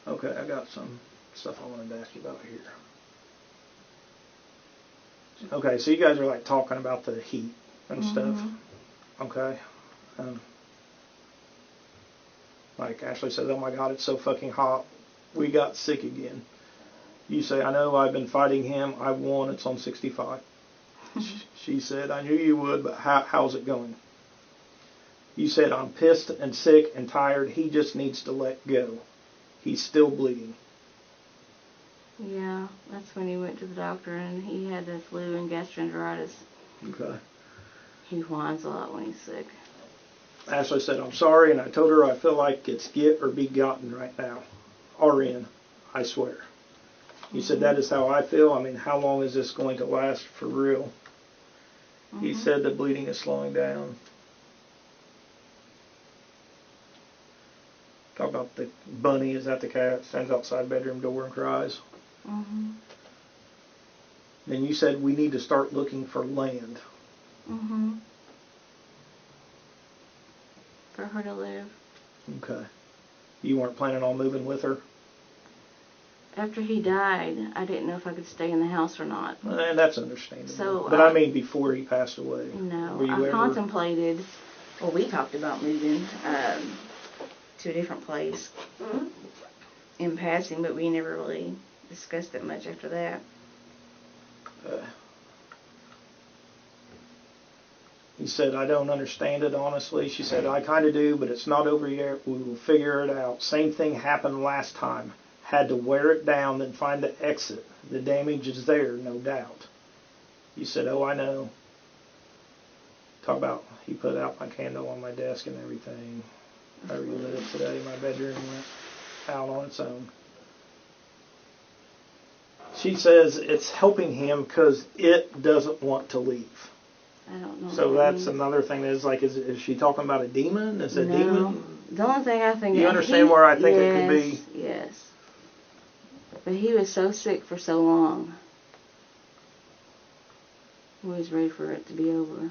Okay, I got some stuff I wanted to ask you about here. Okay, so you guys are like talking about the heat and stuff. Okay. Like Ashley says, oh my God, it's so fucking hot. We got sick again. You say, I know, I've been fighting him. I won. It's on 65. She said, I knew you would, but how's it going? You said, I'm pissed and sick and tired. He just needs to let go. He's still bleeding. Yeah, that's when he went to the doctor and he had the flu and gastroenteritis. Okay. He whines a lot when he's sick. Ashley said, I'm sorry, and I told her I feel like it's get or be gotten right now. RN, I swear. He said, that is how I feel. I mean, how long is this going to last for real? He said the bleeding is slowing down. Talk about the bunny, is that the cat? Stands outside bedroom door and cries. Then you said we need to start looking for land. For her to live. Okay. You weren't planning on moving with her? After he died, I didn't know if I could stay in the house or not. And that's understandable. So, but I mean before he passed away. No, Were you I ever... contemplated, well, we talked about moving to a different place in passing, but we never really discussed it much after that. He said, I don't understand it, honestly. She said, I kind of do, but it's not over yet. We will figure it out. Same thing happened last time. Had to wear it down, then find the exit. The damage is there, no doubt. You said, oh, I know. Talk about, he put out my candle on my desk and everything. I relit it today. My bedroom went out on its own. She says it's helping him because it doesn't want to leave. I don't know. So that's another thing. Is like, is she talking about a demon? Is a demon? The only thing I think. You understand where I think it could be? Yes. But he was so sick for so long. He was ready for it to be over.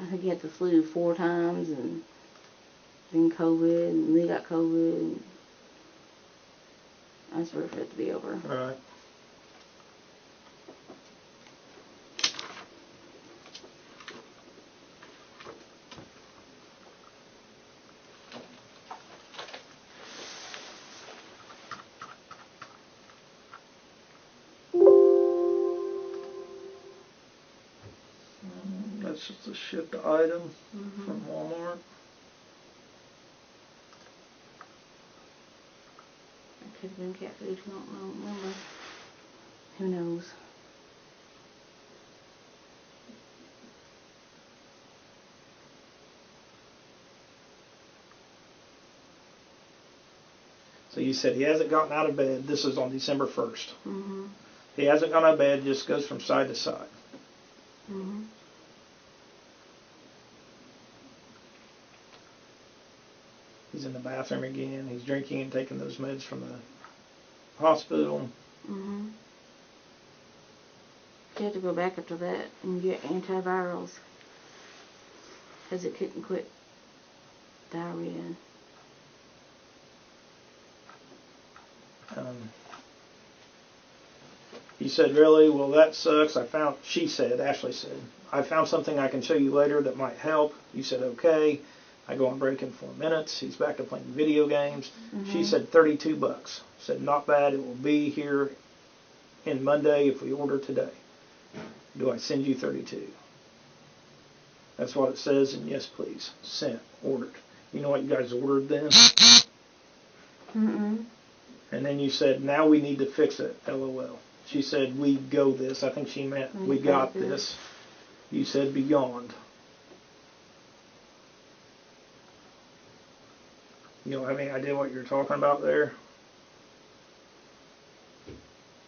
I think he had the flu 4 times, and then COVID, and we got COVID. And I was ready for it to be over. All right. That's just a shipped item from Walmart. It could have been cat food. I don't remember. Who knows? So you said he hasn't gotten out of bed. This is on December 1st. He hasn't gone out of bed, just goes from side to side. He's in the bathroom again. He's drinking and taking those meds from the hospital. He had to go back after that and get antivirals because it couldn't quit diarrhea. He said, really? Well, that sucks. She said, Ashley said, I found something I can show you later that might help. You said, okay. I go on break in 4 minutes. He's back to playing video games. She said $32. Said, not bad. It will be here in Monday if we order today. Do I send you 32? That's what it says, and yes, please. Sent. Ordered. You know what you guys ordered then? And then you said, now we need to fix it, LOL. She said, we go this. I think she meant we got this. You said beyond. You don't have any idea what you're talking about there?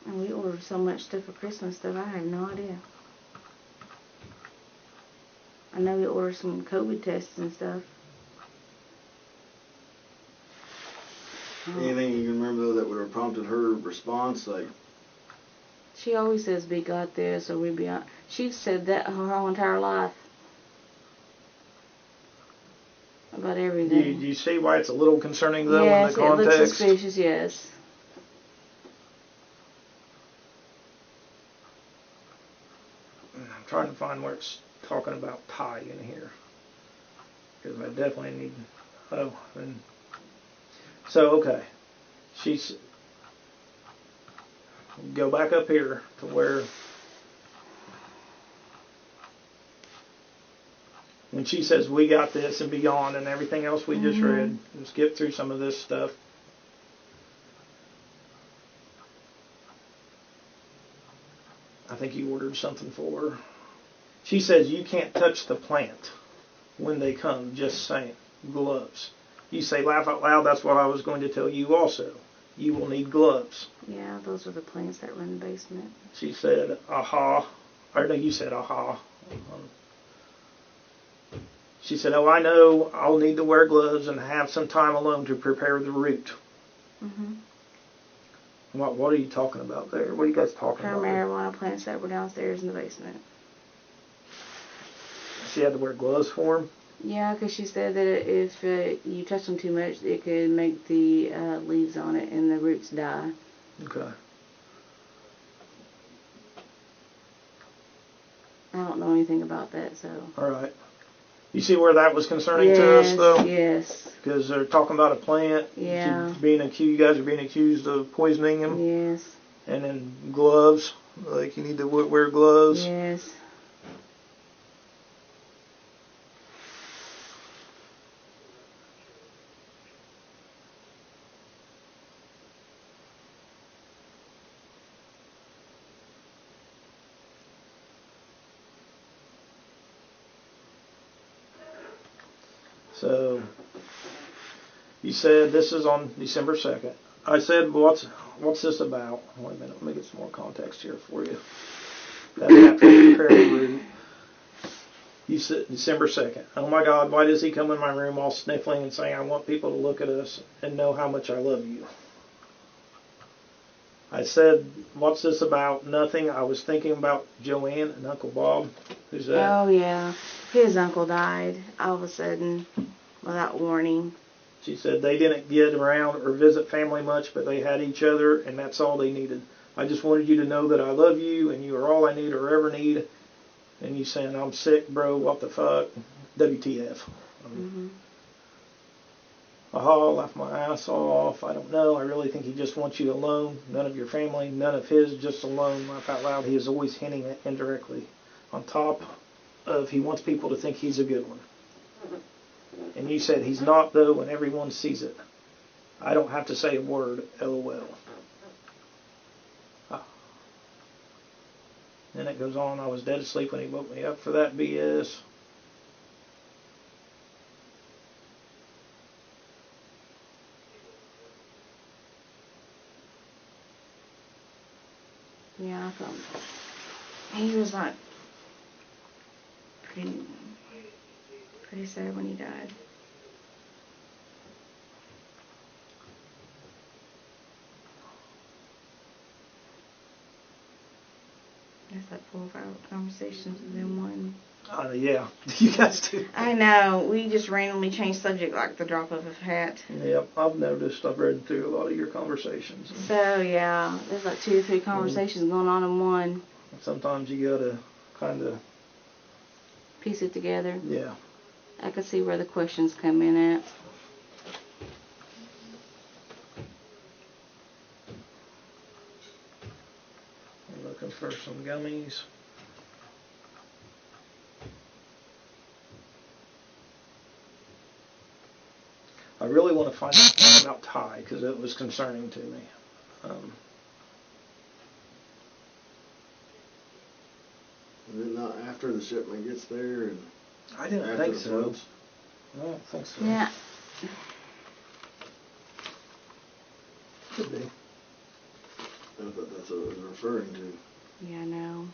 And we ordered so much stuff for Christmas stuff, I have no idea. I know we ordered some COVID tests and stuff. Anything you can remember though that would have prompted her response, like? She always says, we got this, or we be on. She's said that her whole entire life. About everything. Do you see why it's a little concerning though yes, in the context? It looks suspicious, yes. I'm trying to find where it's talking about tie in here. Because I definitely need, so okay. go back up here to where when she says we got this and beyond and everything else we just read, skip through some of this stuff. I think you ordered something for her. She says you can't touch the plant when they come, just saying. Gloves. You say laugh out loud, that's what I was going to tell you also. You will need gloves. Yeah, those are the plants that were in the basement. She said, aha. Or no, you said, aha. She said, oh, I know I'll need to wear gloves and have some time alone to prepare the root. Mm-hmm. What are you talking about there? What are you guys talking Her about there? marijuana plants that were downstairs in the basement. She had to wear gloves for them? Yeah, because she said that if you touch them too much, it could make the leaves on it and the roots die. Okay. I don't know anything about that, so. All right. You see where that was concerning to us, though? Yes. Because they're talking about a plant. Yeah. Being accused, you guys are being accused of poisoning him. Yes. And then gloves. Like you need to wear gloves. Yes. So, you said this is on December 2nd. I said, what's this about? Wait a minute, let me get some more context here for you. That after you prepare the root. You said December 2nd. Oh my God, why does he come in my room all sniffling and saying, I want people to look at us and know how much I love you? I said, what's this about? Nothing. I was thinking about Joanne and Uncle Bob. Who's that? Oh, yeah. His uncle died all of a sudden without warning. She said they didn't get around or visit family much, but they had each other, and that's all they needed. I just wanted you to know that I love you, and you are all I need or ever need. And you saying, I'm sick, bro, what the fuck? WTF. Mm-hmm. Aha, laugh my ass off. I don't know. I really think he just wants you alone. None of your family, none of his, just alone. Laugh out loud. He is always hinting it indirectly. On top of he wants people to think he's a good one. And you said he's not, though, and everyone sees it. I don't have to say a word, LOL. Then it goes on, I was dead asleep when he woke me up for that BS. Yeah, I thought he was like pretty sad when he died. That's like 4 or 5 conversations within one. Yeah, you guys do. I know. We just randomly change subject like the drop of a hat. Yep, I've noticed. I've read through a lot of your conversations. So, yeah, there's like 2 or 3 conversations going on in one. Sometimes you gotta kind of Piece it together. Yeah. I can see where the questions come in at. I'm looking for some gummies. I really want to find out about Ty because it was concerning to me. Is it not after the shipment gets there and I didn't after think the so. floods? I don't think so. Yeah. Could be. I thought that's what it was referring to. Yeah, I know.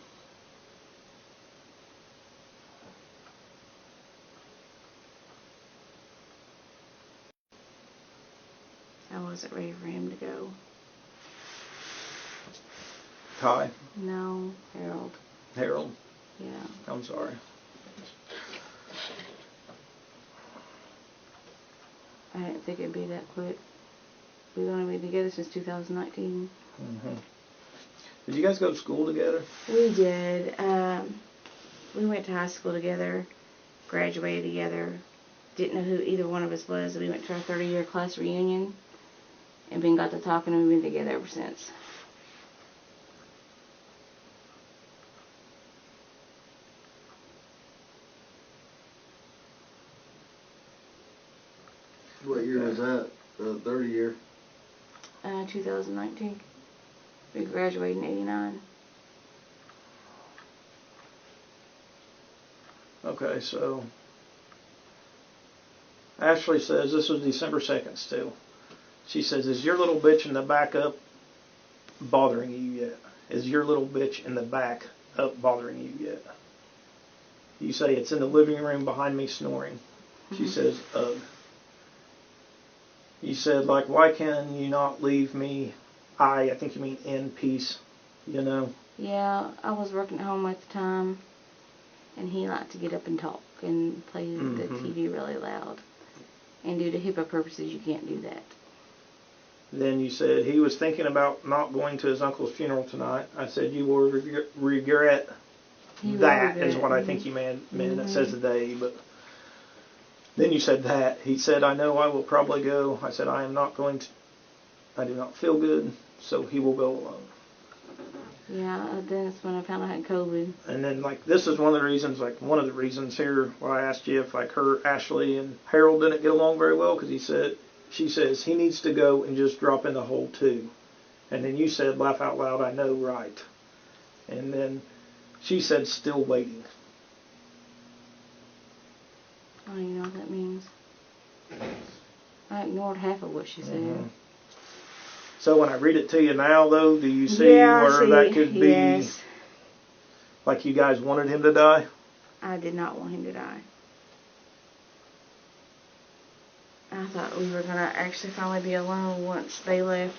I wasn't ready for him to go. Ty? No, Harold. Harold? Yeah. I'm sorry. I didn't think it'd be that quick. We've only been together since 2019. Mm-hmm. Did you guys go to school together? We did. We went to high school together, graduated together. Didn't know who either one of us was. We went to our 30-year class reunion and then got to talking and we've been together ever since. What year was that? The 30 year? 2019. We graduated in '89. Okay, so Ashley says this was December 2nd still. She says, is your little bitch in the back up bothering you yet? Is your little bitch in the back up bothering you yet? You say it's in the living room behind me snoring. She says, ugh. You said, like, why can you not leave me, I think you mean in peace, you know? Yeah, I was working at home at the time, and he liked to get up and talk and play the TV really loud. And due to HIPAA purposes, you can't do that. Then you said he was thinking about not going to his uncle's funeral tonight. I said you will regret that, is what I think you meant. It says the day, but then you said that. He said, I know I will probably go. I said, I am not going to. I do not feel good, so he will go alone. Yeah, then that's when I found out I had COVID. And then, like, this is one of the reasons here why I asked you if, like, Ashley and Harold didn't get along very well, because she says he needs to go and just drop in the hole too. And then you said, laugh out loud, I know, right. And then she said, still waiting. I don't even know what that means. I ignored half of what she said. Mm-hmm. So when I read it to you now, though, do you see where that could be, like you guys wanted him to die? I did not want him to die. I thought we were going to actually finally be alone once they left.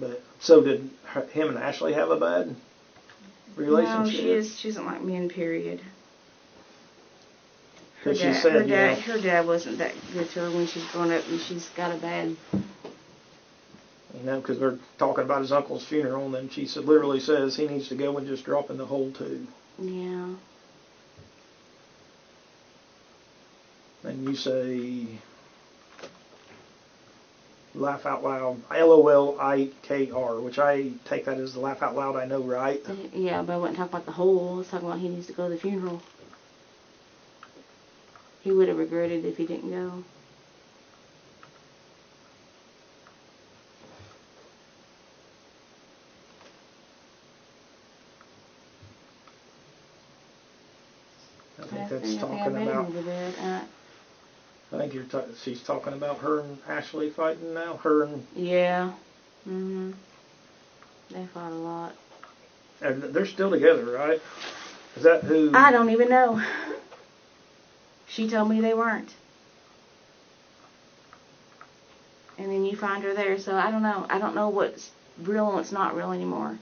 But so did him and Ashley have a bad relationship? No, she doesn't like men, period. Her She said, her dad wasn't that good to her when she's grown up, and she's got a bad. You know, because they're talking about his uncle's funeral, and then she literally says he needs to go and just drop in the hole too. Yeah. And you say, laugh out loud, LOLIKR, which I take that as the laugh out loud, I know, right? Yeah, but I wasn't talking about the hole. I was talking about he needs to go to the funeral. He would have regretted if he didn't go. I think that's talking about. I think she's talking about her and Ashley fighting now. Her and. Yeah. They fought a lot. And they're still together, right? Is that who? I don't even know. She told me they weren't. And then you find her there, so I don't know. I don't know what's real and what's not real anymore.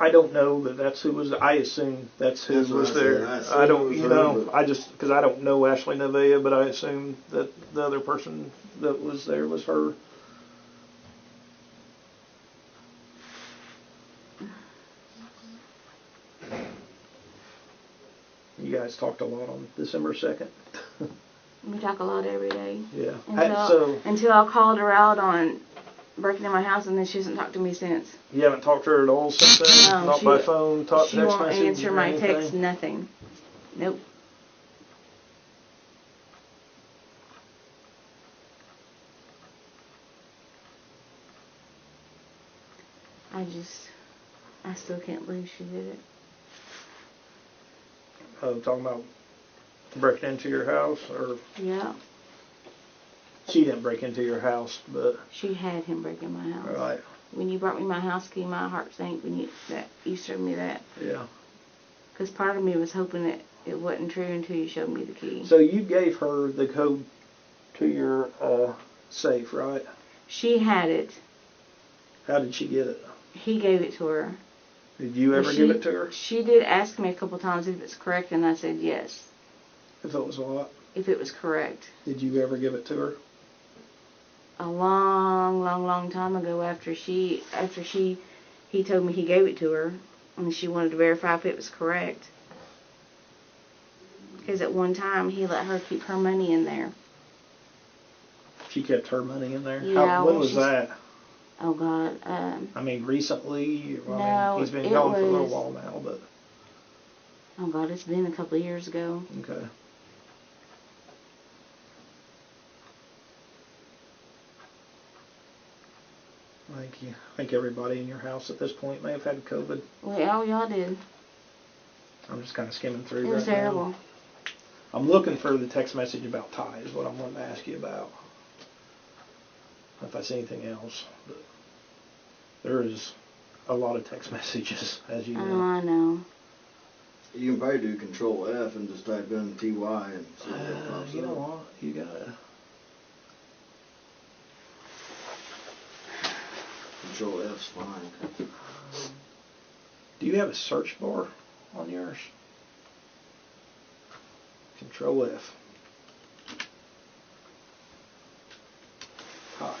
I don't know that that's who was. I assume that's who was there. I don't, because I don't know Ashley Nevaeh, but I assume that the other person that was there was her. You guys talked a lot on December 2nd. We talk a lot every day. Yeah. Until I called her out on breaking in my house, and then she hasn't talked to me since. You haven't talked to her at all since then? No, Not by phone, text message? She won't answer my text, nothing. Nope. I still can't believe she did it. Talking about breaking into your house, or? Yeah. She didn't break into your house, but. She had him break in my house. Right. When you brought me my house key, my heart sank when you showed me that. Yeah. Because part of me was hoping that it wasn't true until you showed me the key. So you gave her the code to your safe, right? She had it. How did she get it? He gave it to her. Did you ever give it to her? She did ask me a couple times if it's correct, and I said yes. If it was what? If it was correct. Did you ever give it to her? A long time ago, after he told me he gave it to her, and she wanted to verify if it was correct. Because at one time he let her keep her money in there. She kept her money in there? Yeah. When was that? Oh God. I mean, recently. I No, mean, he's been it gone for a little was- while now, but Oh God, it's been a couple of years ago. okay. I think everybody in your house at this point may have had COVID. Well, y'all did. I'm just kind of skimming through It was right terrible. now. I'm looking for the text message about Ty is what I'm wanting to ask you about. If I see anything else, but there is a lot of text messages, as you Oh, know. I know. You can probably do Control F and just type in TY and see what pops You know up. what? You gotta. Control F's fine. Do you have a search bar on yours? Control F. Hi.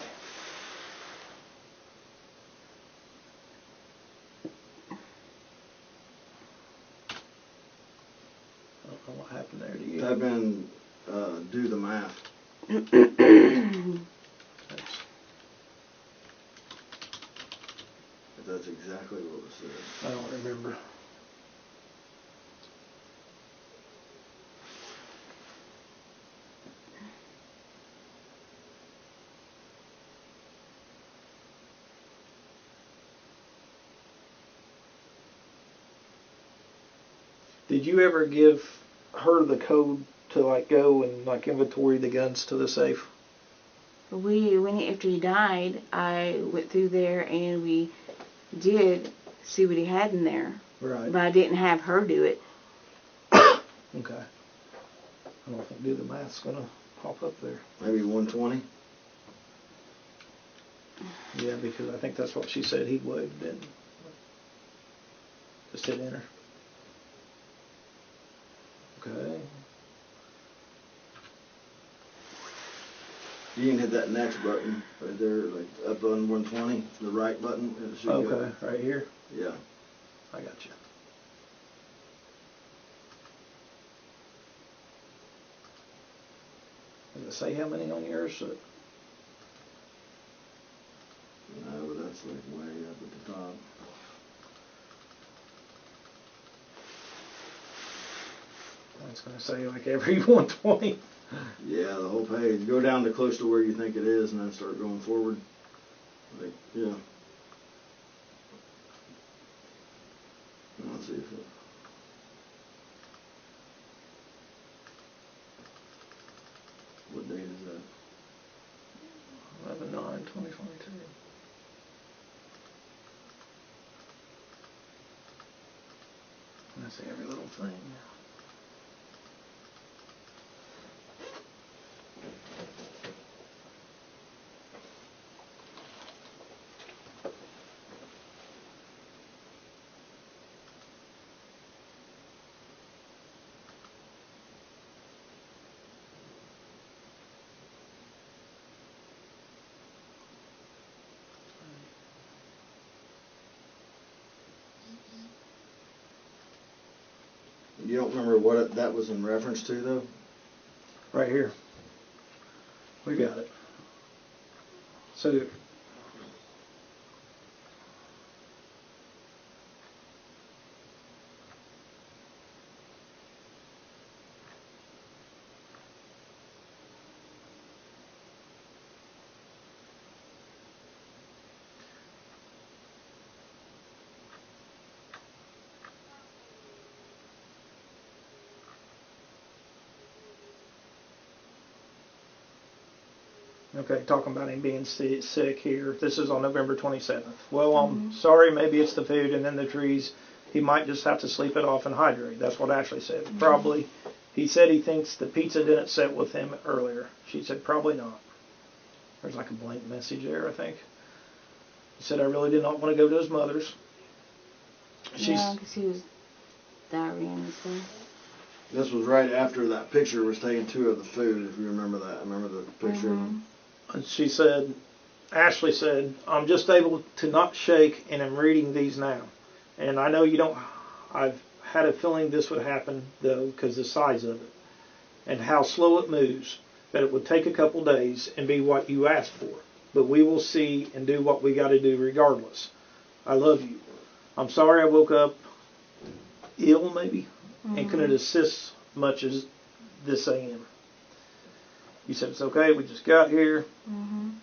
I don't know what happened there to you. Type in do the math. That's exactly what was said. I don't remember. Did you ever give her the code to like go and like inventory the guns to the safe? After he died, I went through there and we did see what he had in there, Right. but I didn't have her do it. Okay. I don't think do the math's gonna pop up there. Maybe 120. Yeah, because I think that's what she said he would. Then just hit enter. Okay. You can hit that next button right there, like up on 120, the right button. It should Okay, go. right here. Yeah. I got you. Does it say how many on yours? No, but that's like way up at the top. It's gonna say like every 120. Yeah, the whole page. Go down to close to where you think it is, and then start going forward. Like, yeah. Let's see if it. What date is that? 11/9/2022. I see every little thing. You don't remember what that was in reference to, though? Right here. We got it. So okay, talking about him being sick here. This is on November 27th. Well, I'm sorry, maybe it's the food and then the trees. He might just have to sleep it off and hydrate. That's what Ashley said. Probably. He said he thinks the pizza didn't sit with him earlier. She said probably not. There's like a blank message there, I think. He said, I really did not want to go to his mother's. Yeah, because he was diarrhea and stuff. This was right after that picture was taken too of the food, if you remember that. I remember the picture. And she said, Ashley said, I'm just able to not shake and I'm reading these now. And I know you don't, I've had a feeling this would happen though, because the size of it and how slow it moves, that it would take a couple days and be what you asked for. but we will see and do what we got to do regardless. I love you. I'm sorry I woke up ill, maybe, and couldn't assist much as this AM. You said, it's okay, we just got here. And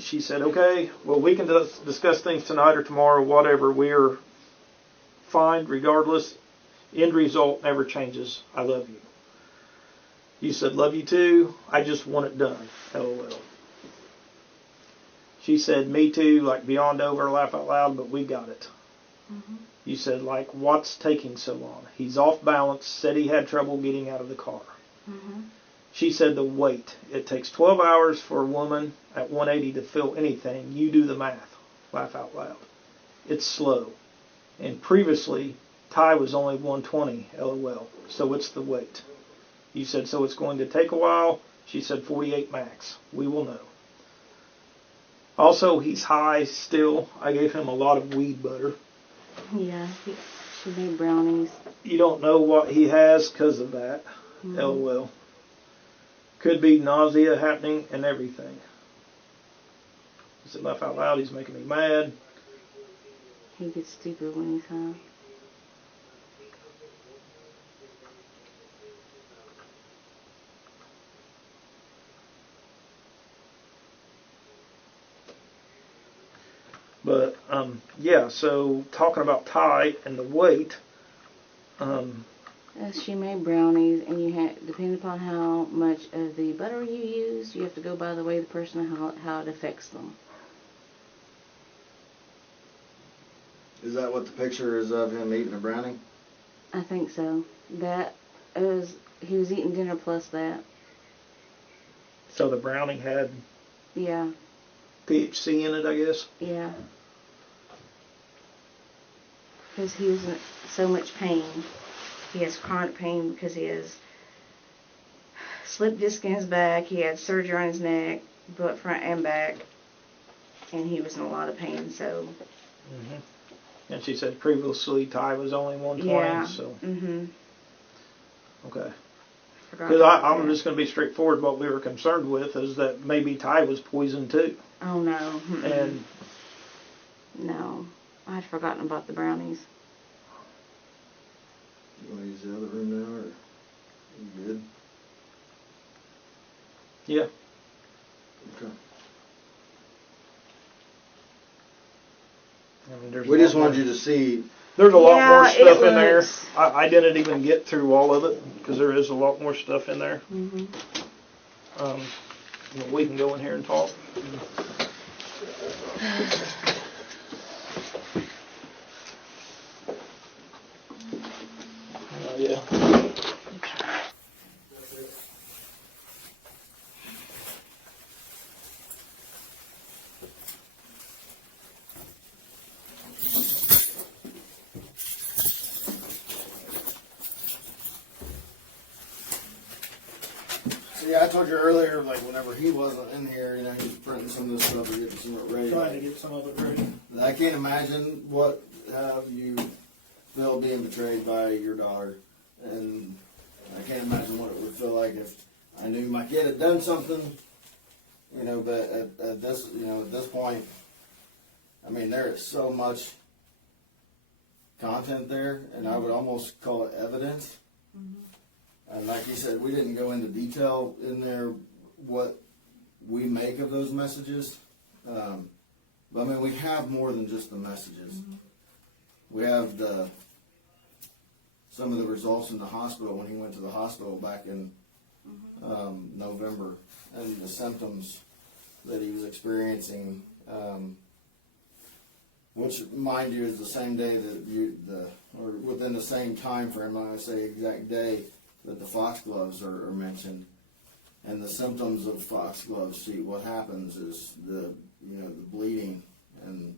she said, okay, well, we can discuss things tonight or tomorrow, whatever. We're fine regardless. End result never changes. I love you. You said, love you too. I just want it done. LOL. She said, me too, like beyond over, laugh out loud, but we got it. You said, like, what's taking so long? He's off balance, said he had trouble getting out of the car. She said, the wait. It takes 12 hours for a woman at 180 to feel anything. You do the math. Laugh out loud. It's slow. And previously, Ty was only 120, LOL. So it's the wait. You said, so it's going to take a while. She said, 48 max. We will know. Also, he's high still. I gave him a lot of weed butter. Yeah, she made brownies. You don't know what he has because of that. LOL. Could be nausea happening and everything. He said, laugh out loud, he's making me mad. He gets stupid when he's high. But, yeah, so talking about Ty and the weight, She made brownies, and you have, depending upon how much of the butter you use, you have to go by the way the person, how it affects them. Is that what the picture is of him eating a brownie? I think so. He was eating dinner plus that. so the brownie had Yeah, THC in it, I guess. yeah. Because he was in so much pain. He has chronic pain because he has slip disc in his back. He had surgery on his neck, both front and back, and he was in a lot of pain. So. And she said previously Ty was only 120. Yeah. So. Okay. Because I'm just going to be straightforward. What we were concerned with is that maybe Ty was poisoned too. Oh no. And. No, I'd forgotten about the brownies. You want to use the other room now, or you good? Yeah. Okay. I mean, there's We a just lot wanted more- you to see. There's a lot more Yeah, stuff it in there. looks- I didn't even get through all of it because there is a lot more stuff in there. We can go in here and talk. Yeah. So yeah, I told you earlier, like whenever he wasn't in here, he was printing some of this stuff or getting some of it ready. Trying to get some of it ready. I can't imagine what you feel being betrayed by your daughter, and I can't imagine what it would feel like if I knew my kid had done something, but at this, at this point, I mean, there is so much content there, and I would almost call it evidence. And like you said, we didn't go into detail in there what we make of those messages. But I mean, we have more than just the messages. We have some of the results in the hospital when he went to the hospital back in November, and the symptoms that he was experiencing, which, mind you, is the same day that or within the same time frame. I say exact day that the foxgloves are mentioned, and the symptoms of foxgloves. See, what happens is the bleeding and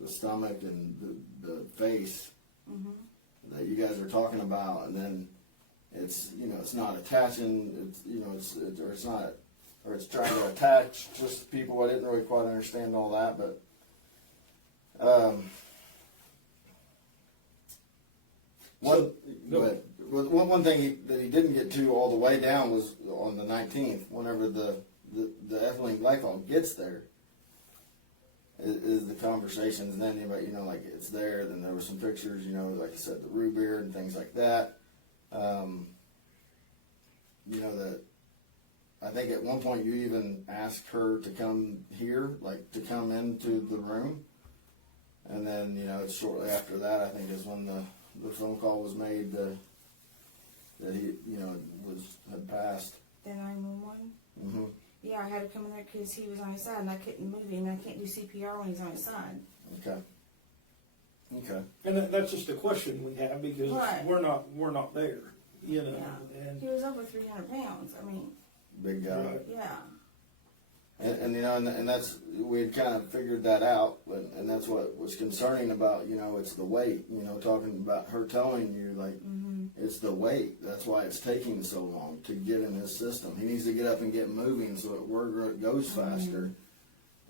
the stomach and the face that you guys are talking about, and then it's it's not attaching. It's trying to attach just people. I didn't really quite understand all that, but one thing that he didn't get to all the way down was on the 19th, whenever the the ethylene glycol gets there is the conversations, and then you know, like it's there. Then there were some pictures, you know, like I said, the root beer and things like that. You know, that I think at one point you even asked her to come here, like to come into the room, and then, you know, it's shortly after that, I think, is when the phone call was made that he, you know, had passed. The 911. Mm-hmm. Yeah, I had to come in there because he was on his side and I couldn't move him. I can't do CPR when he's on his side. Okay. Okay. And that's just a question we have because Right. we're not there, you know. Yeah. And He was over 300 pounds. I mean, Big guy. Right. yeah. And you know, and that's, we had kind of figured that out, and that's what was concerning about, you know, it's the weight, you know, talking about her telling you, like, it's the weight. That's why it's taking so long to get in his system. He needs to get up and get moving so it goes faster.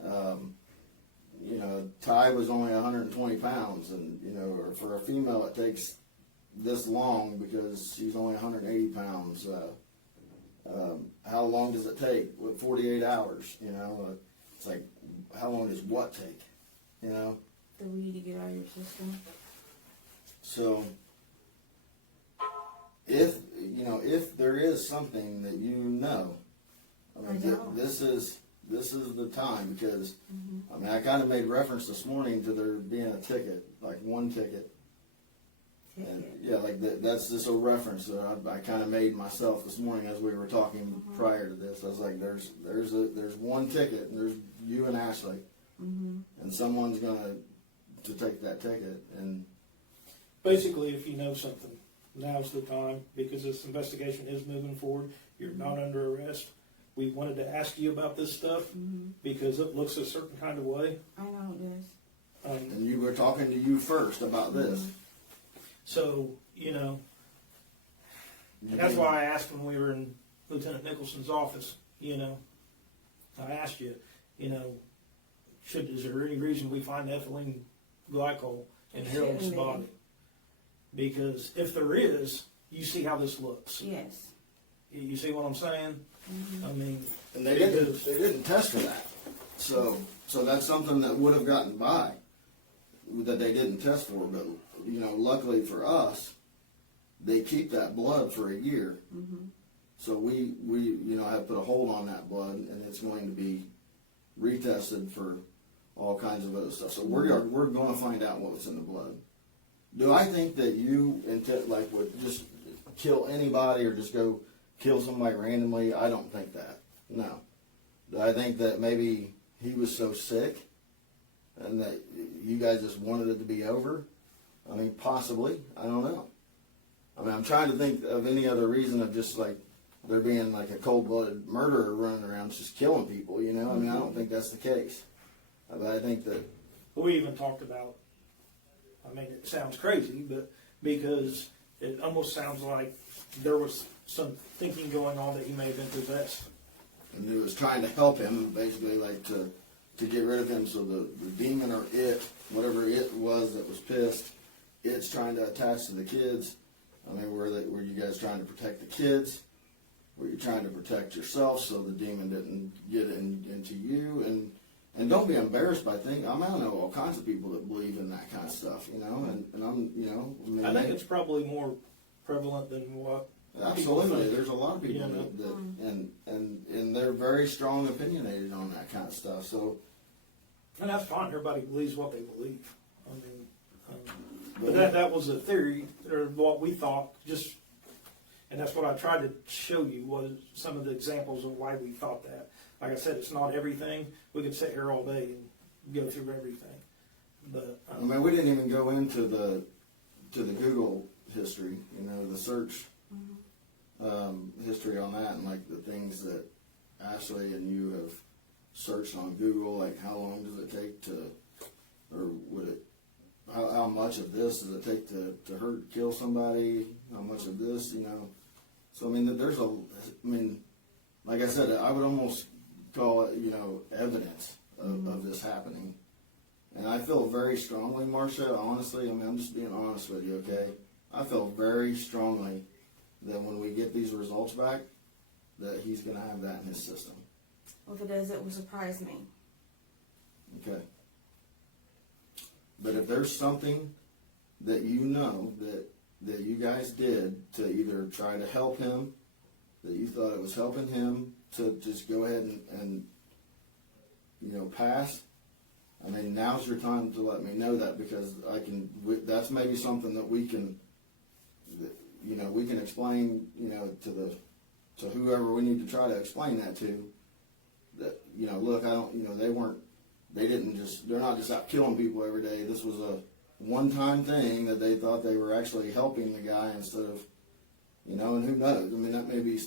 You know, Ty was only 120 pounds, and, you know, or for a female it takes this long because she's only 180 pounds. How long does it take? 48 hours, you know? It's like, how long does what take, you know? The weed to get out of your system. So, if there is something that you know, I mean, I don't. this is the time, because, I mean, I kind of made reference this morning to there being a ticket, like one ticket. And, yeah, like that's just a reference that I kind of made myself this morning as we were talking prior to this. I was like, there's one ticket, and there's you and Ashley, and someone's gonna to take that ticket. And basically, if you know something, now's the time because this investigation is moving forward. You're not under arrest. We wanted to ask you about this stuff because it looks a certain kind of way. I know it does. and you were talking to you first about this. So, you know, and that's why I asked when we were in Lieutenant Nicholson's office, you know, I asked you, you know, is there any reason we find ethylene glycol in Harold's Shouldn't be. body? Because if there is, you see how this looks. Yes. You see what I'm saying? I mean, And they didn't test for that. So that's something that would have gotten by that they didn't test for. But, you know, luckily for us, they keep that blood for a year. So we you know, have put a hold on that blood, and it's going to be retested for all kinds of other stuff. So we're going to find out what's in the blood. Do I think that you would just kill anybody or just go kill somebody randomly? I don't think that. No. Do I think that maybe he was so sick and that you guys just wanted it to be over? I mean, possibly. I don't know. I mean, I'm trying to think of any other reason of just like there being like a cold-blooded murderer running around just killing people, you know? I mean, I don't think that's the case. But I think that... we even talked about, I mean, it sounds crazy, but because it almost sounds like there was some thinking going on that he may have been possessed. And it was trying to help him, basically, like to get rid of him, so the demon or it, whatever it was that was pissed, it's trying to attach to the kids. I mean, were you guys trying to protect the kids? Were you trying to protect yourself so the demon didn't get into you? And don't be embarrassed by thinking. I know all kinds of people that believe in that kind of stuff, you know. And I'm, you know. I mean, I think it's probably more prevalent than what. Absolutely, there's a lot of people Yeah. that and they're very strong opinionated on that kind of stuff. So, And that's fine. Everybody believes what they believe. I mean, but that was a theory, or what we thought. And that's what I tried to show you was some of the examples of why we thought that. Like I said, it's not everything. We could sit here all day and go through everything. But I mean, we didn't even go into the Google history, you know, the search history on that, and like the things that Ashley and you have searched on Google. Like, how long does it take to, or would it? How much of this does it take to hurt, kill somebody? How much of this, you know? So I mean, like I said, I would almost call it, you know, evidence of this happening. And I feel very strongly, Marsha, honestly, I mean, I'm just being honest with you, okay? I feel very strongly that when we get these results back, that he's going to have that in his system. Well, if it does, it will surprise me. Okay. But if there's something that you know that you guys did to either try to help him, that you thought it was helping him to just go ahead and pass, I mean, now's your time to let me know that, because that's maybe something that we can explain, to whoever we need to try to explain that to, that, look, they're not just out killing people every day. This was a one-time thing that they thought they were actually helping the guy instead of, and who knows? I mean,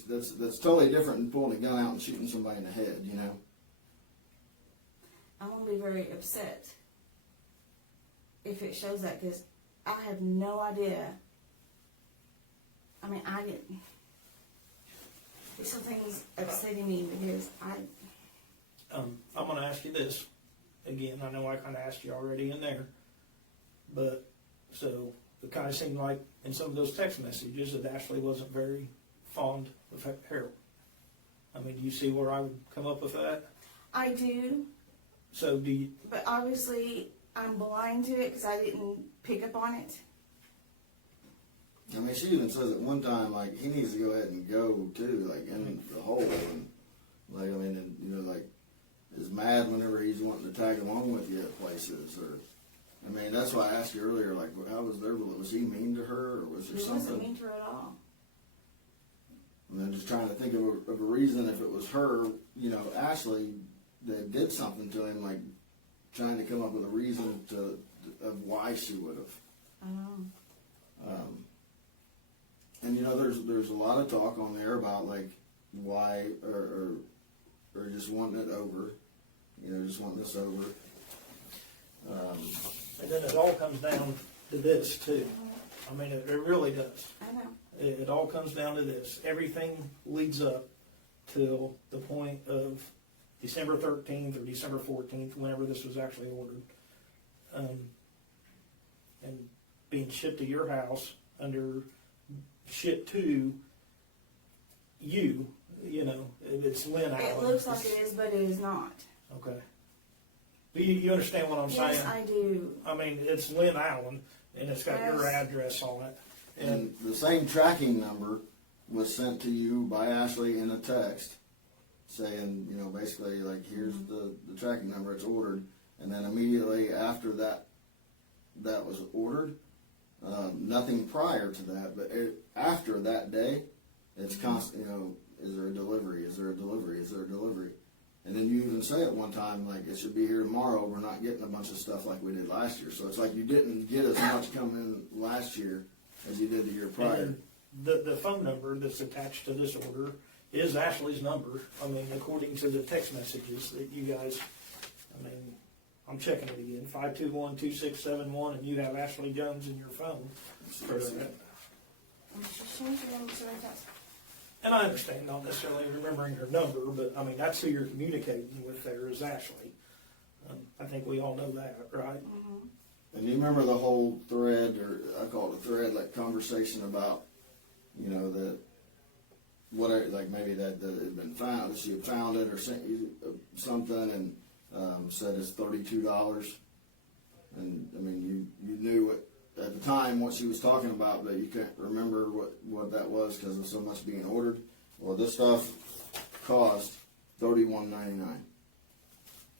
that's totally different than pulling a gun out and shooting somebody in the head, I'm going to be very upset if it shows that, because I have no idea. I mean, I didn't. Something's upsetting me because I'm going to ask you this. Again, I know I kind of asked you already in there. But, so, it kind of seemed like in some of those text messages that Ashley wasn't very fond of Harold. I mean, do you see where I would come up with that? I do. So do you? But obviously, I'm blind to it because I didn't pick up on it. I mean, she even says at one time, like, he needs to go ahead and go, too, like, in the hole, and, like, I mean, and, like, is mad whenever he's wanting to tag along with you at places, or, I mean, that's why I asked you earlier, like, how was he mean to her, or was there He something? wasn't mean to her at all. And I'm just trying to think of a reason, if it was her, Ashley, that did something to him, like, trying to come up with a reason of why she would have. I know. And there's a lot of talk on there about, like, why, or just wanting it over, just wanting this over. And then it all comes down to this too. I mean, it really does. I know. It all comes down to this. Everything leads up till the point of December 13th or December 14th, whenever this was actually ordered, and being shipped to your house under ship to you. It's Lynn Allen. It looks like it is, but it is not. Okay. Do you understand what I'm saying? Yes, I do. I mean, it's Lynn Allen, and it's got your Yes. address on it. And the same tracking number was sent to you by Ashley in a text saying, basically, like, here's the tracking number, it's ordered. And then immediately after that was ordered, nothing prior to that, but after that day, it's constant, is there a delivery? Is there a delivery? Is there a delivery? And then you even say at one time, like, it should be here tomorrow. We're not getting a bunch of stuff like we did last year. So it's like you didn't get as much coming in last year as you did the year prior. And the phone number that's attached to this order is Ashley's number. I mean, according to the text messages that you guys, I'm checking it again, 521-2671, and you have Ashley Jones in your phone. For that. And I understand not necessarily remembering her number, but that's who you're communicating with there is Ashley. I think we all know that, right? Mm-hmm. And you remember the whole thread, or I call it a thread, like conversation about, that like maybe that it had been found, that she had found it or sent you something and said it's $32. And you knew what at the time what she was talking about, but you can't remember what that was because of so much being ordered. Well, this stuff cost $31.99,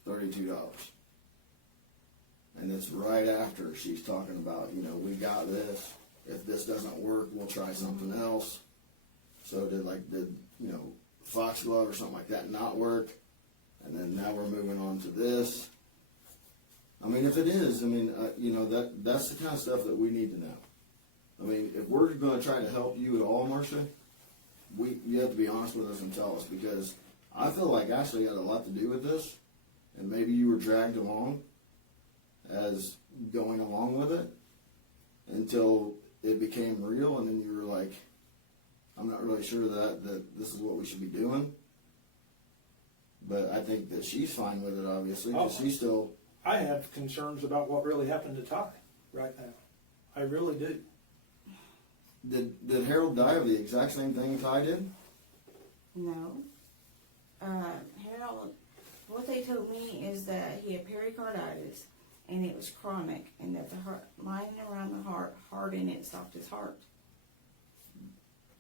$32. And it's right after she's talking about, we got this. If this doesn't work, we'll try something else. So did Foxglove or something like that not work? And then now we're moving on to this. If it is, that's the kind of stuff that we need to know. If we're going to try to help you at all, Marsha, you have to be honest with us and tell us, because I feel like Ashley had a lot to do with this, and maybe you were dragged along as going along with it until it became real, and then you were like, I'm not really sure that this is what we should be doing. But I think that she's fine with it, obviously, because she's still... I have concerns about what really happened to Ty right now. I really do. Did Harold die of the exact same thing Ty did? No. Harold, what they told me is that he had pericarditis, and it was chronic, and that the heart, lining around the heart, hardened it, stopped his heart.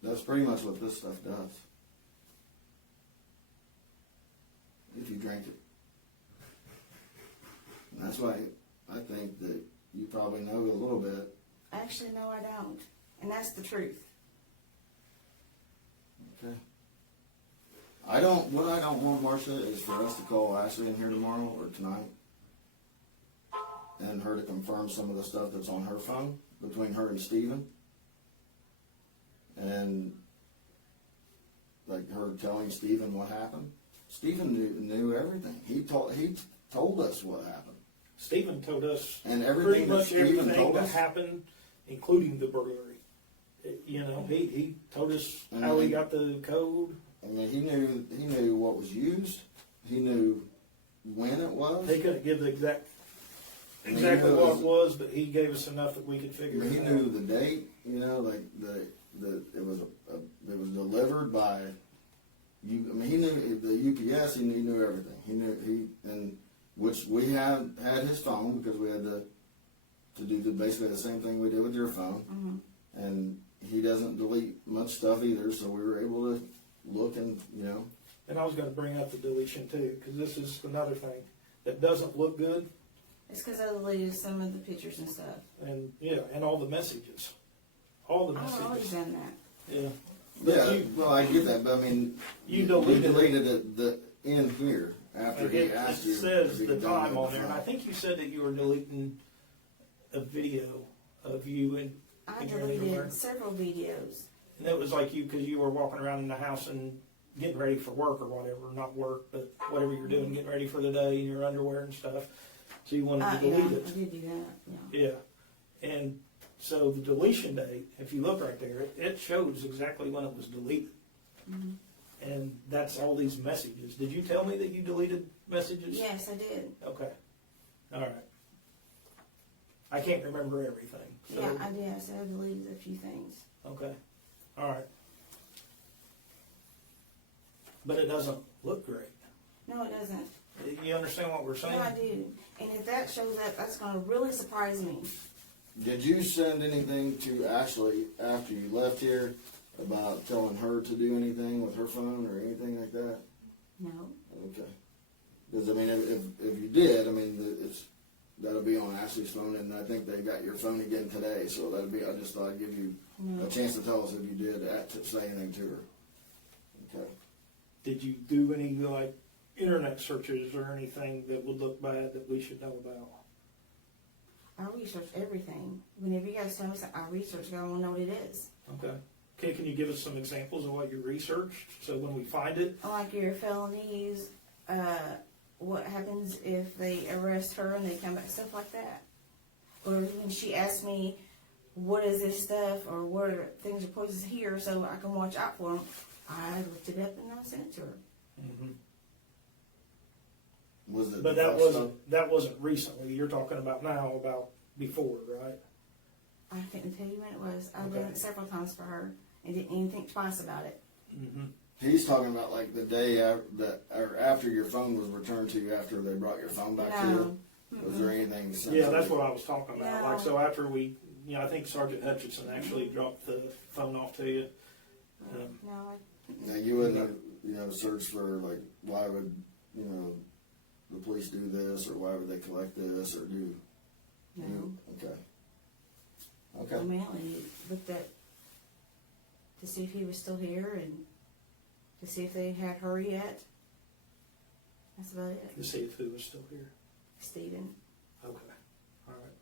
That's pretty much what this stuff does. If you drink it. And that's why I think that you probably know a little bit. Actually, no, I don't. And that's the truth. Okay. What I don't want, Marsha, is for us to call Ashley in here tomorrow or tonight and her to confirm some of the stuff that's on her phone between her and Steven. And like her telling Steven what happened. Steven knew everything. He told us what happened. Stephen told us And pretty everything that much Steven everything told that us. happened, including the burglary. You know, he told us And how he he- got the code. I mean, he knew what was used. He knew when it was. They couldn't give the exactly I mean, what it was, but he gave us enough that we could I figure mean, he it knew out. the date. You know, like it was delivered by. I mean, he knew the UPS. He knew everything. And which we had his phone because we had to do basically the same thing we did with your phone. Mm-hmm. And he doesn't delete much stuff either, so we were able to look and And I was going to bring up the deletion too, because this is another thing that doesn't look good, It's because I deleted some of the pictures and stuff. and and all the messages, all the I've always messages. done that. Yeah. Yeah, You- well, I get that, but I mean, You deleted it. it in here after he It asked you. says if he the could time download on there, and I file. think you said that you were deleting a video of you, and I in your underwear. deleted several videos. And it was like you, because you were walking around in the house and getting ready for work or whatever, not work, but whatever you're doing, getting ready for the day in your underwear and stuff. So you wanted to Yeah, delete I it. did do that. Yeah. Yeah. And so the deletion date, if you look right there, it shows exactly when it was deleted. Mhm. And that's all these messages. Did you tell me that you deleted messages? Yes, I did. Okay. All right. I can't remember everything. So, Yeah, I did. So I deleted a few things. okay. All right. But it doesn't look great. No, it doesn't. You understand what we're saying? No, I do. And if that shows up, that's going to really surprise me. Did you send anything to Ashley after you left here about telling her to do anything with her phone or anything like that? No. Okay. Because I mean, if you did, I mean, that'll be on Ashley's phone, and I think they got your phone again today. So that'll be. I just thought I'd give you No. a chance to tell us if you did say anything to her. Okay. Did you do any like internet searches or anything that would look bad that we should know about? I research everything. Whenever you guys tell me something, I research it. I want to know what it is. Okay. Okay, can you give us some examples of what you researched so when we find it? Like your felonies, what happens if they arrest her and they come back, stuff like that. Or when she asked me, what is this stuff, or what are things are posted here so I can watch out for them, I looked it up and I sent it to her. Mm-hmm. Was it? But that wasn't recently. You're talking about now, about before, right? I couldn't tell you when it was. I've Okay. done it several times for her and didn't even think twice about it. Mm-hmm. He's talking about like the day or after your phone was returned to you after they brought your phone back to you. Was there anything? Since Yeah, that's what I was talking about. No. Like, so after we, I think Sergeant Hutchinson actually dropped the phone off to you. No, Now you wouldn't have, searched for like why would the police do this or why would they collect this or do? no. Okay. I Okay. mainly looked at to see if he was still here and to see if they had her yet. That's about it. To see if who was still here. Steven. Okay. All right.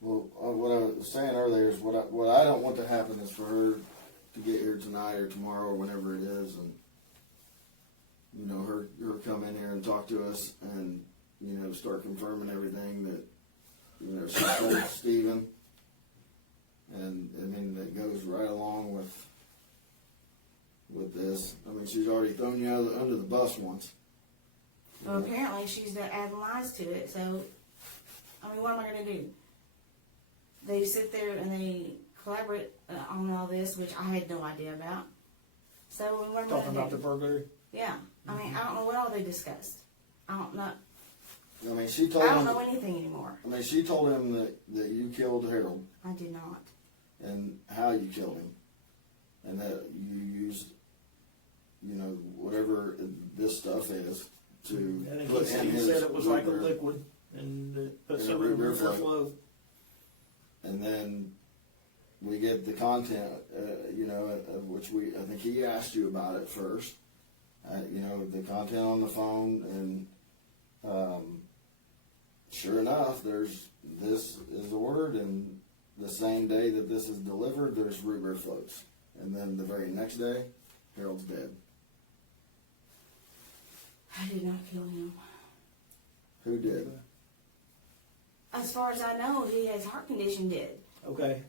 Well, what I was saying earlier is what I don't want to happen is for her to get here tonight or tomorrow or whenever it is, and her come in here and talk to us and start confirming everything that she told Steven, and I mean that goes right along with this. I mean, she's already thrown you under the bus once. Well, apparently she's adding lies to it, so, I mean, what am I going to do? They sit there and they collaborate on all this, which I had no idea about. So what am I Talking going about to the do? burglary? Yeah. I mean, I don't know what all they discussed. I don't know. I mean, she told I don't him. know anything anymore. I mean, she told him that you killed Harold I did not. and how you killed him, and that you used, whatever this stuff is to I think put in he his said it was like a root beer. liquid and it put Yeah, some root in beer the float. flow. And then we get the content, of which I think he asked you about it first. The content on the phone, and sure enough, this is ordered, and the same day that this is delivered, there's root beer floats, and then the very next day, Harold's dead. I did not kill him. Who did? As far as I know, he has heart condition. Did. Okay,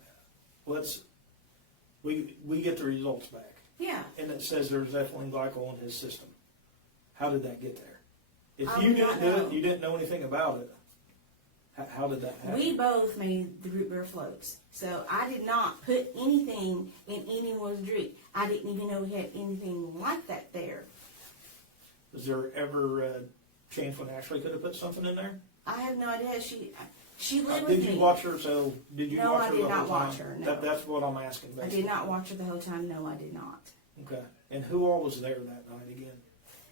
we get the results back, Yeah. and it says there's ethylene glycol in his system. How did that get there? If I you would didn't not do know. it, you didn't know anything about it. How did that happen? We both made the root beer floats. So I did not put anything in anyone's drink. I didn't even know we had anything like that there. Was there ever a chance when Ashley could have put something in there? I have no idea. She lived with Did me. you watch her? So did you No, watch I her did the not whole time? watch her, no. That's what I'm asking. I Basically. did not watch her the whole time. No, I did not. Okay. And who all was there that night again?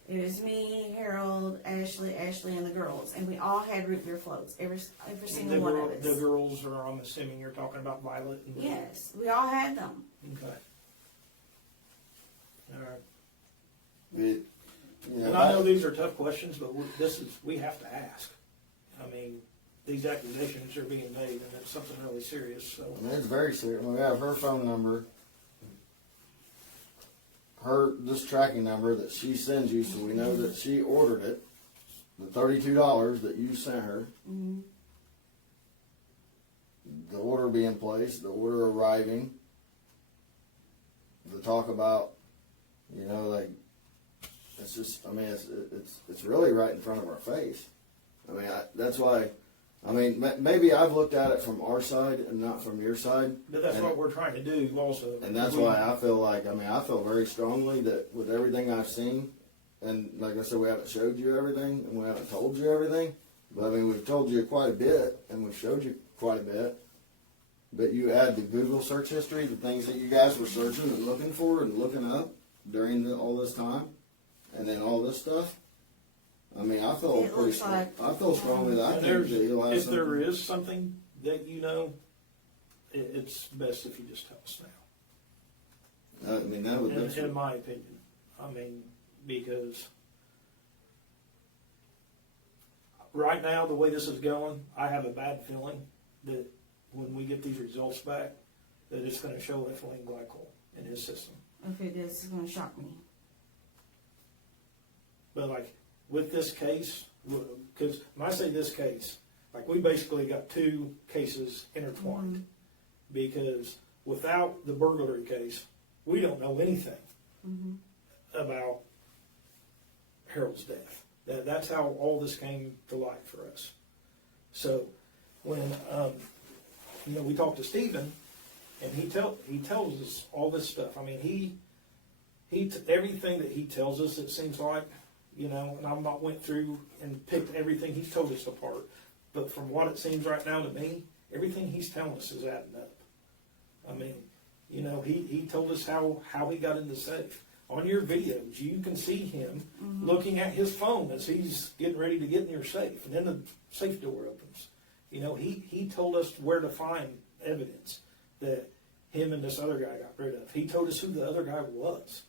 It was me, Harold, Ashley, and the girls, and we all had root beer floats. Every single one of us. The girls are. I'm assuming you're talking about Violet. And Yes, we all had them. Okay. All right. And I know these are tough questions, but we have to ask. I mean, these accusations are being made, and it's something really serious. So it's very serious. We have her phone number, this tracking number that she sends you, so we know that she ordered it. The $32 that you sent her. Mm-hmm. The order being placed, the order arriving. The talk about, it's just. I mean, it's really right in front of our face. I mean, that's why. I mean, maybe I've looked at it from our side and not from your side. but that's what we're trying to do, also. And that's why I feel like, I feel very strongly that with everything I've seen, and like I said, we haven't showed you everything, and we haven't told you everything, but I mean, we've told you quite a bit, and we've showed you quite a bit. But you add the Google search history, the things that you guys were searching and looking for and looking up during all this time, and then all this stuff. I mean, I feel It looks like- I feel strongly that I think that he'll have if there something. is something that you know, it's best if you just tell us now. I mean, that would. In my opinion, I mean, because right now the way this is going, I have a bad feeling that when we get these results back, that it's going to show ethylene glycol in his system. If it is, it's going to shock me. But like with this case, because when I say this case, like we basically got two cases intertwined. Because without the burglary case, we don't know anything about Harold's death. That's how all this came to light for us. So when we talked to Stephen, and he tells us all this stuff. I mean, everything that he tells us, it seems like, and I'm not went through and picked everything he's told us apart. But from what it seems right now to me, everything he's telling us is adding up. I mean, he told us how he got in the safe. On your videos, you can see him looking at his phone as he's getting ready to get in your safe, and then the safe door opens. He told us where to find evidence that him and this other guy got rid of. He told us who the other guy was.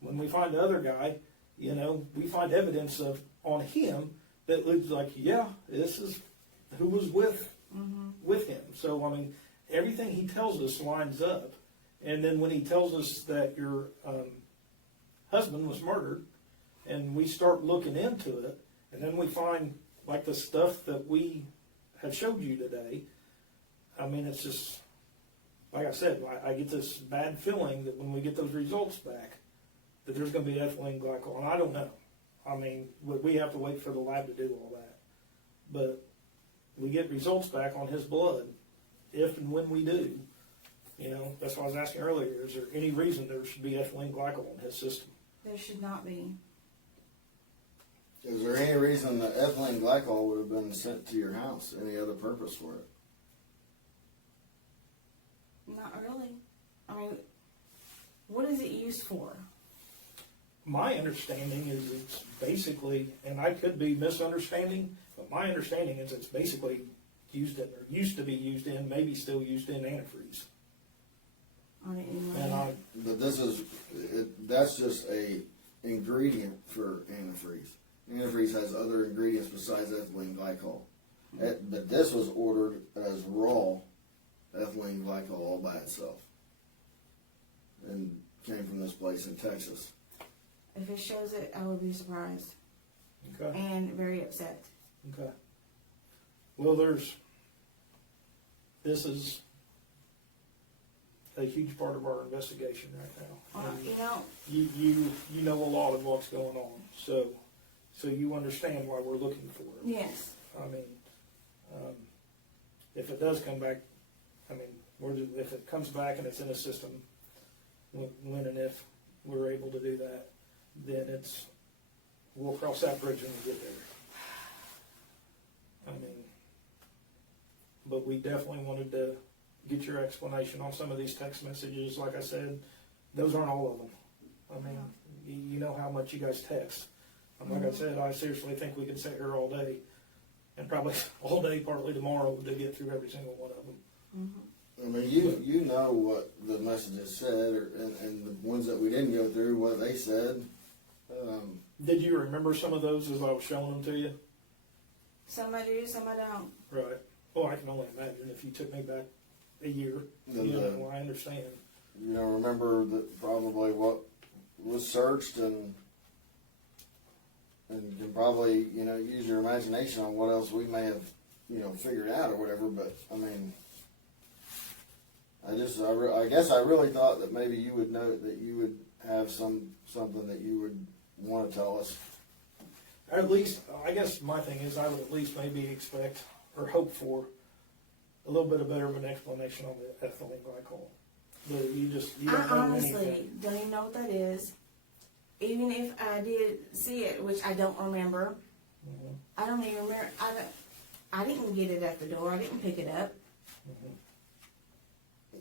When we find the other guy, we find evidence on him that looks like, this is who was with him. So, I mean, everything he tells us lines up. And then when he tells us that your husband was murdered, and we start looking into it, and then we find, like, the stuff that we have showed you today, I mean, it's just, like I said, I get this bad feeling that when we get those results back, that there's going to be ethylene glycol. And I don't know. I mean, we have to wait for the lab to do all that. But we get results back on his blood, if and when we do. That's what I was asking earlier. Is there any reason there should be ethylene glycol in his system? There should not be. Is there any reason that ethylene glycol would have been sent to your house? Any other purpose for it? Not really. I mean, what is it used for? My understanding is it's basically, and I could be misunderstanding, but my understanding is it's basically used in, or used to be used in, maybe still used in antifreeze. I didn't know And that. But this is, that's just a ingredient for antifreeze. Antifreeze has other ingredients besides ethylene glycol. But this was ordered as raw ethylene glycol all by itself. And came from this place in Texas. If it shows it, I would be surprised Okay. and very upset. Okay. Well, this is a huge part of our investigation right now. And You know, you know a lot of what's going on, so you understand why we're looking for it. yes. I mean, if it does come back, I mean, if it comes back and it's in a system, when and if we're able to do that, then we'll cross that bridge when we get there. I mean, but we definitely wanted to get your explanation on some of these text messages. Like I said, those aren't all of them. I mean, you know how much you guys text. And like I said, I seriously think we can sit here all day, and probably all day, partly tomorrow, to get through every single one of them. Mm-hmm. I mean, you know what the messages said, and the ones that we didn't go through, what they said. Did you remember some of those as I was showing them to you? Some I do, some I don't. Right. Well, I can only imagine if you took me back a year. I understand. You know, remember that probably what was searched, and you can probably, you know, use your imagination on what else we may have, you know, figured out or whatever. But I mean, I guess I really thought that maybe you would know, that you would have something that you would want to tell us. At least, I guess my thing is, I would at least maybe expect or hope for a little bit of better of an explanation on the ethylene glycol. But you don't I know honestly anything. don't even know what that is. Even if I did see it, which I don't remember, Mhm. I don't even remember. I didn't get it at the door. I didn't pick it up.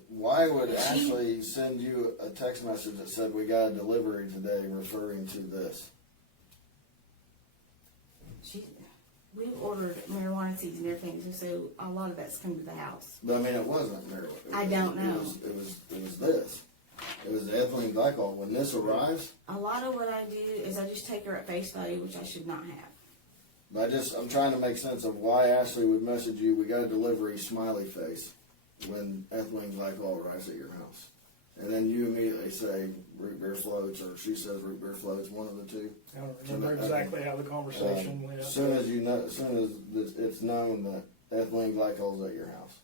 Why would Ashley send you a text message that said we got a delivery today referring to this? We've ordered marijuana seeds and everything, so a lot of that's come to the house. But I mean, it wasn't marijuana. I don't know. It was this. It was the ethylene glycol. When this arrives, A lot of what I do is I just take her at face value, which I should not have. but I'm trying to make sense of why Ashley would message you, we got a delivery, smiley face, when ethylene glycol arrives at your house. And then you immediately say root beer floats, or she says root beer floats, one of the two. I don't remember exactly how the conversation went. As soon as it's known that ethylene glycol's at your house.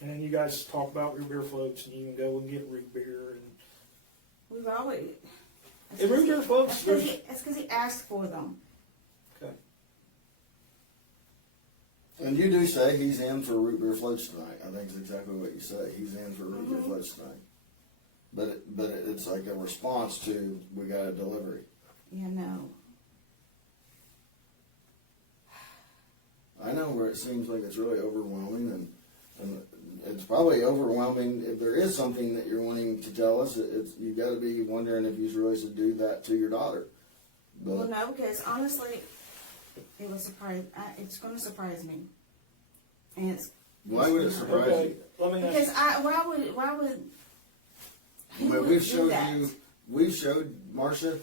And then you guys talk about root beer floats, and you can go and get root beer. We've always. And root beer floats. That's because he asked for them. Okay. And you do say he's in for root beer floats tonight. I think it's exactly what you say. He's in for root beer floats tonight. But it's like a response to, we got a delivery. Yeah, no. I know where it seems like it's really overwhelming, and it's probably overwhelming. If there is something that you're wanting to tell us, you got to be wondering if you really should do that to your daughter. But Well, no, because honestly, it was surprise. It's going to surprise me, and it's. why would it surprise Okay. you? Let me ask Because why would? Who Well, would we've do showed that? Marsha,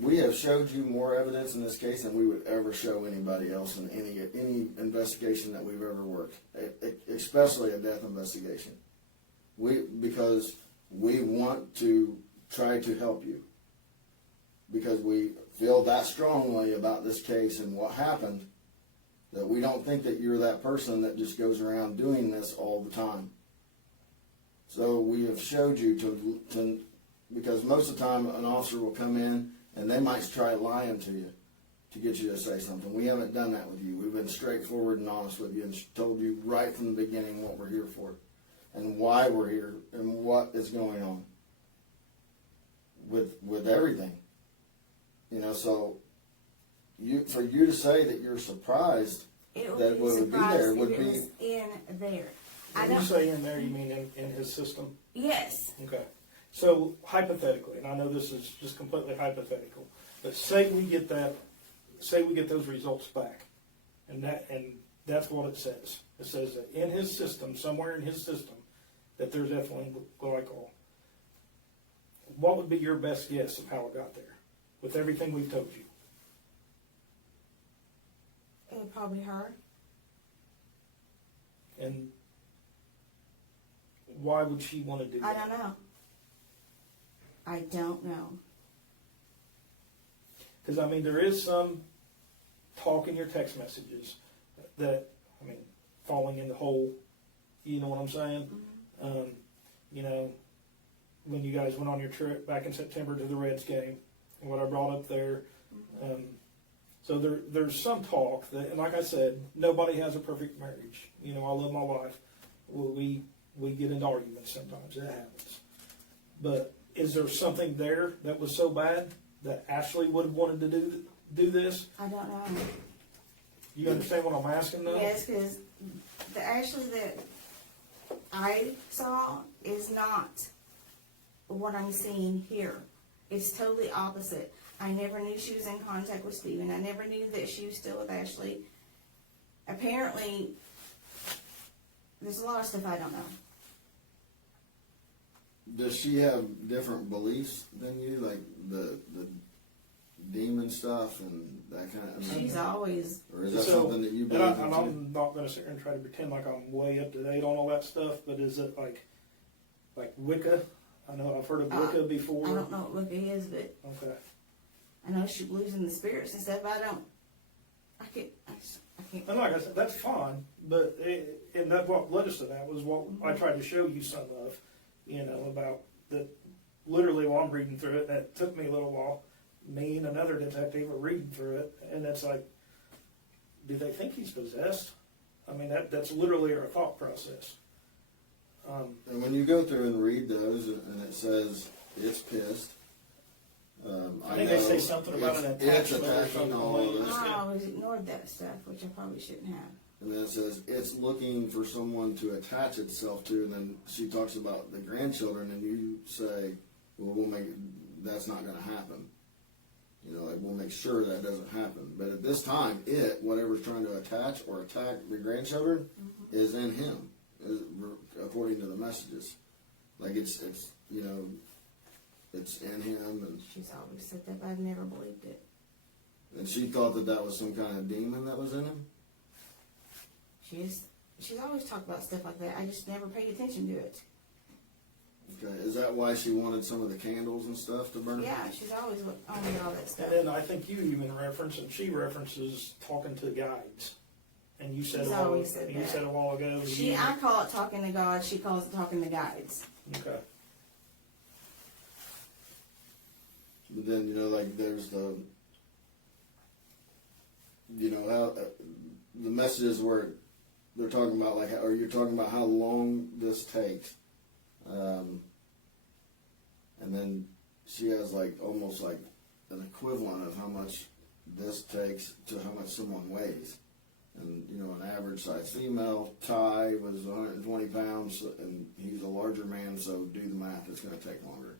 we have showed you more evidence in this case than we would ever show anybody else in any investigation that we've ever worked, especially a death investigation. Because we want to try to help you, because we feel that strongly about this case and what happened, that we don't think that you're that person that just goes around doing this all the time. So we have showed you to because most of the time an officer will come in and they might try lying to you to get you to say something. We haven't done that with you. We've been straightforward and honest with you and told you right from the beginning what we're here for and why we're here and what is going on. with everything. You know, so for you to say that you're surprised It that would be what would be surprised there if would it be. was in there. I When you don't, say in there, you mean in his system? yes, Okay. So hypothetically, and I know this is just completely hypothetical, but say we get those results back, and that's what it says. It says that in his system, somewhere in his system, that there's ethylene glycol. What would be your best guess of how it got there, with everything we've told you? it would probably hurt. And why would she want to do I that? don't know. I don't know. Because, I mean, there is some talk in your text messages that, I mean, falling in the hole, you know what I'm saying? Mm-hmm. You know, when you guys went on your trip back in September to the Reds game, and what I brought up there. So there's some talk that, and like I said, nobody has a perfect marriage. You know, I love my wife. We get into arguments sometimes. It happens. But is there something there that was so bad that Ashley would have wanted to do this? I don't know. You understand what I'm asking, though? Yes, because the Ashley that I saw is not what I'm seeing here. It's totally opposite. I never knew she was in contact with Steven. I never knew that she was still with Ashley. Apparently, there's a lot of stuff I don't know. Does she have different beliefs than you, like the demon stuff and that kind of? She's always, Or is that So, something that you and believe in too? I'm not going to sit here and try to pretend like I'm way up to date on all that stuff, but is it like Wicca? I know I've heard of Wicca before. I don't know what Wicca is, but Okay. I know she believes in the spirits and stuff, but I can't. And like I said, that's fine, but and that's what led us to that was what I tried to show you some of, you know, about that. Literally, while I'm reading through it, that took me a little while. Me and another detective were reading through it, and it's like, do they think he's possessed? I mean, that's literally our thought process. And when you go through and read those, and it says it's pissed. I think they say something about an it's attachment or attacking something all like of this. I always ignored that stuff, which I probably shouldn't have. And then it says it's looking for someone to attach itself to, and then she talks about the grandchildren, and you say, well, that's not going to happen. You know, like, we'll make sure that doesn't happen. But at this time, whatever's trying to attach or attack the grandchildren, is in him, according to the messages. Like, it's you know, it's in him, and She's always said that, but I've never believed it. she thought that was some kind of demon that was in him. She's always talked about stuff like that. I just never paid attention to it. Okay, is that why she wanted some of the candles and stuff to burn? Yeah, she's always on me all that stuff. And then I think you even reference, and she references talking to guides. And you said She's always said you that. said a while ago. I call it talking to God. She calls it talking to guides. Okay. But then, you know, like, there's you know, how the messages where they're talking about, like, or you're talking about how long this takes. And then she has, like, almost like an equivalent of how much this takes to how much someone weighs. And, you know, an average size female, Ty, was 120 pounds, and he's a larger man, so do the math, it's going to take longer.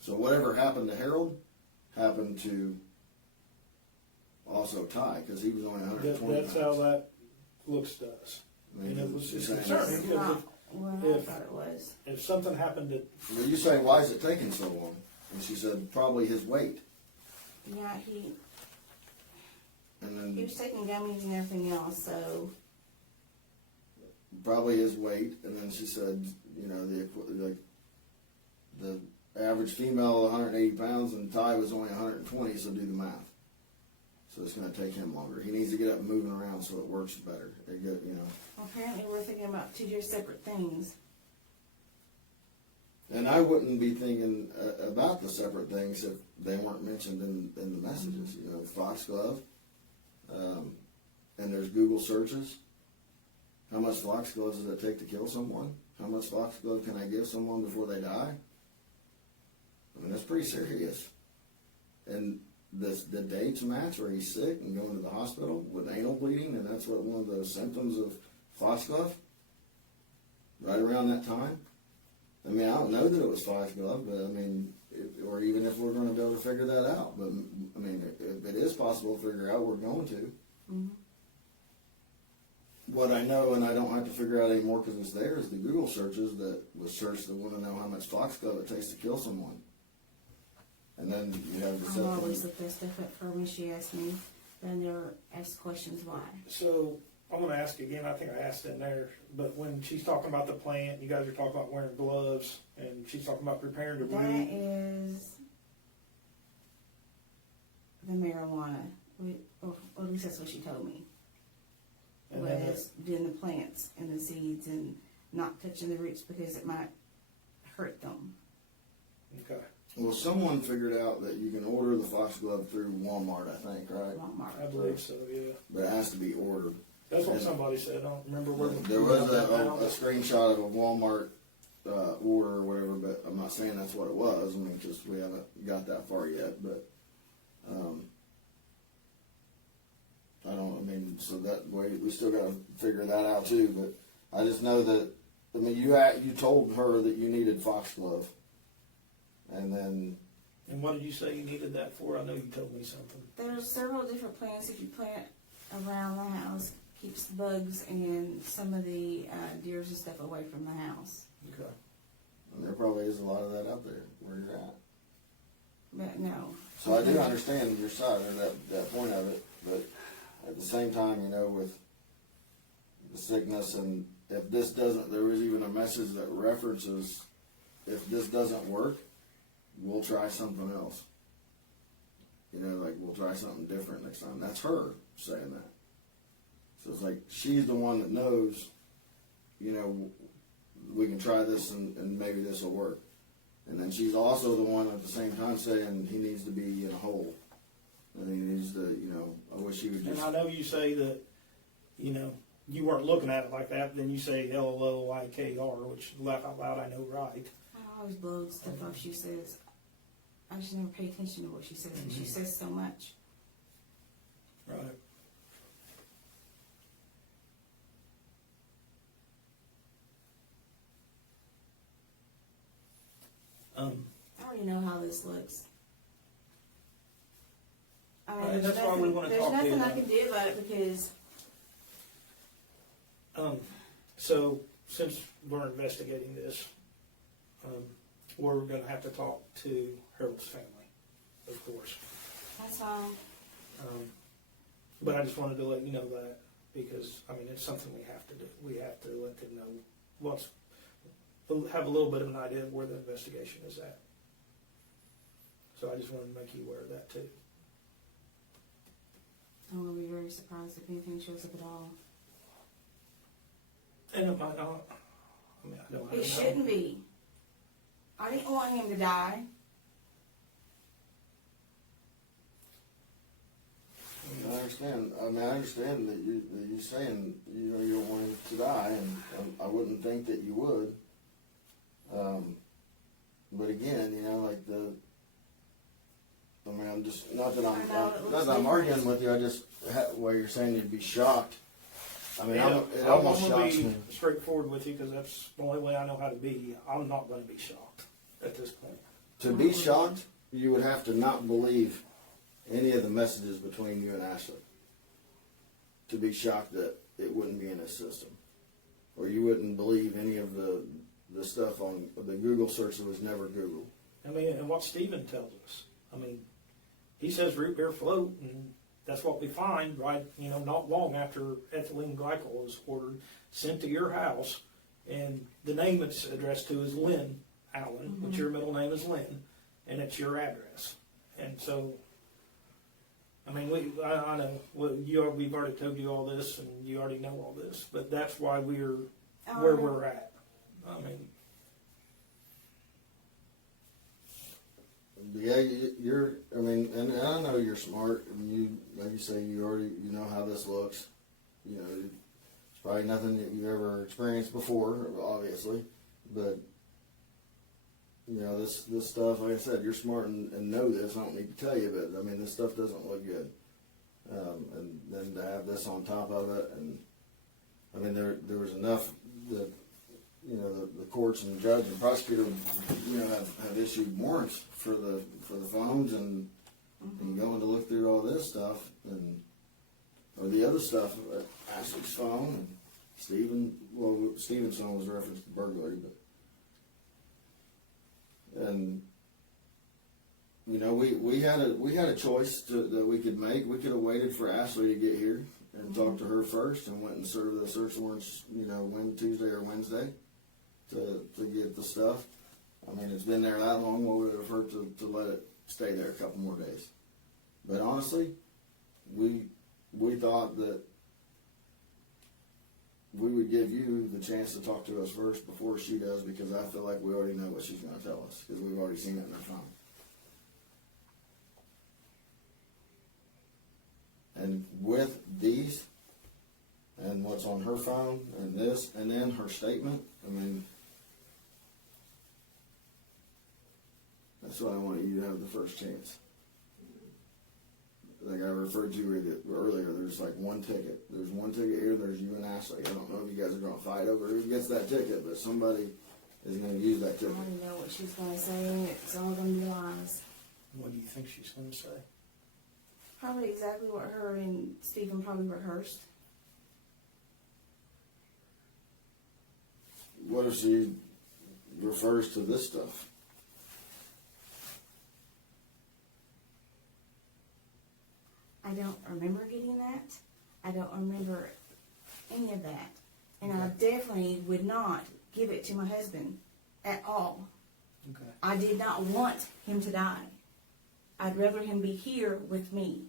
So whatever happened to Harold happened to also Ty, because he was only 120 That's pounds. how that looks to us. I mean, And it was just you're saying- concerning It's because not what I thought it was. if something happened that Well, you say, why is it taking so long? And she said, probably his weight. Yeah, he And was then taking gummies and everything else, so probably his weight. And then she said, you know, the average female 180 pounds, and Ty was only 120, so do the math. So it's going to take him longer. He needs to get up and moving around so it works better. You know. apparently we're thinking about two separate things. And I wouldn't be thinking about the separate things if they weren't mentioned in the messages. You know, foxglove, and there's Google searches. How much foxglove does it take to kill someone? How much foxglove can I give someone before they die? I mean, that's pretty serious. And the dates match where he's sick and going to the hospital with anal bleeding, and that's what one of the symptoms of foxglove. Right around that time. I mean, I don't know that it was foxglove, but I mean, or even if we're going to be able to figure that out. But I mean, if it is possible to figure out, we're going to. Mm-hmm. What I know, and I don't have to figure out anymore because it's there, is the Google searches that was searched that want to know how much foxglove it takes to kill someone. And then you have the I always look that stuff up for when she asked me, then they're asked questions why. So I'm going to ask again. I think I asked in there, but when she's talking about the plant, you guys are talking about wearing gloves, and she's talking about preparing to That breathe. is the marijuana. Or at least that's what she told me. And then Was doing the plants and the seeds and not touching the roots because it might hurt them. Okay, Well, someone figured out that you can order the foxglove through Walmart, I think, right? I believe so. Yeah, But it has to be ordered. that's what somebody said. I don't remember where. There was a screenshot of a Walmart order or whatever, but I'm not saying that's what it was. I mean, because we haven't got that far yet. But I don't. I mean, so that way we still got to figure that out too. But I just know that. I mean, you told her that you needed foxglove, and then. And what did you say you needed that for? I know you told me something. There's several different plants if you plant around the house. Keeps the bugs and some of the deers and stuff away from the house. Okay. And there probably is a lot of that out there where you're at. But no. So I do understand your side or that point of it, but at the same time, you know, with the sickness and if this doesn't, there was even a message that references if this doesn't work, we'll try something else. You know, like we'll try something different next time. That's her saying that. So it's like she's the one that knows, you know, we can try this and maybe this will work. And then she's also the one at the same time saying he needs to be in a hole. And he needs to, you know, I wish he would just. And I know you say that, you know, you weren't looking at it like that, but then you say LOIKR, which laugh out loud, I know right. I always blow stuff off she says. I just never pay attention to what she says because she says so much. Right. I already know how this looks. I mean, Right, that's why we wanna talk to There's you nothing I about can do about it because So since we're investigating this, we're going to have to talk to Harold's family, of course. that's fine. But I just wanted to let you know that because, I mean, it's something we have to do. We have to let them know have a little bit of an idea of where the investigation is at. So I just wanted to make you aware of that too. I'm going to be very surprised if anything shows up at all. And it might not. I mean, I don't know. It shouldn't be. I didn't want him to die. I understand. I mean, I understand that you're saying you know you don't want him to die, and I wouldn't think that you would. But again, you know, like I mean, I'm just not that I'm arguing with you. I just where you're saying you'd be shocked. I mean, Yeah, it almost I'm shocks gonna me. be straightforward with you because that's the only way I know how to be. I'm not going to be shocked at this point. To be shocked, you would have to not believe any of the messages between you and Ashley. To be shocked that it wouldn't be in his system, or you wouldn't believe any of the stuff on the Google search that was never Google. I mean, and what Stephen tells us. I mean, he says root beer float, and that's what we find, right? You know, not long after ethylene glycol is ordered, sent to your house, and the name it's addressed to is Lynn Allen, which your middle name is Lynn, and it's your address. And so, I mean, I know we've already told you all this, and you already know all this, but that's why we're where we're at. I mean, Yeah, you're. I mean, and I know you're smart, and you, like you say, you know how this looks. You know, it's probably nothing that you've ever experienced before, obviously, but you know, this stuff, like I said, you're smart and know this, I don't need to tell you, but, I mean, this stuff doesn't look good. And then to have this on top of it, and, I mean, there was enough that, you know, the courts and judge and prosecutor, you know, have issued warrants for the phones, and going to look through all this stuff, and, or the other stuff, Ashley's phone, and Stephen's phone was referenced to burglary, and, you know, we had a choice that we could make. We could have waited for Ashley to get here and talked to her first, and went and served the search warrants, you know, Tuesday or Wednesday to get the stuff. I mean, it's been there that long. What would it have hurt to let it stay there a couple more days? But honestly, we thought that we would give you the chance to talk to us first before she does, because I feel like we already know what she's going to tell us, because we've already seen it in her phone. And with these, and what's on her phone, and this, and then her statement, I mean, that's why I want you to have the first chance. Like I referred to earlier, there's like one ticket. There's one ticket here, there's you and Ashley. I don't know if you guys are going to fight over who gets that ticket, but somebody is going to use that I ticket. already know what she's gonna say, and it's all gonna be lies. What do you think she's gonna say? Probably exactly what her and Stephen probably rehearsed. What if she refers to this stuff? I don't remember getting that. I don't remember any of that. And I definitely would not give it to my husband at all. Okay. I did not want him to die. I'd rather him be here with me.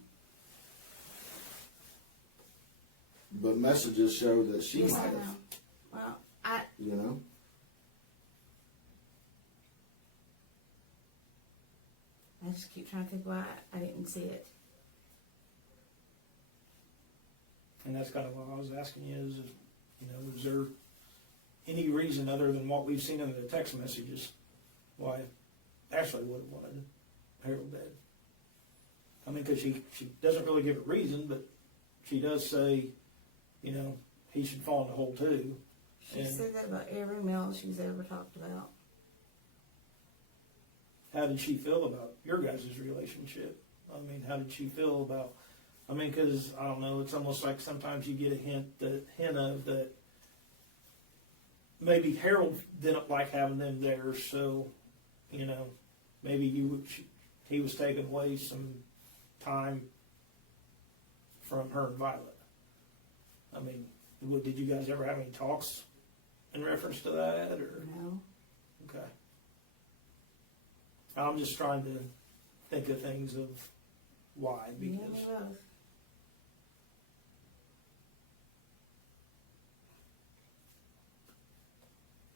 But messages show that she Yes, might I have, know. Well, you know? I just keep trying to think why I didn't see it. And that's kind of what I was asking you is, you know, is there any reason other than what we've seen in the text messages why Ashley would have wanted Harold dead? I mean, because she doesn't really give a reason, but she does say, you know, he should fall in the hole too. She said that about every meal she's ever talked about. How did she feel about your guys' relationship? I mean, how did she feel about, I mean, because, I don't know, it's almost like sometimes you get a hint of that maybe Harold didn't like having them there, so, you know, maybe he was taking away some time from her and Violet. I mean, did you guys ever have any talks in reference to that, or? No. Okay. I'm just trying to think of things of why, Me because. and me both.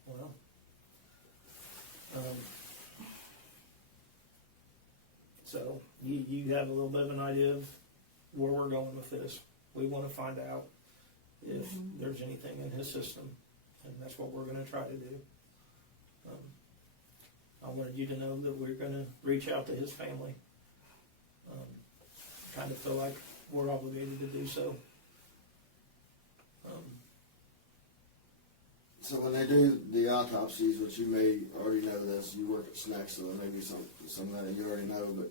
Well, so you have a little bit of an idea of where we're going with this. We want to find out if there's anything in his system, and that's what we're going to try to do. I wanted you to know that we're going to reach out to his family. Kind of feel like we're obligated to do so. So when they do the autopsies, which you may already know this, you work at SNEC, so there may be some that you already know, but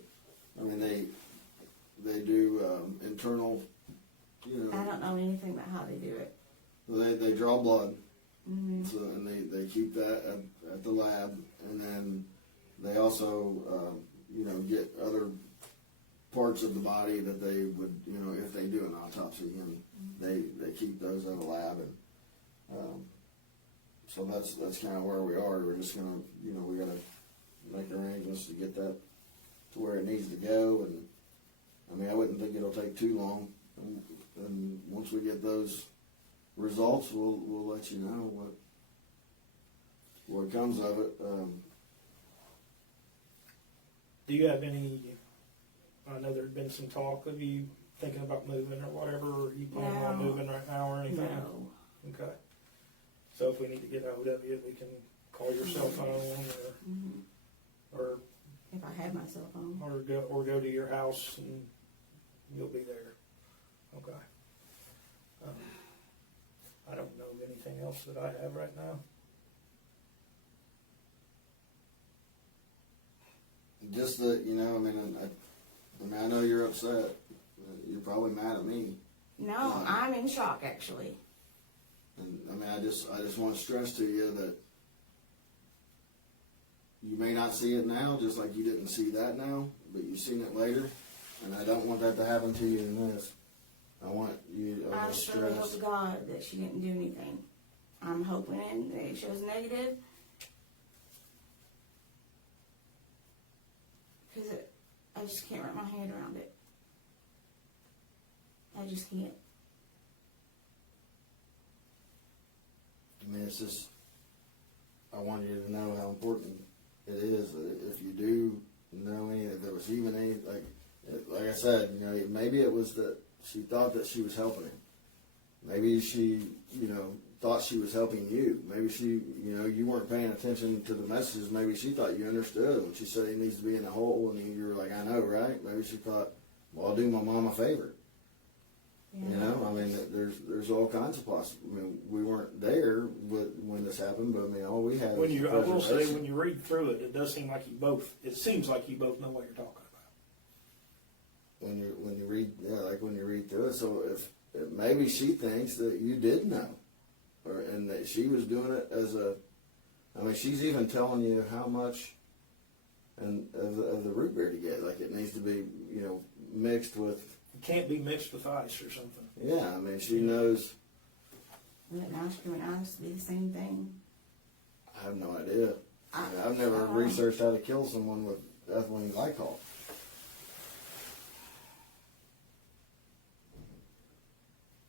I mean they do internal, you know. I don't know anything about how they do it. They draw blood, Mm-hmm. so and they keep that at the lab, and then they also you know, get other parts of the body that they would, you know, if they do an autopsy, and they keep those in the lab, and so that's kind of where we are. We're just gonna, you know, we gotta make arrangements to get that to where it needs to go, and I mean, I wouldn't think it'll take too long, and once we get those results, we'll let you know what comes of it. Do you have any, I know there'd been some talk of you thinking about moving or whatever, or you planning on No. moving right now or anything? No. Okay. So if we need to get out of you, we can call your cell phone or, Mm-hmm. cell phone. or go to your house and you'll be there. Okay. I don't know of anything else that I have right now. Just that, you know, I mean, I know you're upset. You're probably mad at me. No, I'm in shock actually. And I mean, I just want to stress to you that you may not see it now, just like you didn't see that now, but you've seen it later. And I don't want that to happen to you in this. I want I to just really hope stress. to God that she didn't do anything. I'm hoping that it shows negative. Because I just can't wrap my head around it. I just can't. I mean, it's just, I want you to know how important it is. If you do know any, if there was even any, like I said, you know, maybe it was that she thought that she was helping him. Maybe she, you know, thought she was helping you. Maybe she, you know, you weren't paying attention to the messages. Maybe she thought you understood when she said he needs to be in the hole, and you were like, I know, right? Maybe she thought, well, I'll do my mom a favor. Yeah. You know, I mean, there's all kinds of possible. I mean, we weren't there when this happened, but I mean, all we had. I will say, preservation. when you read through it, it does seem like it seems like you both know what you're talking about. When you read, yeah, like when you read through it. So if maybe she thinks that you did know, and that she was doing it as a. I mean, she's even telling you how much, and of the root beer to get. Like it needs to be, you know, mixed with. It can't be mixed with ice or something. Yeah, I mean, she knows. Would ice cream and ice be the same thing? I have no idea. I mean, I've never researched how to kill someone with ethylene glycol.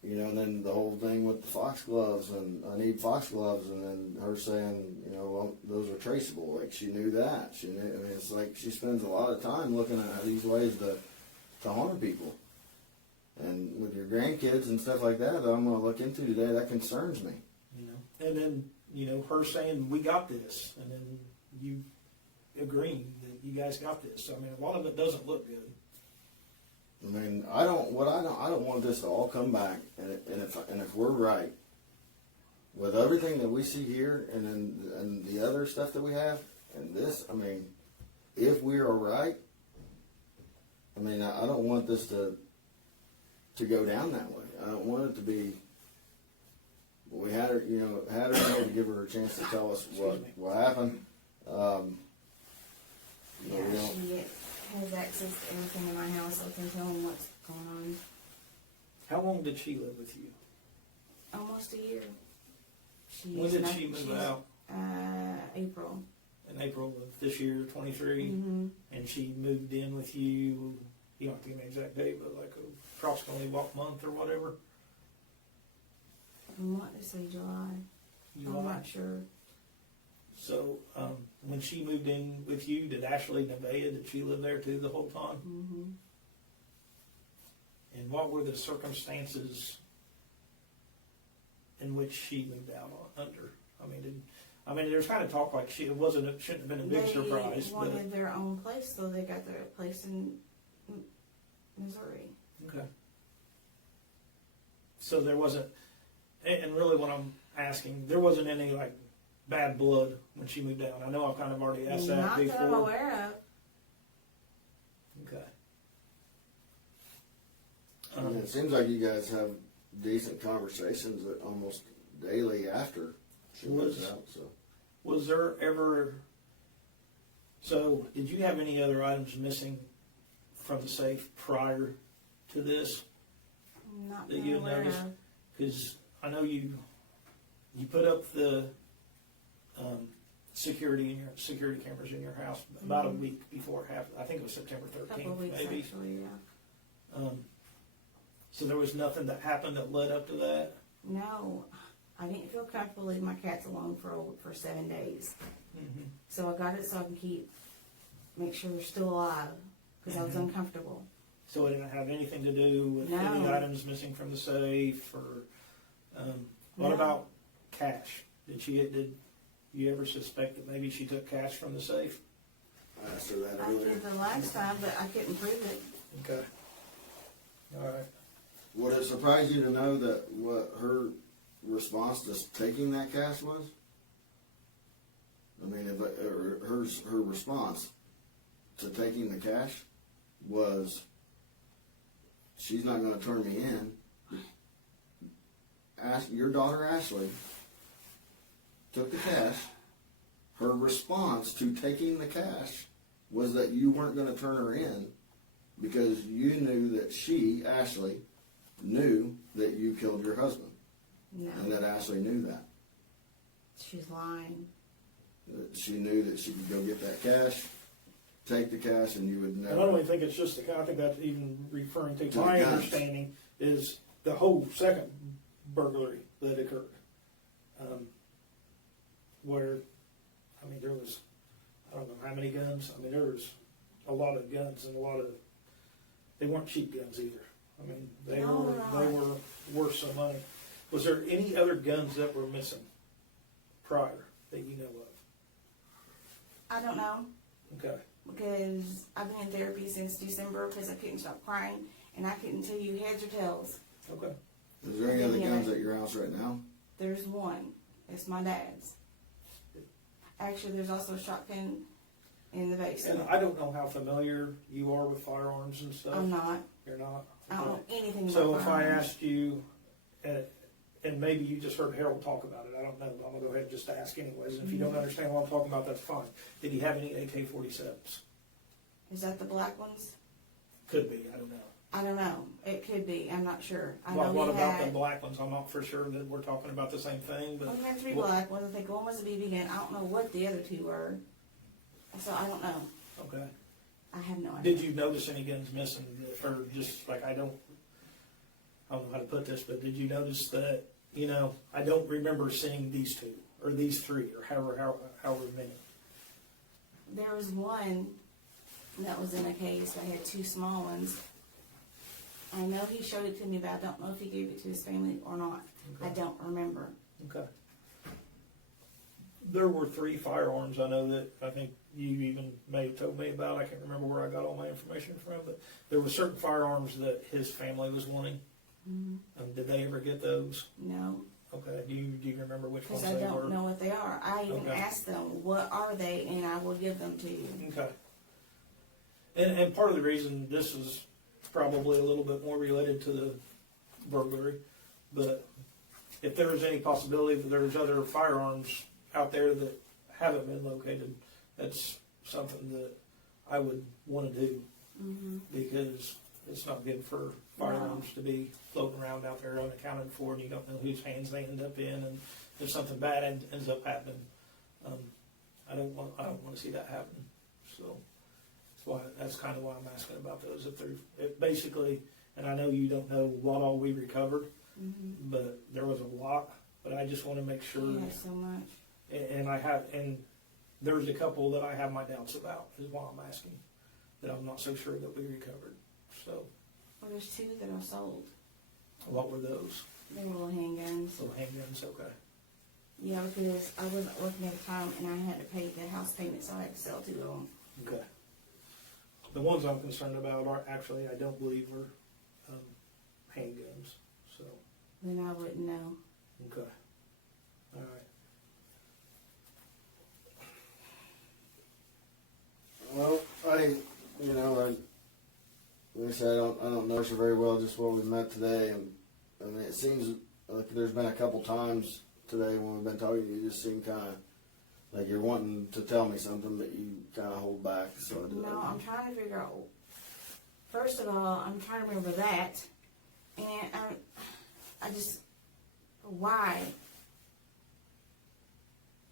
You know, and then the whole thing with the foxgloves, and I need foxgloves, and then her saying, you know, well, those are traceable. Like she knew that. She knew. I mean, it's like she spends a lot of time looking at these ways to harm people. And with your grandkids and stuff like that, I'm going to look into today. That concerns me. You know, and then her saying we got this, and then you agreeing that you guys got this. I mean, a lot of it doesn't look good. I mean, I don't want this to all come back, and if we're right with everything that we see here, and the other stuff that we have, and this, I mean, if we are right, I mean, I don't want this to go down that way. I don't want it to be. We had her, to give her a chance to tell us what happened. Yeah, she has access to everything in my house, so I can tell him what's going on. How long did she live with you? Almost a year. When did she move out? April. In April of this year, 23, Mm-hmm. and she moved in with you. You don't have to give me an exact date, but like approximately what month or whatever. I want to say July. I'm not sure. So when she moved in with you, did Ashley Nevaeh, did she live there too the whole time? Mm-hmm. And what were the circumstances in which she moved out under? I mean, there's kind of talk like shouldn't have been a big surprise. They wanted their own place, so they got their place in Missouri. Okay. So there wasn't, and really what I'm asking, there wasn't any like bad blood when she moved out. I know I've kind of already asked that Not before. that I'm aware of. Okay. I mean, it seems like you guys have decent conversations almost daily after she moves out. So, was there ever? So, did you have any other items missing from the safe prior to this Not that that you I'm had aware noticed? of. Because I know you put up the security cameras in your house about a week before it happened. I think it was September A couple 13th, of weeks maybe. actually, yeah. So there was nothing that happened that led up to that. No, I didn't feel comfortable leaving my cats alone for 7 days. Mm-hmm. So I got it so I can make sure they're still alive because I was uncomfortable. So it didn't have anything to do with any No. items missing from the safe, or what No. about cash? Did you ever suspect that maybe she took cash from the safe? I asked her that I earlier. did the last time, but I couldn't prove it. Okay. All right. Would it surprise you to know that what her response to taking that cash was? I mean, her response to taking the cash was, she's not going to turn me in. Your daughter Ashley took the cash. Her response to taking the cash was that you weren't going to turn her in because you knew that she, Ashley, knew that you killed your husband. No, And that Ashley knew that. she's lying. That she knew that she could go get that cash, take the cash, and you would And I never. don't even think it's just the, I think that's even referring to To my the guns. understanding is the whole second burglary that occurred. Where, I mean, there was, I don't know how many guns. I mean, there was a lot of guns and a lot of, they weren't cheap guns either. I mean, they No, were, they're they not. were worth some money. Was there any other guns that were missing prior that you know of? I don't know, Okay. because I've been in therapy since December because I couldn't stop crying, and I couldn't tell you heads or tails. Okay. Is there any other guns at your house right now? There's one. It's my dad's. Actually, there's also a shotgun in the And basement. I don't know how familiar you are with firearms and stuff. I'm not. You're not? I don't know anything about So if I firearms. asked you, and maybe you just heard Harold talk about it, I don't know, but I'm gonna go ahead and just ask anyways, and if you don't understand what I'm talking about, that's fine. Did he have any AK-47s? Is that the black ones? Could be, I don't know. I don't know. It could be. I'm not sure. I What know he about the had. black ones? I'm not for sure that we're talking about the same thing, but Well, he had three what- black ones. I think one was a BB gun. I don't know what the other two were. So I don't know. okay. I have no idea. Did you notice any guns missing, or just like I don't know how to put this, but did you notice that, you know, I don't remember seeing these two, or these three, or however many? There was one that was in a case. I had two small ones. I know he showed it to me, but I don't know if he gave it to his family or not. I Okay. don't remember. Okay. There were 3 firearms I know that I think you even may have told me about. I can't remember where I got all my information from, but there were certain firearms that his family was wanting. Did they ever get those? No, Okay. Do you remember which ones because I they were? don't know what they are. I even Okay. asked them, what are they, and I will give them to you. Okay. And part of the reason this is probably a little bit more related to the burglary, but if there is any possibility that there's other firearms out there that haven't been located, that's something that I would want to do, because it's not good for firearms to be floating around out there unaccounted for, and you don't know whose hands they end up in, and if something bad ends up happening, I don't want to see that happen. So that's kind of why I'm asking about those. If basically, and I know you don't know what all we recovered, but there was a lot. But I just want to make sure. He has so much. And there's a couple that I have my doubts about, is why I'm asking, that I'm not so sure that we recovered. So, Well, there's two that are sold. what were those? They were little handguns. Little handguns, okay. Yeah, because I wasn't working at the time, and I had to pay the house payment, so I had to sell 2 of them. Okay. The ones I'm concerned about are actually, I don't believe, are handguns. So, Then I wouldn't know. okay. All right. Well, like I said, I don't know her very well, just what we met today, and I mean, it seems like there's been a couple times today when we've been talking, you just seem kind of like you're wanting to tell me something, but you kind of hold back. So No, I'm trying to figure out. First of all, I'm trying to remember that, and I just why.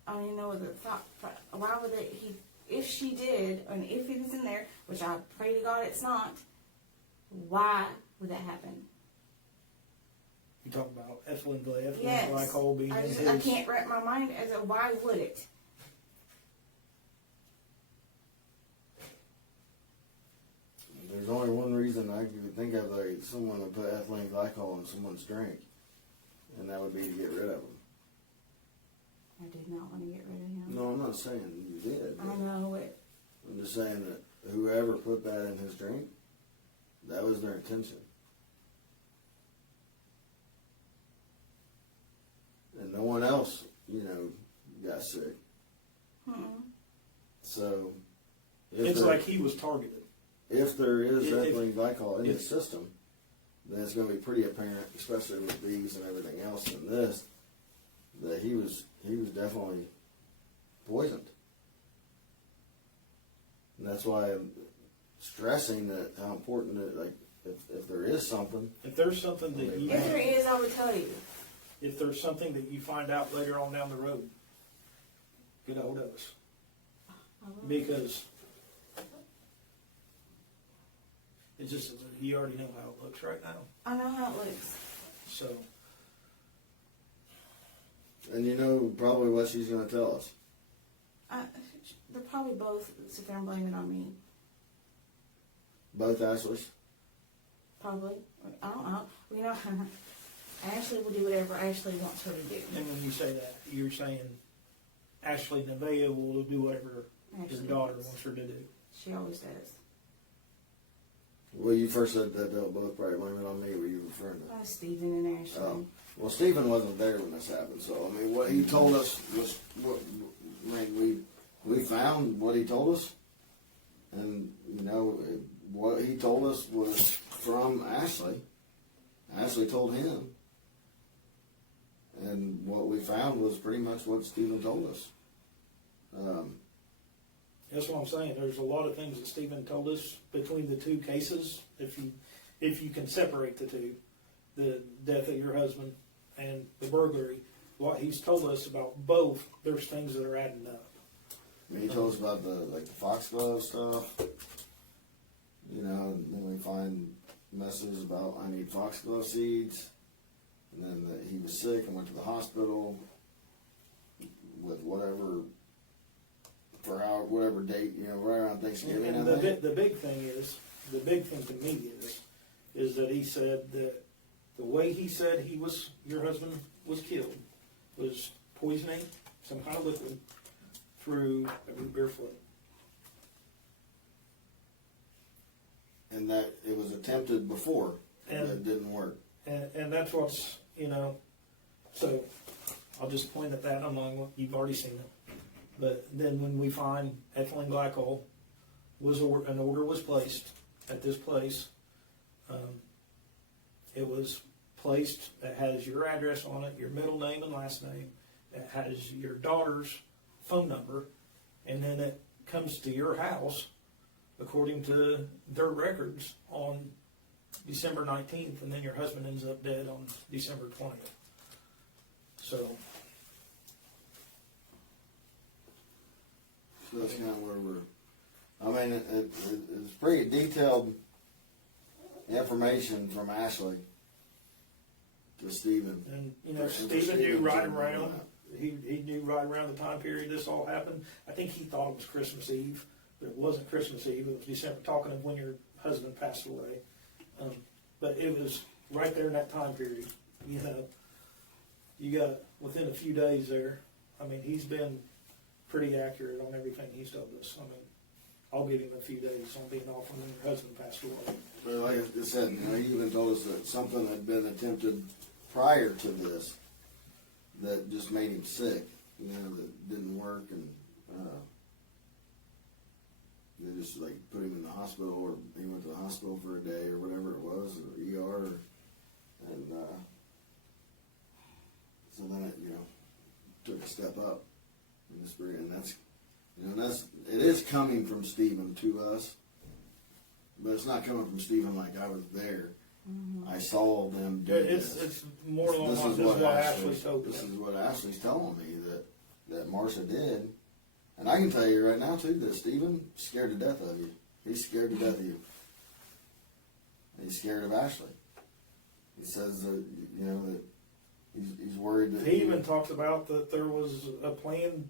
I don't even know what the thought. Why would it? If she did, and if it is in there, which I pray to God it's not. Why would that happen? You talk about ethylene Yes. glycol being in I his. can't wrap my mind as a why would it? there's only one reason I could think of, like someone would put ethylene glycol in someone's drink, and that would be to get rid of them. I did not want to get rid of him. No, I'm not saying you did. I know it. I'm just saying that whoever put that in his drink, that was their intention. And no one else, got sick. Mm-mm. So, It's like he was targeted. if there is If- ethylene glycol in the if- system, then it's going to be pretty apparent, especially with these and everything else in this, that he was definitely poisoned. And that's why I'm stressing that how important that, like, if there is something, If there's something that you, If there is, I would tell you. if there's something that you find out later on down the road, get a hold of us. Because it's just, you already know how it looks right now. I know how it looks. So, and you know probably what she's going to tell us. They're probably both sit there and blame it on me. Both Ashleys. Probably. I don't know. Ashley will do whatever Ashley wants her to do. and when you say that, you're saying Ashley Nevaeh will do whatever your Ashley daughter does. wants her to do. She always does. Well, you first said that they'll both probably blame it on me. Were you referring to? Stephen and Ashley. Oh. Well, Stephen wasn't there when this happened, so I mean, what he told us was what I mean, we found what he told us, and what he told us was from Ashley. Ashley told him, and what we found was pretty much what Stephen told us. That's what I'm saying. There's a lot of things that Stephen told us between the two cases. If you can separate the two, the death of your husband and the burglary, what he's told us about both, there's things that are adding up. I mean, he told us about the foxglove stuff, and then we find messages about I need foxglove seeds, and then that he was sick and went to the hospital with whatever date, right around Thanksgiving. And I think. the big thing to me is that he said that the way he said your husband was killed was poisoning some kind of liquid through a root beer float. And that it was attempted before, and And- it didn't work. And that's what's, so I'll just point at that among what you've already seen it. But then when we find ethylene glycol, an order was placed at this place. It was placed that has your address on it, your middle name and last name, that has your daughter's phone number, and then it comes to your house according to their records on December 19th, and then your husband ends up dead on December 20th. So, So that's kind of where it's pretty detailed information from Ashley to Stephen. and Stephen knew right around, he knew right around the time period this all happened. I think he thought it was Christmas Eve, but it wasn't Christmas Eve, it was December, talking of when your husband passed away. But it was right there in that time period, you got within a few days there. I mean, he's been pretty accurate on everything he's told us. I mean, I'll give him a few days on being off when your husband passed away. But like I said, he even told us that something had been attempted prior to this that just made him sick, that didn't work, and they just put him in the hospital, or he went to the hospital for a day or whatever it was, or ER, and so then it took a step up in this period, and it is coming from Stephen to us, but it's not coming from Stephen like I was there. Mm-hmm. I saw them do It's this. more along this is what Ashley told This us. is what Ashley's telling me that Marsha did, and I can tell you right now too that Stephen's scared to death of you. He's scared to death of you. He's scared of Ashley. He says that that he's worried that He even talks about that there was a plan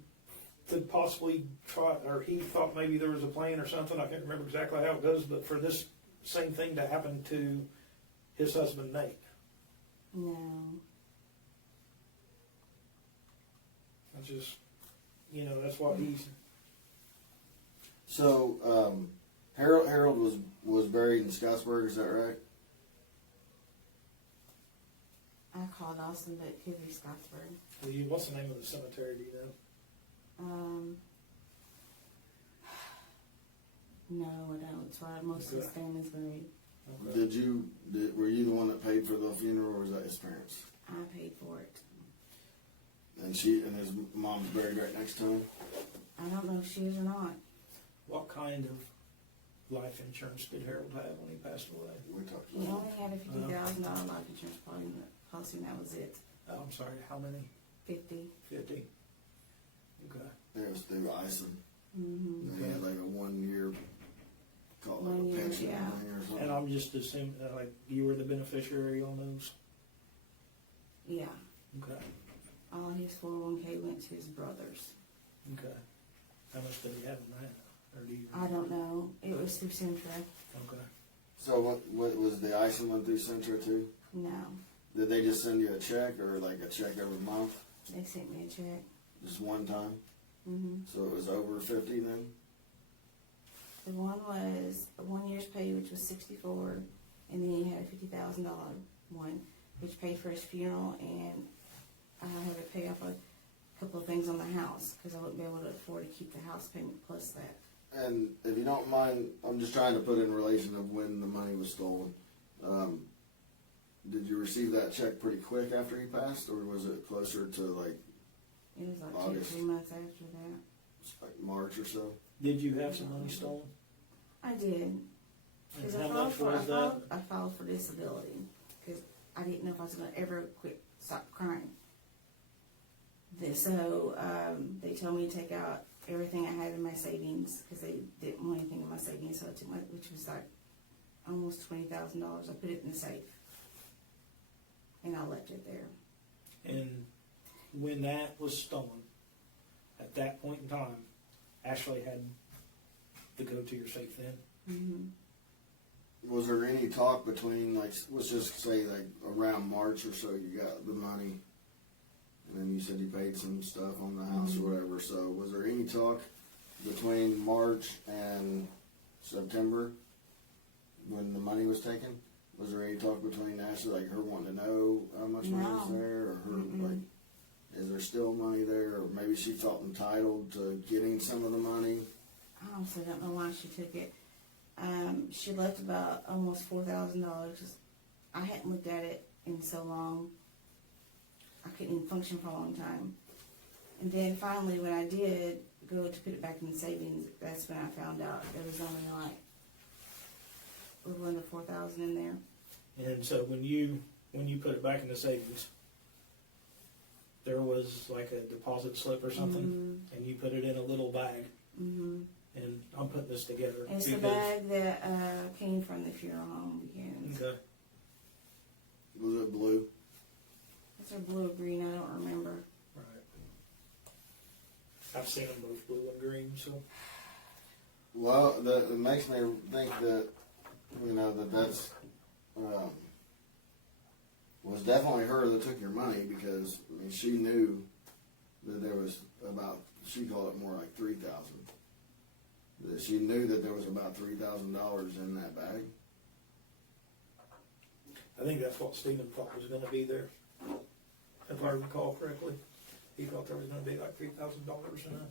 to possibly try, or he thought maybe there was a plan or something. I can't remember exactly how it goes, but for this same thing to happen to his husband Nate. No. That's just, that's what he's. So, Harold was buried in Scottsburg, is that right? I called Austin, but it could be Scottsburg. What's the name of the cemetery, do you know? No, I don't. It's where most of his family's buried. Okay. Were you the one that paid for the funeral, or was that his parents? I paid for it. And his mom's buried right next to him? I don't know if she is or not. What kind of life insurance did Harold have when he passed away? We talked He about only had a $50,000 life insurance policy, and that was it. Oh, I'm sorry, how many? 50. 50? Okay. it was through ISIN. Mm-hmm. And he had like a 1 year, call it 1 like a year, pension yeah. thing or something. And I'm just assuming, like, you were the beneficiary on those? Yeah. Okay, All his 401k went to his brothers. okay. How much did he have in that? Or do you? I don't know. It was through Centra. Okay. So what was the ISIN went through Centra too? No. Did they just send you a check, or like a check every month? They sent me a check. Just one time? Mm-hmm. So it was over 50 then? The one was 1 year's pay, which was 64, and then he had a $50,000 one, which paid for his funeral, and I had to pay off a couple of things on the house because I wouldn't be able to afford to keep the house payment plus that. And if you don't mind, I'm just trying to put in relation of when the money was stolen. Did you receive that check pretty quick after he passed, or was it closer to like It was like August. 2 or 3 months after that. March or so? Did you have some money stolen? I did. And Because how much was that? I filed for disability because I didn't know if I was going to ever stop crying. So they told me to take out everything I had in my savings because they didn't want anything in my savings. So I took which was like almost $20,000. I put it in the safe and I left it there. And when that was stolen, at that point in time, Ashley had to go to your safe then? Mm-hmm. Was there any talk between, like, let's just say like around March or so you got the money, and then you said you paid some stuff on the house or whatever, so was there any talk between March and September when the money was taken? Was there any talk between Ashley, like her wanting to know how much money was No. there, or her, like, is there still money there, or maybe she felt entitled to getting some of the money? I honestly don't know why she took it. She left about almost $4,000. I hadn't looked at it in so long. I couldn't even function for a long time. And then finally, when I did go to put it back in the savings, that's when I found out there was only like a little under $4,000 in there. And so when you put it back in the savings, there was like a deposit slip or something, and you put it in a little bag. Mm-hmm. And I'm putting this together. It's the bag that came from the funeral home begins. Okay. Was it blue? It's a blue or green, I don't remember. Right. I've seen them both blue and green, so. Well, it makes me think that, you know, that's was definitely her that took your money, because I mean, she knew that there was about, she called it more like 3,000. That she knew that there was about $3,000 in that bag. I think that's what Stephen thought was gonna be there. If I recall correctly. He thought there was gonna be like $3,000 in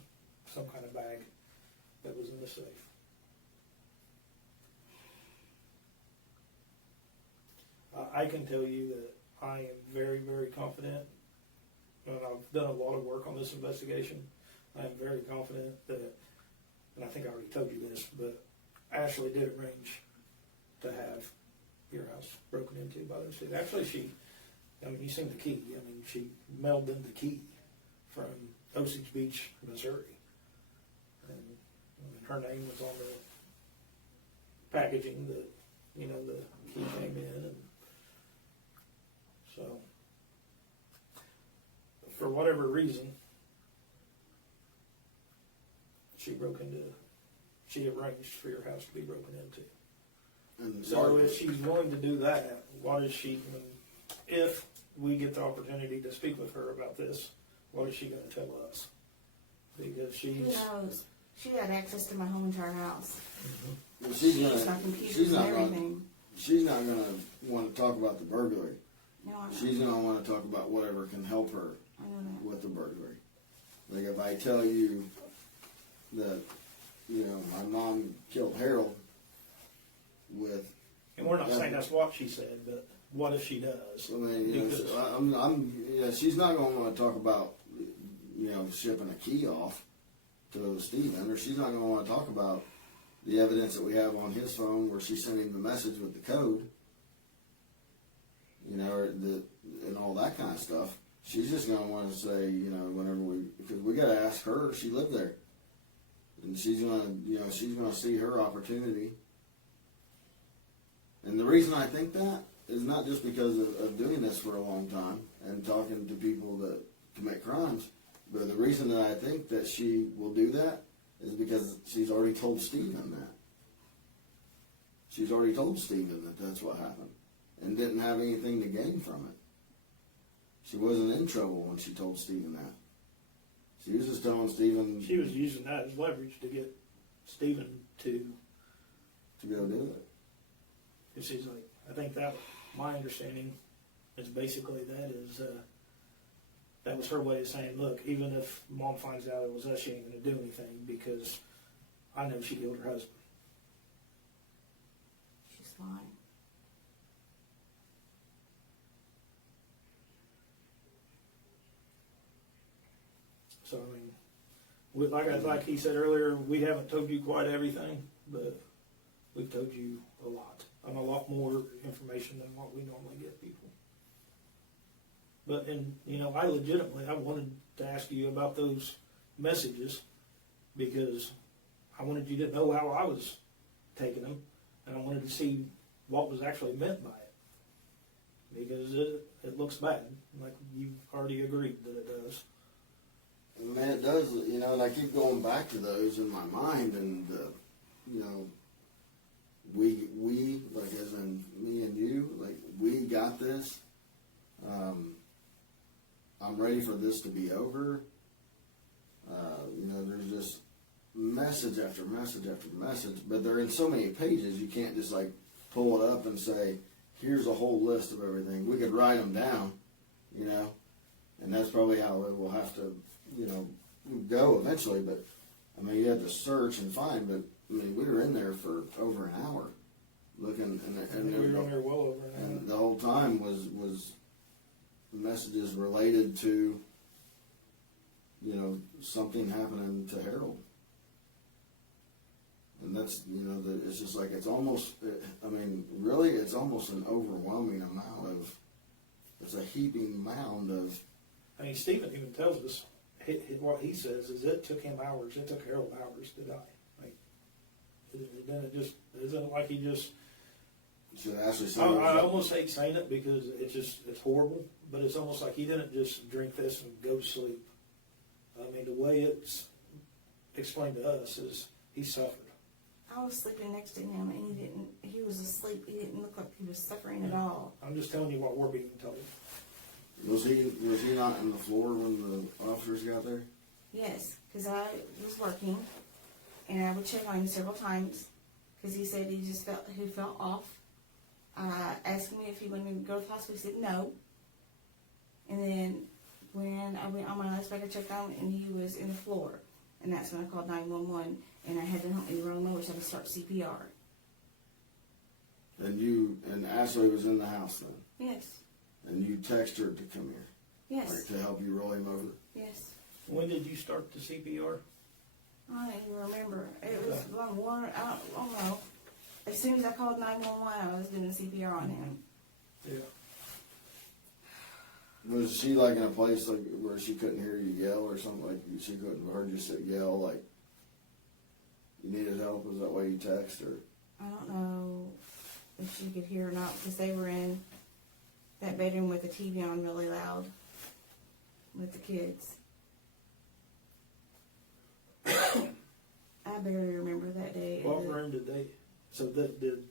some kind of bag that was in the safe. I can tell you that I am very, very confident, and I've done a lot of work on this investigation. I am very confident that, and I think I already told you this, but Ashley did arrange to have your house broken into by those two. Actually, you seen the key. I mean, she mailed them the key from Osage Beach, Missouri. And her name was on the packaging that, the key came in. And so, for whatever reason, she arranged for your house to be broken into. And So if she's willing to do that, if we get the opportunity to speak with her about this, what is she going to tell us? Because Who knows? She had access to my whole entire house. Well, She used my computers and everything. she's not gonna want to talk about the burglary. No, I know. She's gonna want to talk about whatever can help her I know that. with the burglary. Like if I tell you that, you know, my mom killed Harold with, And we're not saying that's what she said, but what if she does? I mean, you know, Because- she's not gonna want to talk about, you know, shipping a key off to Stephen, or she's not gonna want to talk about the evidence that we have on his phone where she sent him the message with the code, you know, or and all that kind of stuff. She's just gonna want to say, you know, because we gotta ask her. She lived there, and she's gonna see her opportunity. And the reason I think that is not just because of doing this for a long time and talking to people that commit crimes, but the reason that I think that she will do that is because she's already told Stephen that. She's already told Stephen that that's what happened and didn't have anything to gain from it. She wasn't in trouble when she told Stephen that. She was just telling Stephen She was using that as leverage to get Stephen to, go do it. and she's like, I think that, my understanding is basically that was her way of saying, look, even if Mom finds out it was us, she ain't gonna do anything because I know she killed her husband. She's fine. So, I mean, like he said earlier, we haven't told you quite everything, but we've told you a lot. And a lot more information than what we normally give people. But, and, you know, I wanted to ask you about those messages because I wanted you to know how I was taking them, and I wanted to see what was actually meant by it. Because it looks bad, like you've already agreed that it does. Man, it does, you know, and I keep going back to those in my mind, and, you know, we, like as in me and you, like, we got this. I'm ready for this to be over. You know, there's just message after message after message, but they're in so many pages, you can't just, like, pull it up and say, here's a whole list of everything. We could write them down, you know, and that's probably how it will have to, you know, go eventually, but, I mean, you have to search and find, but, I mean, we were in there for over an hour looking, And we were on there well over an hour. and the whole time was messages related to, you know, something happening to Harold. And that's, you know, it's just like, it's almost, I mean, really, it's almost an overwhelming amount of, it's a heaping mound of, I mean, Stephen even tells us, what he says is it took him hours, it took Harold hours to die. Like, it isn't like he just, should Ashley say, I almost hate saying it because it's horrible, but it's almost like he didn't just drink this and go to sleep. I mean, the way it's explained to us is he suffered. I was sleeping next to him and he was asleep. He didn't look like he was suffering at all. I'm just telling you what we're being told. was he not on the floor when the officers got there? Yes, because I was working and I would check on him several times because he said he felt off. Asked me if he wanted me to go to the hospital. He said no. And then when I went on my last break, I checked on him and he was in the floor. And that's when I called 911 and I had to help me to run over so I could start CPR. And Ashley was in the house then? Yes. And you text her to come here? Yes. Like to help you roll him over? Yes. When did you start the CPR? I don't even remember. It was one, I don't know. As soon as I called 911, I was doing the CPR on him. Yeah. Was she like in a place like where she couldn't hear you yell or something? Like she couldn't have heard you say yell like you needed help? Was that why you text her? I don't know if she could hear or not because they were in that bedroom with the TV on really loud with the kids. I barely remember that day. What room did they? So did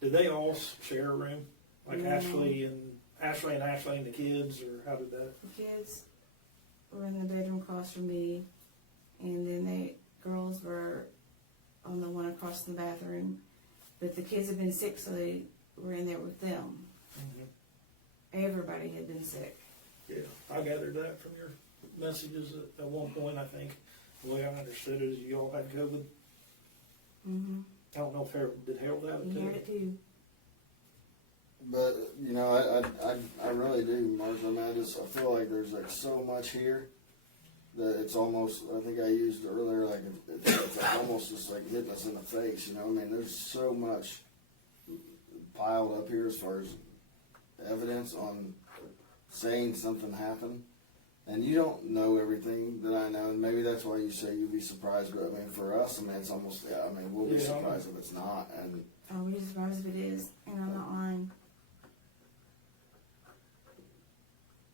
they all share a room? Like No. Ashley and the kids, or how did that? The kids were in the bedroom across from me, and then girls were on the one across the bathroom, but the kids had been sick, so they were in there with them. Everybody had been sick. Yeah, I gathered that from your messages at one point, I think. The way I understood it is you all had COVID. Mm-hmm. I don't know if Harold, did Harold have it We too? had it too. But, you know, I really do, Marsha. I mean, I feel like there's like so much here that it's almost, I think I used earlier, like it's like almost just like hitting us in the face, you know? I mean, there's so much piled up here as far as evidence on saying something happened. And you don't know everything that I know, and maybe that's why you say you'd be surprised. But I mean, for us, I mean, it's almost, yeah, I mean, we'll be Yeah. surprised if it's not. And Oh, we're just surprised if it is, and I'm not lying.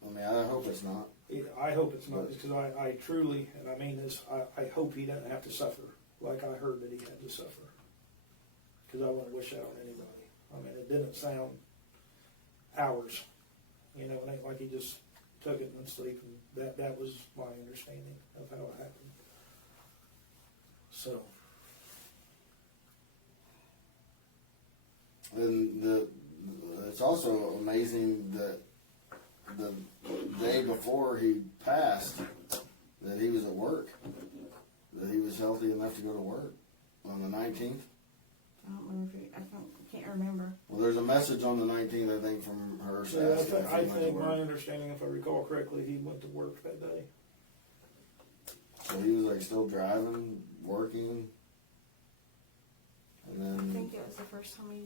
I mean, I hope it's not. Yeah, I hope it's not, because I truly, and I mean this, I hope he doesn't have to suffer like I heard that he had to suffer. Because I wouldn't wish that on anybody. I mean, it didn't sound hours. You know, it ain't like he just took it and went to sleep, and that was my understanding of how it happened. So, And it's also amazing that the day before he passed, that he was at work, that he was healthy enough to go to work on the 19th. I don't remember. Can't remember. Well, there's a message on the 19th, I think, from her. so I think my understanding, if I recall correctly, he went to work that day. So he was like still driving, working, and I then think it was the first time he.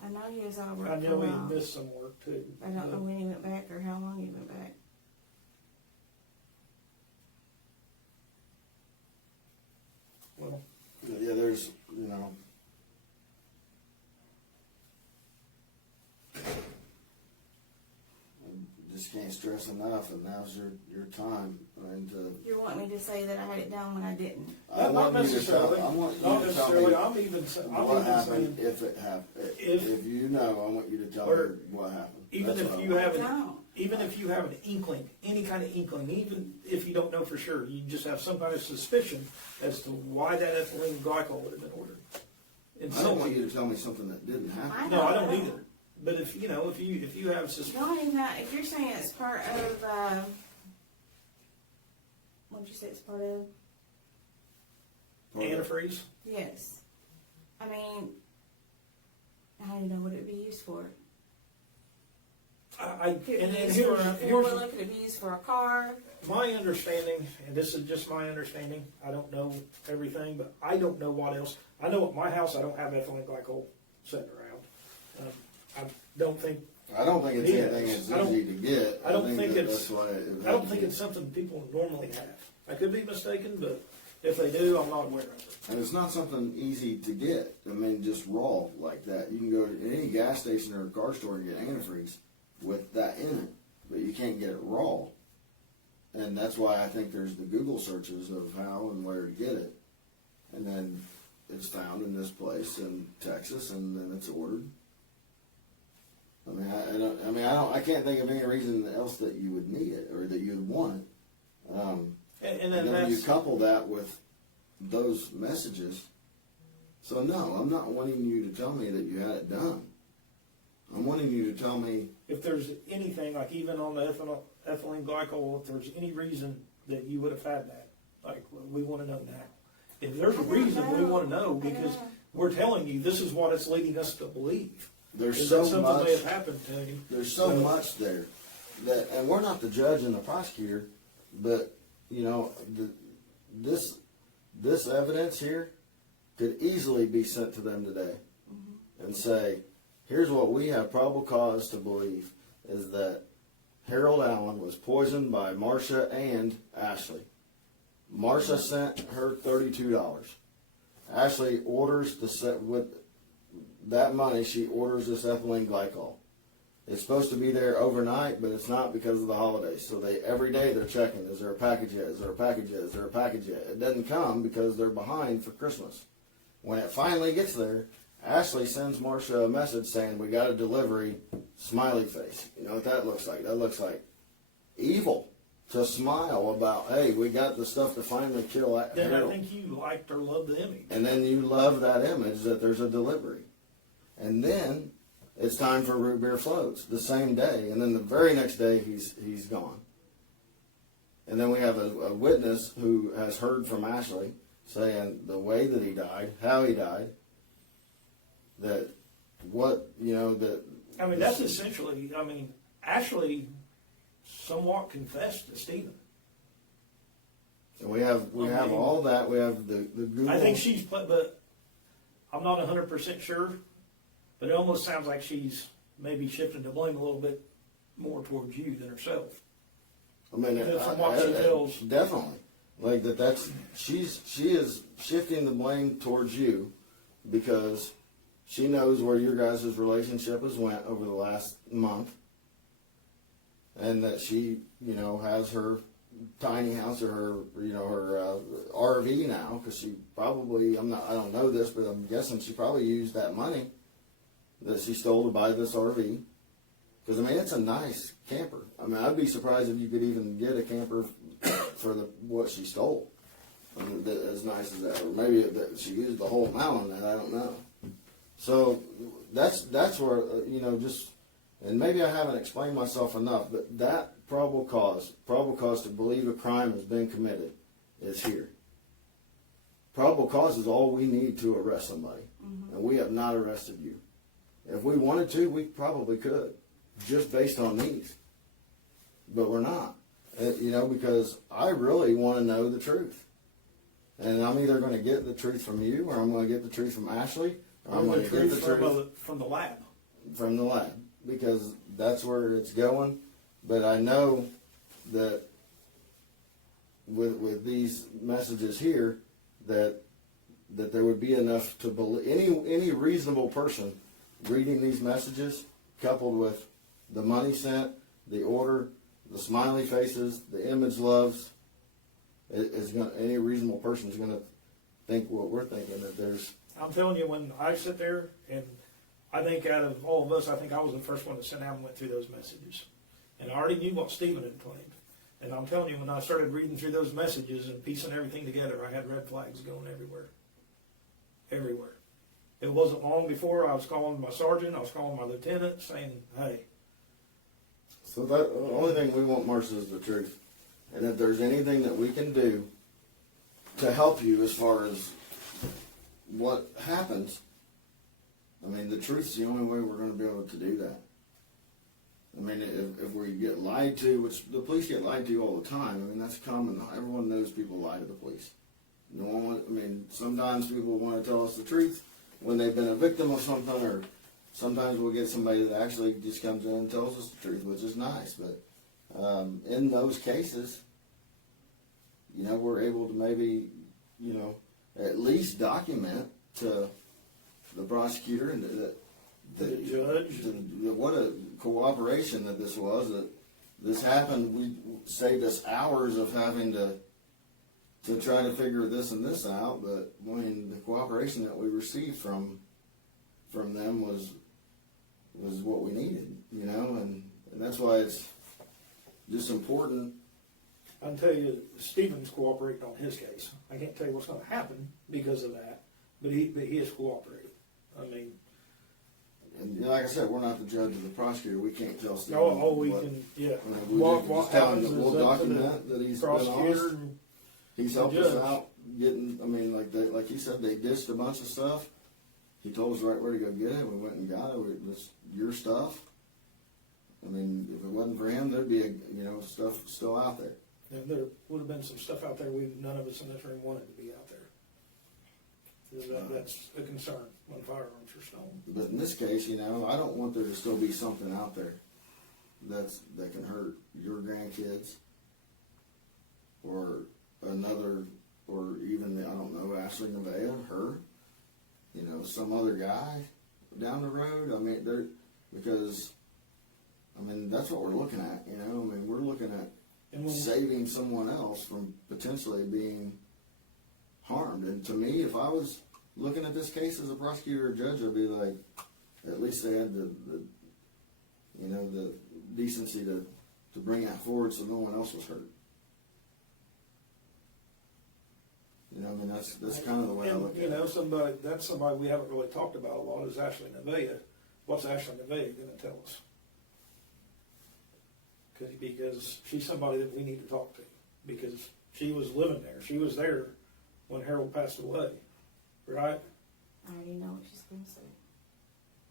I know he was out of work I for a know while. he missed some work too. I don't know when he went back or how long he went back. Well, yeah, there's, you know, I just can't stress enough, and now's your time. I mean, You want me to say that I had it down when I didn't? I not want you to tell. necessarily. I want Not you to tell necessarily. me I'm even what happened saying, if it happened. If- If you know, I want you to tell Or me what happened. even That's if what you I want. have I an, don't. even if you have an inkling, any kind of inkling, even if you don't know for sure, you just have some kind of suspicion as to why that ethylene glycol would have been ordered. And I don't want you to tell me something that didn't happen. No, I don't either. But if you know, if you have suspicion, Not even that. If you're saying it's part of, what'd you say it's part of? antifreeze, Yes. I mean, I don't even know what it'd be used for. Could it Could be it and be used for a here's four-wheeler? Could it be used for a car? my understanding, and this is just my understanding. I don't know everything, but I don't know what else. I know at my house I don't have ethylene glycol sitting around. I don't think I don't think it's Yeah, anything that's I don't- easy to get. I don't think it's- that's why it I don't think it's something people normally have. I could be mistaken, but if they do, I'm not aware of it. And it's not something easy to get. I mean, just raw like that. You can go to any gas station or car store and get antifreeze with that in it, but you can't get it raw. And that's why I think there's the Google searches of how and where to get it. And then it's found in this place in Texas, and then it's ordered. I mean, I can't think of any reason else that you would need it or that you'd want it. And And then then you that's couple that with those messages. So no, I'm not wanting you to tell me that you had it done. I'm wanting you to tell me, if there's anything like even on the ethylene glycol, if there's any reason that you would have had that, like we want to know now. If there's a I don't reason, we know. want to know I don't because know. we're telling you this is what it's leading us to believe. there's Is so that something much. may have happened to you? There's so much there that, and we're not the judge and the prosecutor, but you know, this evidence here could easily be sent to them today and say, here's what we have probable cause to believe is that Harold Allen was poisoned by Marsha and Ashley. Marsha sent her $32. Ashley orders the set with that money. She orders this ethylene glycol. It's supposed to be there overnight, but it's not because of the holidays. So every day they're checking, is there a package yet? Is there a package yet? Is there a package yet? It doesn't come because they're behind for Christmas. When it finally gets there, Ashley sends Marsha a message saying, we got a delivery, smiley face. You know what that looks like? That looks like evil. to smile about, hey, we got the stuff to finally kill Then I Harold. think you liked or loved the image. And then you love that image that there's a delivery. And then it's time for root beer floats the same day. And then the very next day he's gone. And then we have a witness who has heard from Ashley saying the way that he died, how he died, that what, you know, that. I mean, that's essentially, I mean, Ashley somewhat confessed to Stephen. And we have all that. We have the Google. I think she's, but I'm not 100% sure, but it almost sounds like she's maybe shifting the blame a little bit more towards you than herself. I mean, From what she tells. definitely, like that's she is shifting the blame towards you because she knows where your guys' relationship has went over the last month, and that she, you know, has her tiny house or her, you know, her RV now because she probably I don't know this, but I'm guessing she probably used that money that she stole to buy this RV. Because, I mean, it's a nice camper. I mean, I'd be surprised if you could even get a camper for what she stole. I mean, as nice as that. Or maybe that she used the whole amount on that. I don't know. So that's where, you know, just, and maybe I haven't explained myself enough, but that probable cause to believe a crime has been committed is here. Probable cause is all we need to arrest somebody. Mm-hmm. And we have not arrested you. If we wanted to, we probably could. Just based on these. But we're not. You know, because I really want to know the truth. And I'm either going to get the truth from you, or I'm going to get the truth from Ashley, or I'm going to get the truth from the lab. From the lab. Because that's where it's going. But I know that with these messages here, that there would be enough to believe any reasonable person reading these messages, coupled with the money sent, the order, the smiley faces, the image loves, any reasonable person is going to think what we're thinking, that there's. I'm telling you, when I sit there, and I think out of all of us, I think I was the first one to sit down and went through those messages. And I already knew what Stephen had claimed. And I'm telling you, when I started reading through those messages and piecing everything together, I had red flags going everywhere. Everywhere. It wasn't long before I was calling my sergeant, I was calling my lieutenant, saying, hey. So that the only thing we want, Marsha, is the truth. And if there's anything that we can do to help you as far as what happens, I mean, the truth's the only way we're going to be able to do that. I mean, if we get lied to, which the police get lied to all the time, I mean, that's common. Everyone knows people lie to the police. No one, I mean, sometimes people want to tell us the truth when they've been a victim of something, or sometimes we'll get somebody that actually just comes in and tells us the truth, which is nice. But in those cases, you know, we're able to maybe, you know, at least document to the prosecutor and the judge. What a cooperation that this was. That this happened. We saved us hours of having to try to figure this and this out. But I mean, the cooperation that we received from them was what we needed, you know, and that's why it's just important. I can tell you, Stephen's cooperating on his case. I can't tell you what's going to happen because of that, but he is cooperating. I mean, and you know, like I said, we're not the judge or the prosecutor. We can't tell Stephen. we can, yeah. I mean, we just tell him that we'll document that he's been honest. He's helped us out getting. I mean, like he said, they dished a bunch of stuff. He told us right where to go get it. We went and got it. It's your stuff. I mean, if it wasn't for him, there'd be stuff still out there. And there would have been some stuff out there none of us in this room wanted to be out there. That's a concern when firearms are stolen. But in this case, you know, I don't want there to still be something out there that can hurt your grandkids or another, or even, I don't know, Ashley Nevaeh, her, you know, some other guy down the road. I mean, because that's what we're looking at, you know. I mean, we're looking at saving someone else from potentially being harmed. And to me, if I was looking at this case as a prosecutor or judge, I'd be like, at least they had the decency to bring that forward so no one else was hurt. You know, I mean, that's kind of the way I And, look at you know, it. that's somebody we haven't really talked about a lot is Ashley Nevaeh. What's Ashley Nevaeh gonna tell us? Because she's somebody that we need to talk to, because she was living there. She was there when Harold passed away, right? I already know what she's gonna say.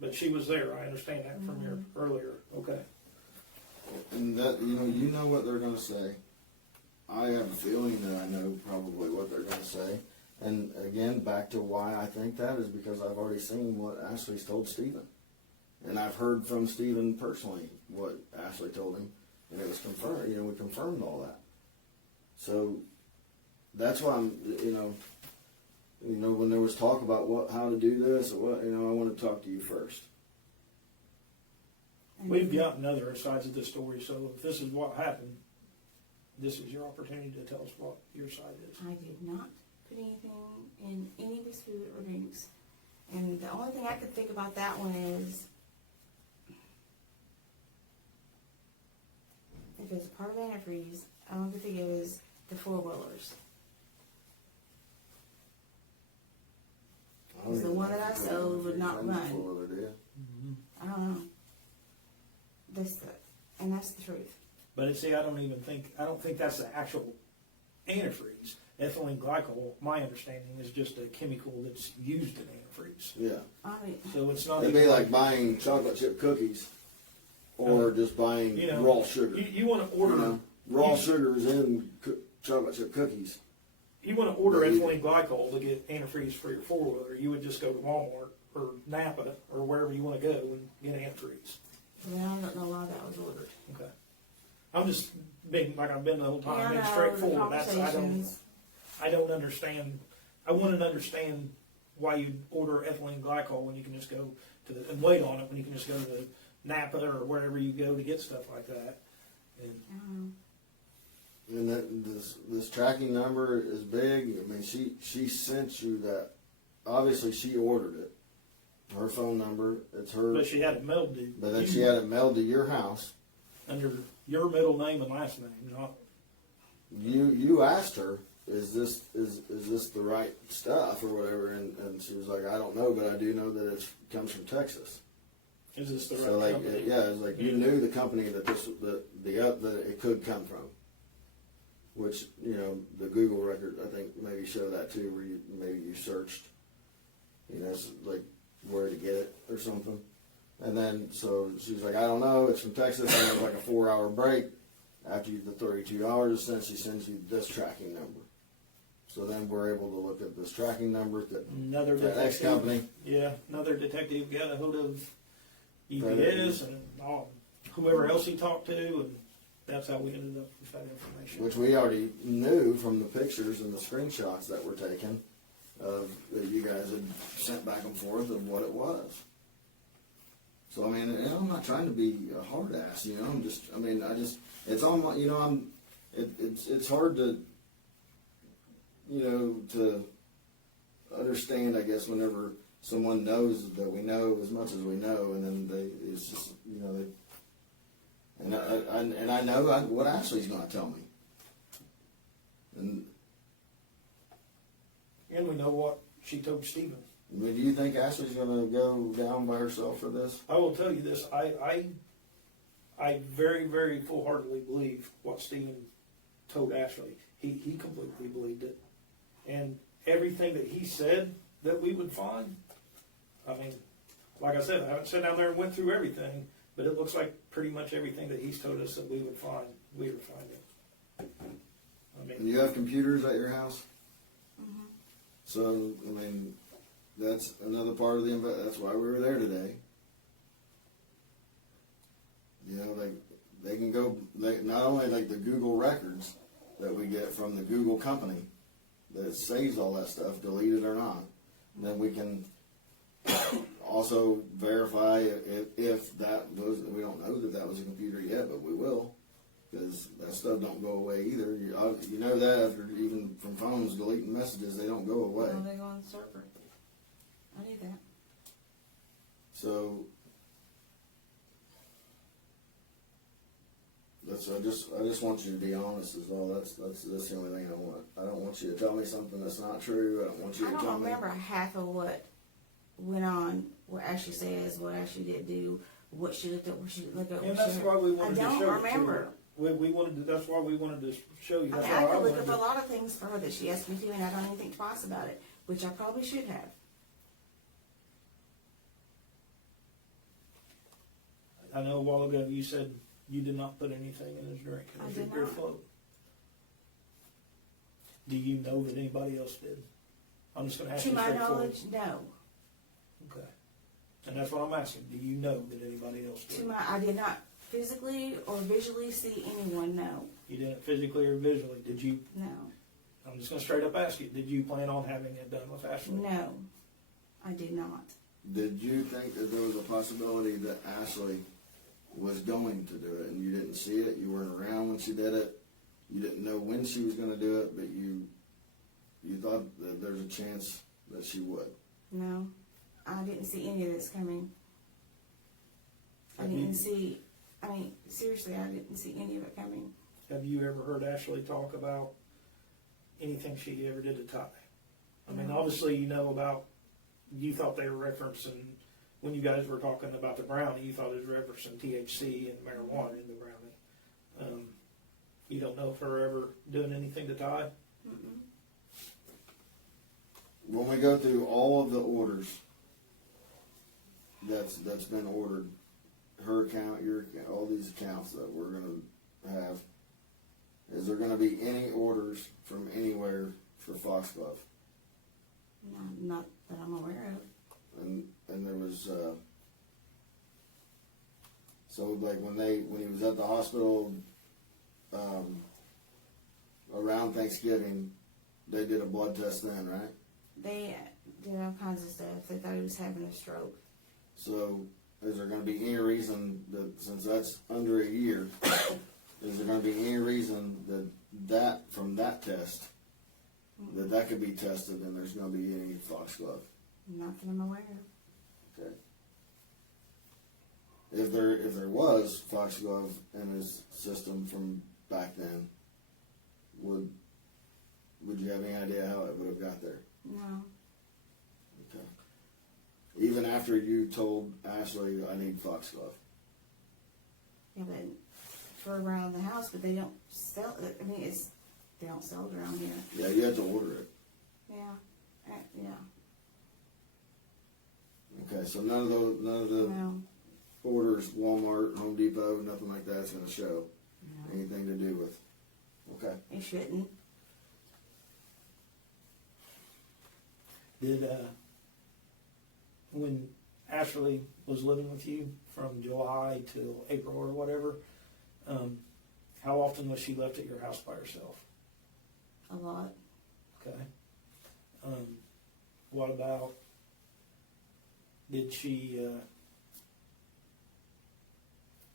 But she was there. I understand that from your earlier. Okay. And that, you know what they're gonna say. I have a feeling that I know probably what they're gonna say. And again, back to why I think that is because I've already seen what Ashley's told Stephen. And I've heard from Stephen personally what Ashley told him. And it was confirmed, we confirmed all that. So that's why I'm, when there was talk about how to do this or what, I want to talk to you first. We've gotten other sides of this story, so if this is what happened, this is your opportunity to tell us what your side is. I did not put anything in any of his food or drinks. And the only thing I could think about that one is if it's a part of antifreeze, I don't think it was the four-wheelers. Because the one that I sold would not run. I don't know. And that's the truth. But see, I don't think that's the actual antifreeze. Ethylene glycol, my understanding, is just a chemical that's used in antifreeze. Yeah. So it's not. It'd be like buying chocolate chip cookies or just buying raw sugar. You want to order raw sugar is in chocolate chip cookies. You want to order ethylene glycol to get antifreeze for your four-wheeler. You would just go to Walmart or Napa or wherever you want to go and get antifreeze. Well, I don't know why that was ordered. Okay. I'm just being like I've been the whole time, being Yeah, straightforward. conversations. I don't understand. I want to understand why you order ethylene glycol when you can just go and wait on it when you can just go to Napa or wherever you go to get stuff like that. And that this tracking number is big. I mean, she sent you that. Obviously, she ordered it. Her phone number. It's her. But she had it mailed to. But then she had it mailed to your house. Under your middle name and last name, not. You asked her, is this the right stuff or whatever, and she was like, I don't know, but I do know that it comes from Texas. Is this the right So like, company? it's like you knew the company that that it could come from. Which, the Google record, I think, maybe show that too, where maybe you searched, like where to get it or something. And then, so she was like, I don't know, it's from Texas, and it was like a 4-hour break. After the $32 sent, she sends you this tracking number. So then we're able to look at this tracking number that X company. Yeah, another detective got a hold of EPS and whoever else he talked to, and that's how we ended up with that information. Which we already knew from the pictures and the screenshots that were taken of that you guys had sent back and forth of what it was. So I mean, I'm not trying to be a hard ass, it's on my, it's hard to, to understand, I guess, whenever someone knows that we know as much as we know, and then it's just, and I know what Ashley's going to tell me. And we know what she told Stephen. I mean, do you think Ashley's going to go down by herself for this? I will tell you this. I very, very full-heartedly believe what Stephen told Ashley. He completely believed it. And everything that he said that we would find, I mean, like I said, I haven't sat down there and went through everything, but it looks like pretty much everything that he's told us that we would find, we would find it. I mean, And you have computers at your house? Mm-hmm. So, that's another part of that's why we were there today. They can go, not only like the Google records that we get from the Google company that saves all that stuff, delete it or not, then we can also verify if that was, we don't know that was a computer yet, but we will, because that stuff don't go away either. You know that after, even from phones deleting messages, they don't go away. No, they go on the server. I knew that. So So I just want you to be honest is all. That's the only thing I want. I don't want you to tell me something that's not true. I don't want you I to tell don't me. remember half of what went on, what Ashley says, what Ashley didn't do, what she looked at, what she didn't look at. And what that's she, why we wanted I to don't show remember. it to you. We wanted to, that's why we wanted to show you. I That's mean, I why could look wanted up a to- lot of things for her that she asked me to, and I don't even think twice about it, which I probably should have. I know a while ago you said you did not put anything in his drink. I in his did beer not. float. Do you know that anybody else did? I'm just going to ask To you my straightforward. knowledge, no. Okay. And that's what I'm asking. Do you know that anybody else did? I did not physically or visually see anyone, no. You didn't physically or visually. Did you? No. I'm just going to straight up ask you. Did you plan on having it done with Ashley? No. I did not. Did you think that there was a possibility that Ashley was going to do it and you didn't see it? You weren't around when she did it. You didn't know when she was going to do it, but you thought that there's a chance that she would. No. I didn't see any of this coming. I Have you- didn't see, I mean, seriously, I didn't see any of it coming. Have you ever heard Ashley talk about anything she ever did to Ty? I mean, No. obviously you know about, you thought they were referencing, when you guys were talking about the brownie, you thought it was referencing THC and marijuana in the brownie. You don't know if her ever doing anything to Ty? Mm-mm. When we go through all of the orders that's been ordered, her account, your account, all these accounts that we're going to have, is there going to be any orders from anywhere for Foxglove? No, not that I'm aware of. And there was so like when he was at the hospital around Thanksgiving, they did a blood test then, right? They did all kinds of stuff. They thought he was having a stroke. So is there going to be any reason that, since that's under a year, is there going to be any reason that from that test that could be tested and there's going to be any foxglove? Not that I'm aware of. Okay. If there was foxglove in his system from back then, would you have any idea how it would have got there? No. Okay. Even after you told Ashley, I need foxglove. Yeah, but for around the house, but they don't sell it. I mean, they don't sell it around here. Yeah, you had to order it. Yeah. Yeah. Okay, so none of the No. orders, Walmart, Home Depot, nothing like that's going to show No. anything to do with. Okay. It shouldn't. Did, when Ashley was living with you from July till April or whatever, how often was she left at your house by herself? A lot. Okay. What about, did she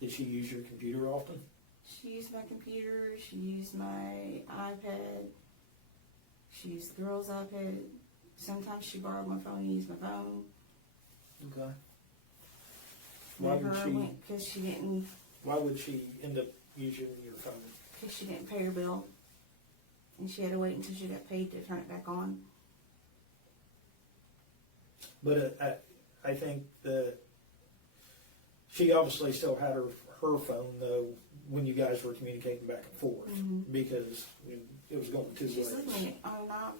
use your computer often? She used my computer. She used my iPad. She used the girl's iPad. Sometimes she borrowed my phone and used my phone. Okay. Why would she, Because she didn't. why would she end up using your phone? Because she didn't pay her bill, and she had to wait until she got paid to turn it back on. But I think that she obviously still had her phone though when you guys were communicating back and forth because it was going two ways. She's lived with me on and off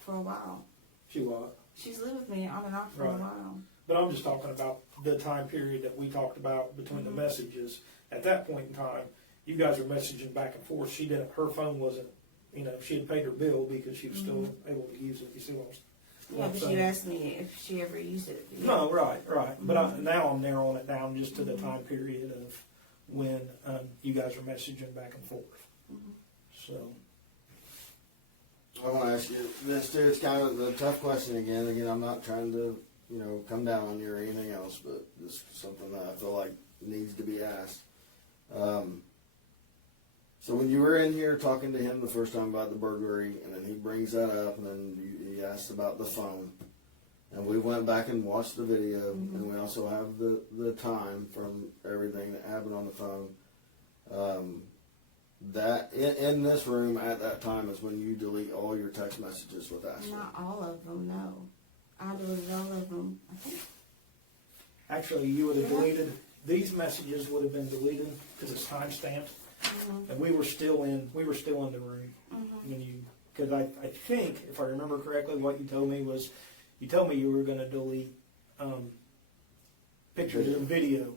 for a while. She what? She's lived with me on and off for Right. a while. But I'm just talking about the time period that we talked about between the messages. At that point in time, you guys were messaging back and forth. Her phone wasn't, she had paid her bill because she was still able to use it. You see what Yeah, I'm but saying? you asked me if she ever used it. Yeah. No, right. But now I'm narrowing it down just to the time period of when you guys are messaging back and forth. So, I want to ask you this too. It's kind of a tough question again. Again, I'm not trying to, come down on you or anything else, but this is something that I feel like needs to be asked. So when you were in here talking to him the first time about the burglary, and then he brings that up, and then he asked about the phone, and we went back and watched the video, and we also have the time from everything that happened on the phone. that in this room at that time is when you delete all your text messages with Ashley. Not all of them, no. I deleted all of them, I think. Actually, you would have deleted, these messages would have been deleted because it's time stamped. And we were still in the room when you, because I think, if I remember correctly, what you told me was, you told me you were gonna delete, pictures and video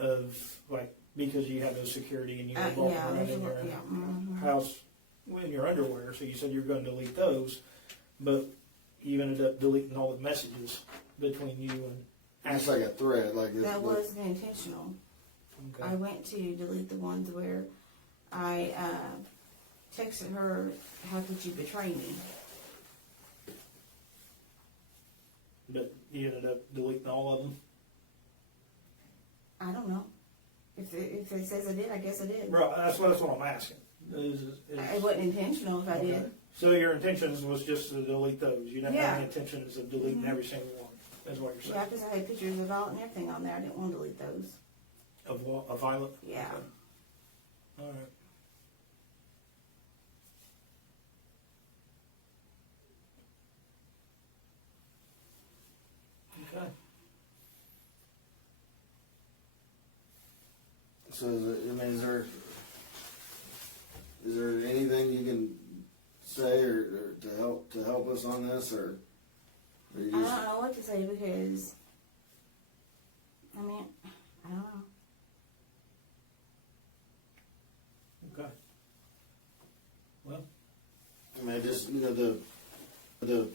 of, like, because you had no security and you were walking Yeah, around there's in a your lot, yeah. house in your underwear, so you said you were gonna delete those, but you ended up deleting all the messages between you and It's Ashley. like a thread, like this. That wasn't intentional. Okay. I went to delete the ones where I texted her, how could you betray me? But you ended up deleting all of them. I don't know. If it says I did, I guess I did. Bro, that's what I'm asking. It wasn't intentional if I Okay. did. So your intentions was just to delete those. You didn't have any Yeah. intentions of deleting every single one. That's what you're Yeah, saying. because I had pictures of all and everything on there. I didn't want to delete those. Of what? Of Violet? Yeah. Okay. All right. Okay. So is there anything you can say or to help us on this, or you I don't just know what to say because, I mean, I don't know. Okay. Well, I mean, just, you know,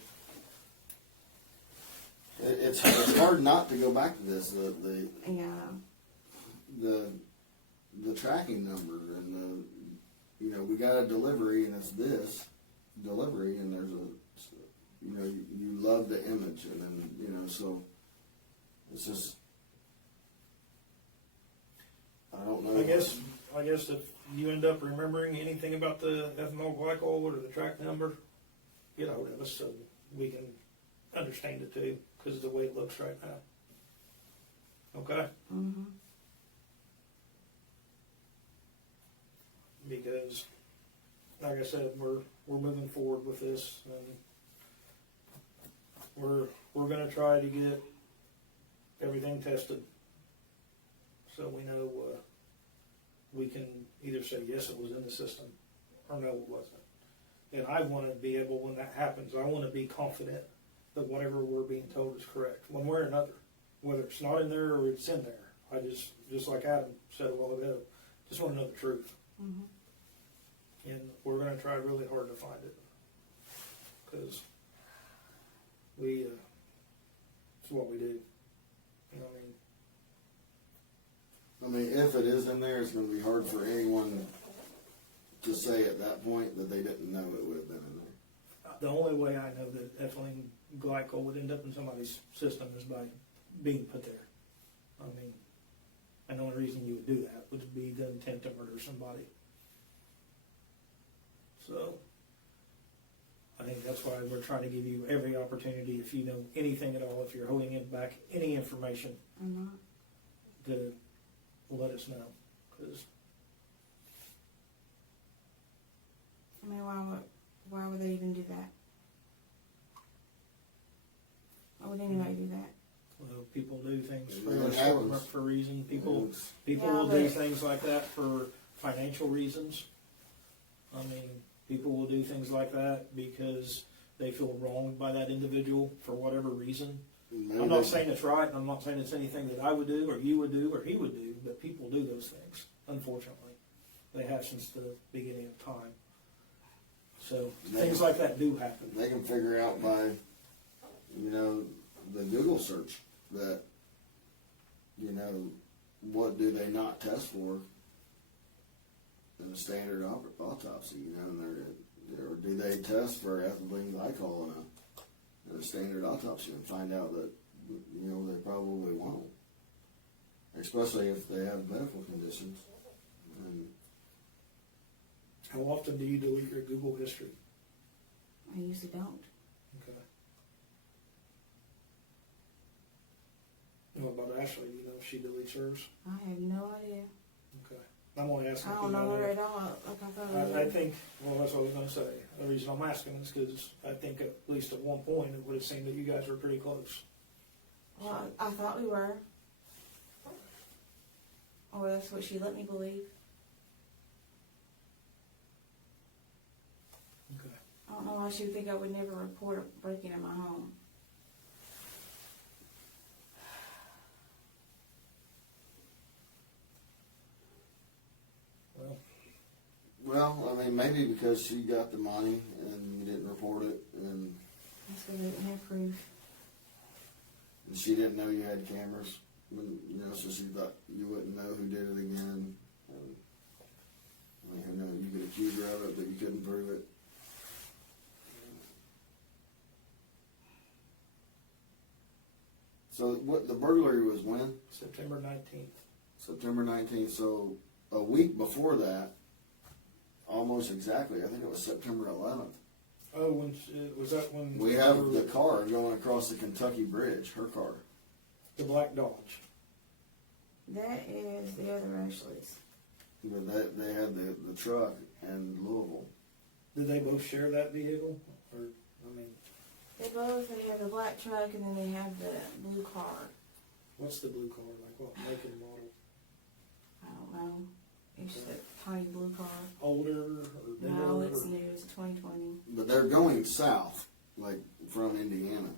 it's hard not to go back to this, Yeah. the tracking number and you know, we got a delivery and it's this delivery and there's you know, you love the image and then, you know, so it's just, I don't know. I guess if you end up remembering anything about the ethanol glycol or the track number, get a hold of us so we can understand it too, because of the way it looks right now. Okay? Mm-hmm. Because, like I said, we're moving forward with this, and we're gonna try to get everything tested, so we know we can either say yes, it was in the system, or no, it wasn't. And I want to be able, when that happens, I want to be confident that whatever we're being told is correct, one way or another, whether it's not in there or it's in there. I just like Adam said a while ago, just want to know the truth. Mm-hmm. And we're going to try really hard to find it, because it's what we do. You know what I mean? I mean, if it is in there, it's gonna be hard for anyone to say at that point that they didn't know it would have been in there. The only way I know that ethylene glycol would end up in somebody's system is by being put there. I mean, and the only reason you would do that would be the intent to murder somebody. So, I think that's why we're trying to give you every opportunity, if you know anything at all, if you're holding it back, any information, I'm not. to let us know. Because I mean, why would they even do that? Why would anybody do that? people do things Yeah, for a reason. People Yeah, will do but- things like that for financial reasons. I mean, people will do things like that because they feel wronged by that individual for whatever reason. I'm not saying it's right, and I'm not saying it's anything that I would do, or you would do, or he would do, but people do those things, unfortunately. They have since the beginning of time. So, things like that do happen. They can figure out by, you know, the Google search that, you know, what do they not test for in a standard autopsy, you know, and or do they test for ethylene glycol in a standard autopsy and find out that, you know, they probably won't. Especially if they have medical conditions. And How often do you delete your Google history? I usually don't. Okay. What about Ashley? Do you know if she deletes hers? I have no idea. Okay. I'm only asking. I if don't you know know her that. at all, like I thought. I think, well, that's what I was gonna say. The reason I'm asking is because I think at least at one point it would have seemed that you guys were pretty close. Well, I thought we were. Or that's what she let me believe. Okay. I don't know why she would think I would never report a break-in in my home. Well, Well, I mean, maybe because she got the money and you didn't report it, and That's because I didn't have proof. she didn't know you had cameras, you know, so she thought you wouldn't know who did it again. And, I mean, who knows, you could accuse her of it, but you couldn't prove it. So what, the burglary was when? September 19th. September 19th, so a week before that, almost exactly, I think it was September 11th. Oh, was that when? We have the car going across the Kentucky Bridge, her car. The black Dodge. That is the other Ashley's. But they had the truck in Louisville. Did they both share that vehicle? Or, I mean, They have the black truck and then they have the blue car. what's the blue car? Like what make and model? I don't know. It's just a tiny blue car. Older or newer? No, it's or- new. It's a 2020. But they're going south, like from Indiana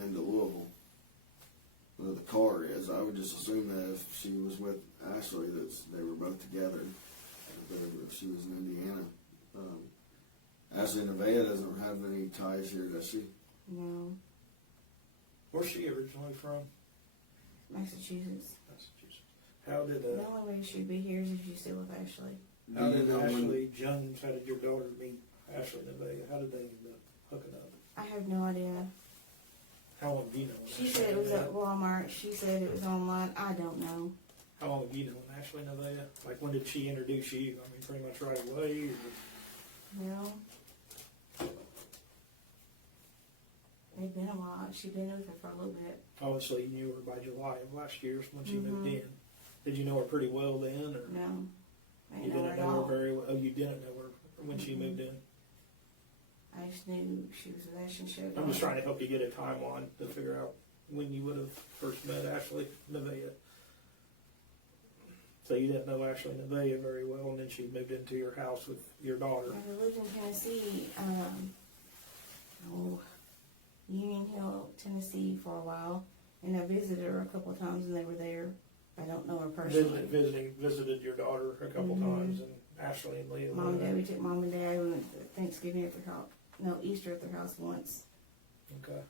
into Louisville. Where the car is. I would just assume that if she was with Ashley, that they were both together. If she was in Indiana. Ashley Nevaeh doesn't have any ties here, does she? No, Where's she originally from? Massachusetts. Massachusetts. How did The only way she'd be here is if she's still with Ashley. how Do you did know when- Ashley Jones? How did your daughter meet Ashley Nevaeh? How did they end up hooking up? I have no idea. How long have you known? She Ashley said it was Nevaeh? at Walmart. She said it was online. I don't know. How long have you known Ashley Nevaeh? Like when did she introduce you? I mean, pretty much right away. Or... Well, it's been a while. She'd been with her for a little bit. Obviously, you knew her by July of last year when she Mhm. moved in. Did you know her pretty well then, or No, I you didn't know her didn't at know her all. very well? Oh, you didn't know her when she Mhm. moved in. I just knew she was with Ashley. Showed I'm just up. trying to help you get a timeline to figure out when you would have first met Ashley Nevaeh. So you didn't know Ashley Nevaeh very well, and then she moved into your house with your daughter. I lived in Tennessee, Union Hill, Tennessee for a while, and I visited her a couple of times, and they were there. I don't know her personally. Visited your daughter a couple Mhm. times, and Ashley and Leah. Mom and lived Dad, there. we took Mom and Dad. We went to Thanksgiving at their house. No, Easter at their house once. Okay.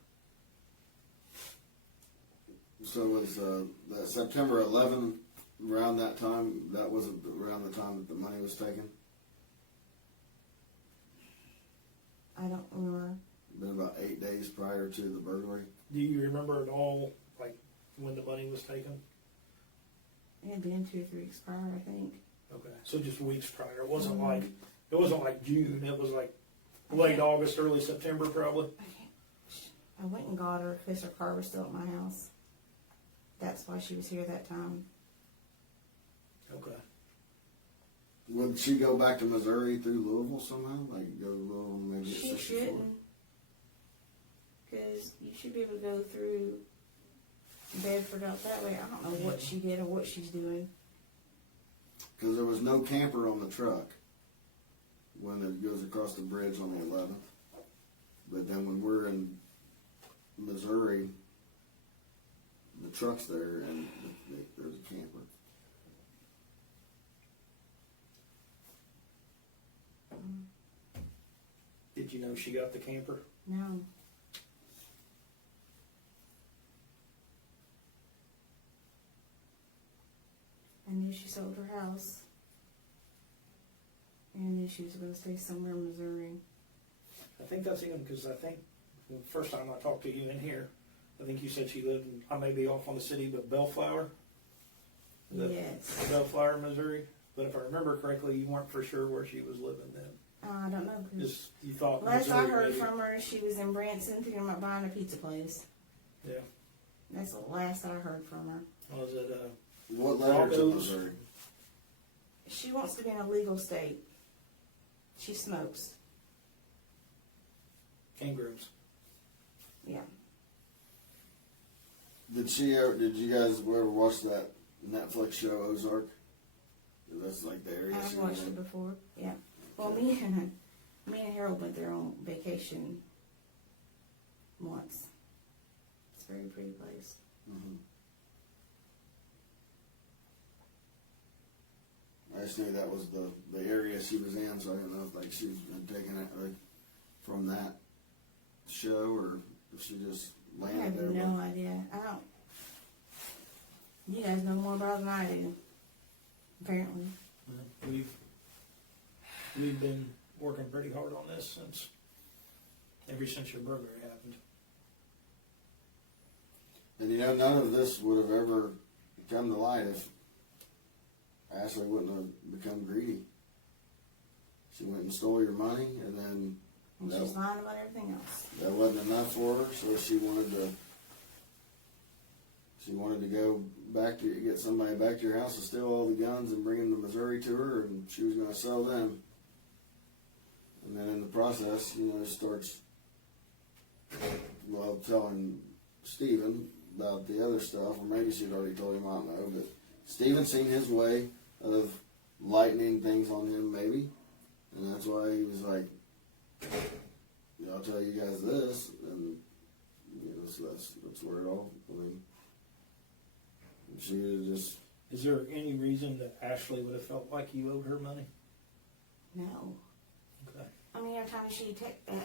So was that September 11th, around that time, that wasn't around the time that the money was taken? I don't remember. Been about 8 days prior to the burglary? Do you remember at all, like, when the money was taken? It had been 2 or 3 weeks prior, I think. Okay. So just weeks prior. It wasn't Mhm. like June. It was like late August, early September, probably. I went and got her because her car was still at my house. That's why she was here that time. Okay. Would she go back to Missouri through Louisville somehow? Like go to Louisville and maybe She at 64? shouldn't. Because you should be able to go through Bedford out that way. I don't know what she did or what she's doing. Because there was no camper on the truck when it goes across the bridge on the 11th. But then when we're in Missouri, the truck's there and there's a camper. Did you know she got the camper? No. I knew she sold her house. And I knew she was going to stay somewhere in Missouri. I think that's even because I think the first time I talked to you in here, I think you said she lived in, I may be off on the city, but Bellflower? Yes. Bellflower, Missouri. But if I remember correctly, you weren't for sure where she was living then. I don't know. 'Cause Just, you thought last I Missouri heard maybe. from her, she was in Branson thinking about buying a pizza place. Yeah. That's the last I heard from her. Was it, What led her to Broncos. Missouri? she wants to be in a legal state. She smokes. Kangaroos. Yeah. Did you guys ever watch that Netflix show Ozark? That's like the area. I've she watched was in. it before. Yeah. Well, me and Harold went there on vacation once. It's a very pretty place. Mhm. I just knew that was the area she was in, so I didn't know if like she's been taken out like, from that show or if she just I landed have there. no idea. I don't. You guys know more about it than I do. Apparently. We've been working pretty hard on this ever since your burglary happened. And you know, none of this would have ever come to light if Ashley wouldn't have become greedy. She went and stole your money, and then And she's lying about everything else. that wasn't enough for her, so she wanted to go back to get somebody back to your house and steal all the guns and bring them to Missouri to her, and she was going to sell them. And then in the process, you know, starts telling Stephen about the other stuff, or maybe she'd already told him, I don't know, but Stephen seen his way of lightening things on him, maybe, and that's why he was like, yeah, I'll tell you guys this, and you know, so that's where it all. I mean, she would just. Is there any reason that Ashley would have felt like you owed her money? No. Okay. I mean, every time she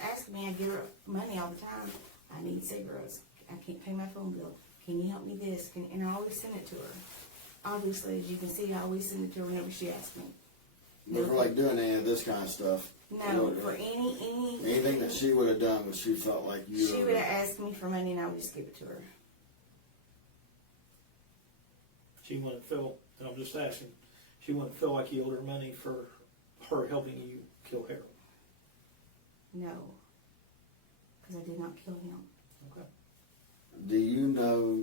asks me, I give her money all the time. I need cigarettes. I can't pay my phone bill. Can you help me this? And I always send it to her. Obviously, as you can see, I always send it to her whenever she asks me. But for like doing any of this kind of stuff. No, for anything anything that she would have done, but she felt like you. she would have asked me for money, and I would just give it to her. She wouldn't feel, and I'm just asking, she wouldn't feel like you owed her money for her helping you kill Harold. No, because I did not kill him. Okay. Do you know?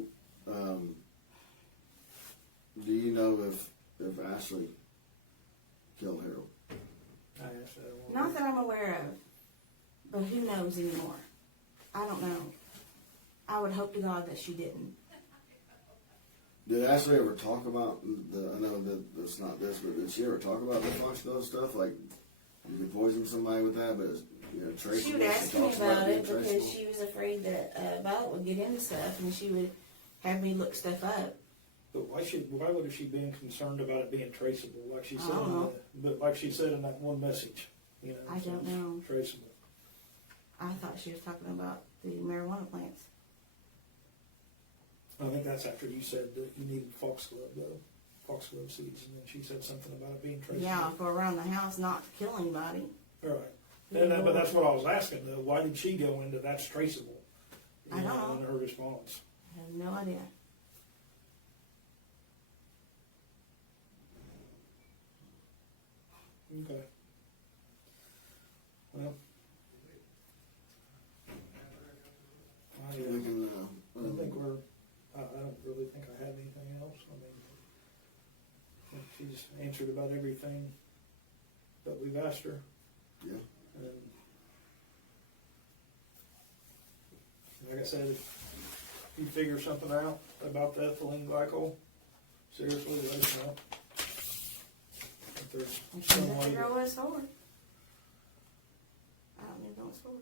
Do you know if Ashley killed Harold? I asked that one. Not that I'm aware of, but who knows anymore? I don't know. I would hope to God that she didn't. Did Ashley ever talk about I know that it's not this, but did she ever talk about the Foxglove stuff? Like, you could poison somebody with that, but it's, you know, traceable. She would ask me talks about being it because traceable. she was afraid that Violet would get into stuff, and she would have me look stuff up. But why would she been concerned about it being traceable? Like she said, I don't know. but like she said in that one message, you know. I don't know. Traceable. I thought she was talking about the marijuana plants. I think that's after you said that you needed foxglove seeds, and then she said something about it being traceable. Yeah, for around the house, not to kill anybody. All right. And but that's what I was asking, though. Why did she go into that's traceable? I don't know. In her response. I have no idea. Okay. Well, I We can, think I don't really think I have anything else. I mean, I think she's answered about everything that we've asked her. yeah. And like I said, if you figure something out about the ethylene glycol, seriously, let us know. If there's I'm trying some to way figure to, out what it's for. I don't even know what it's for.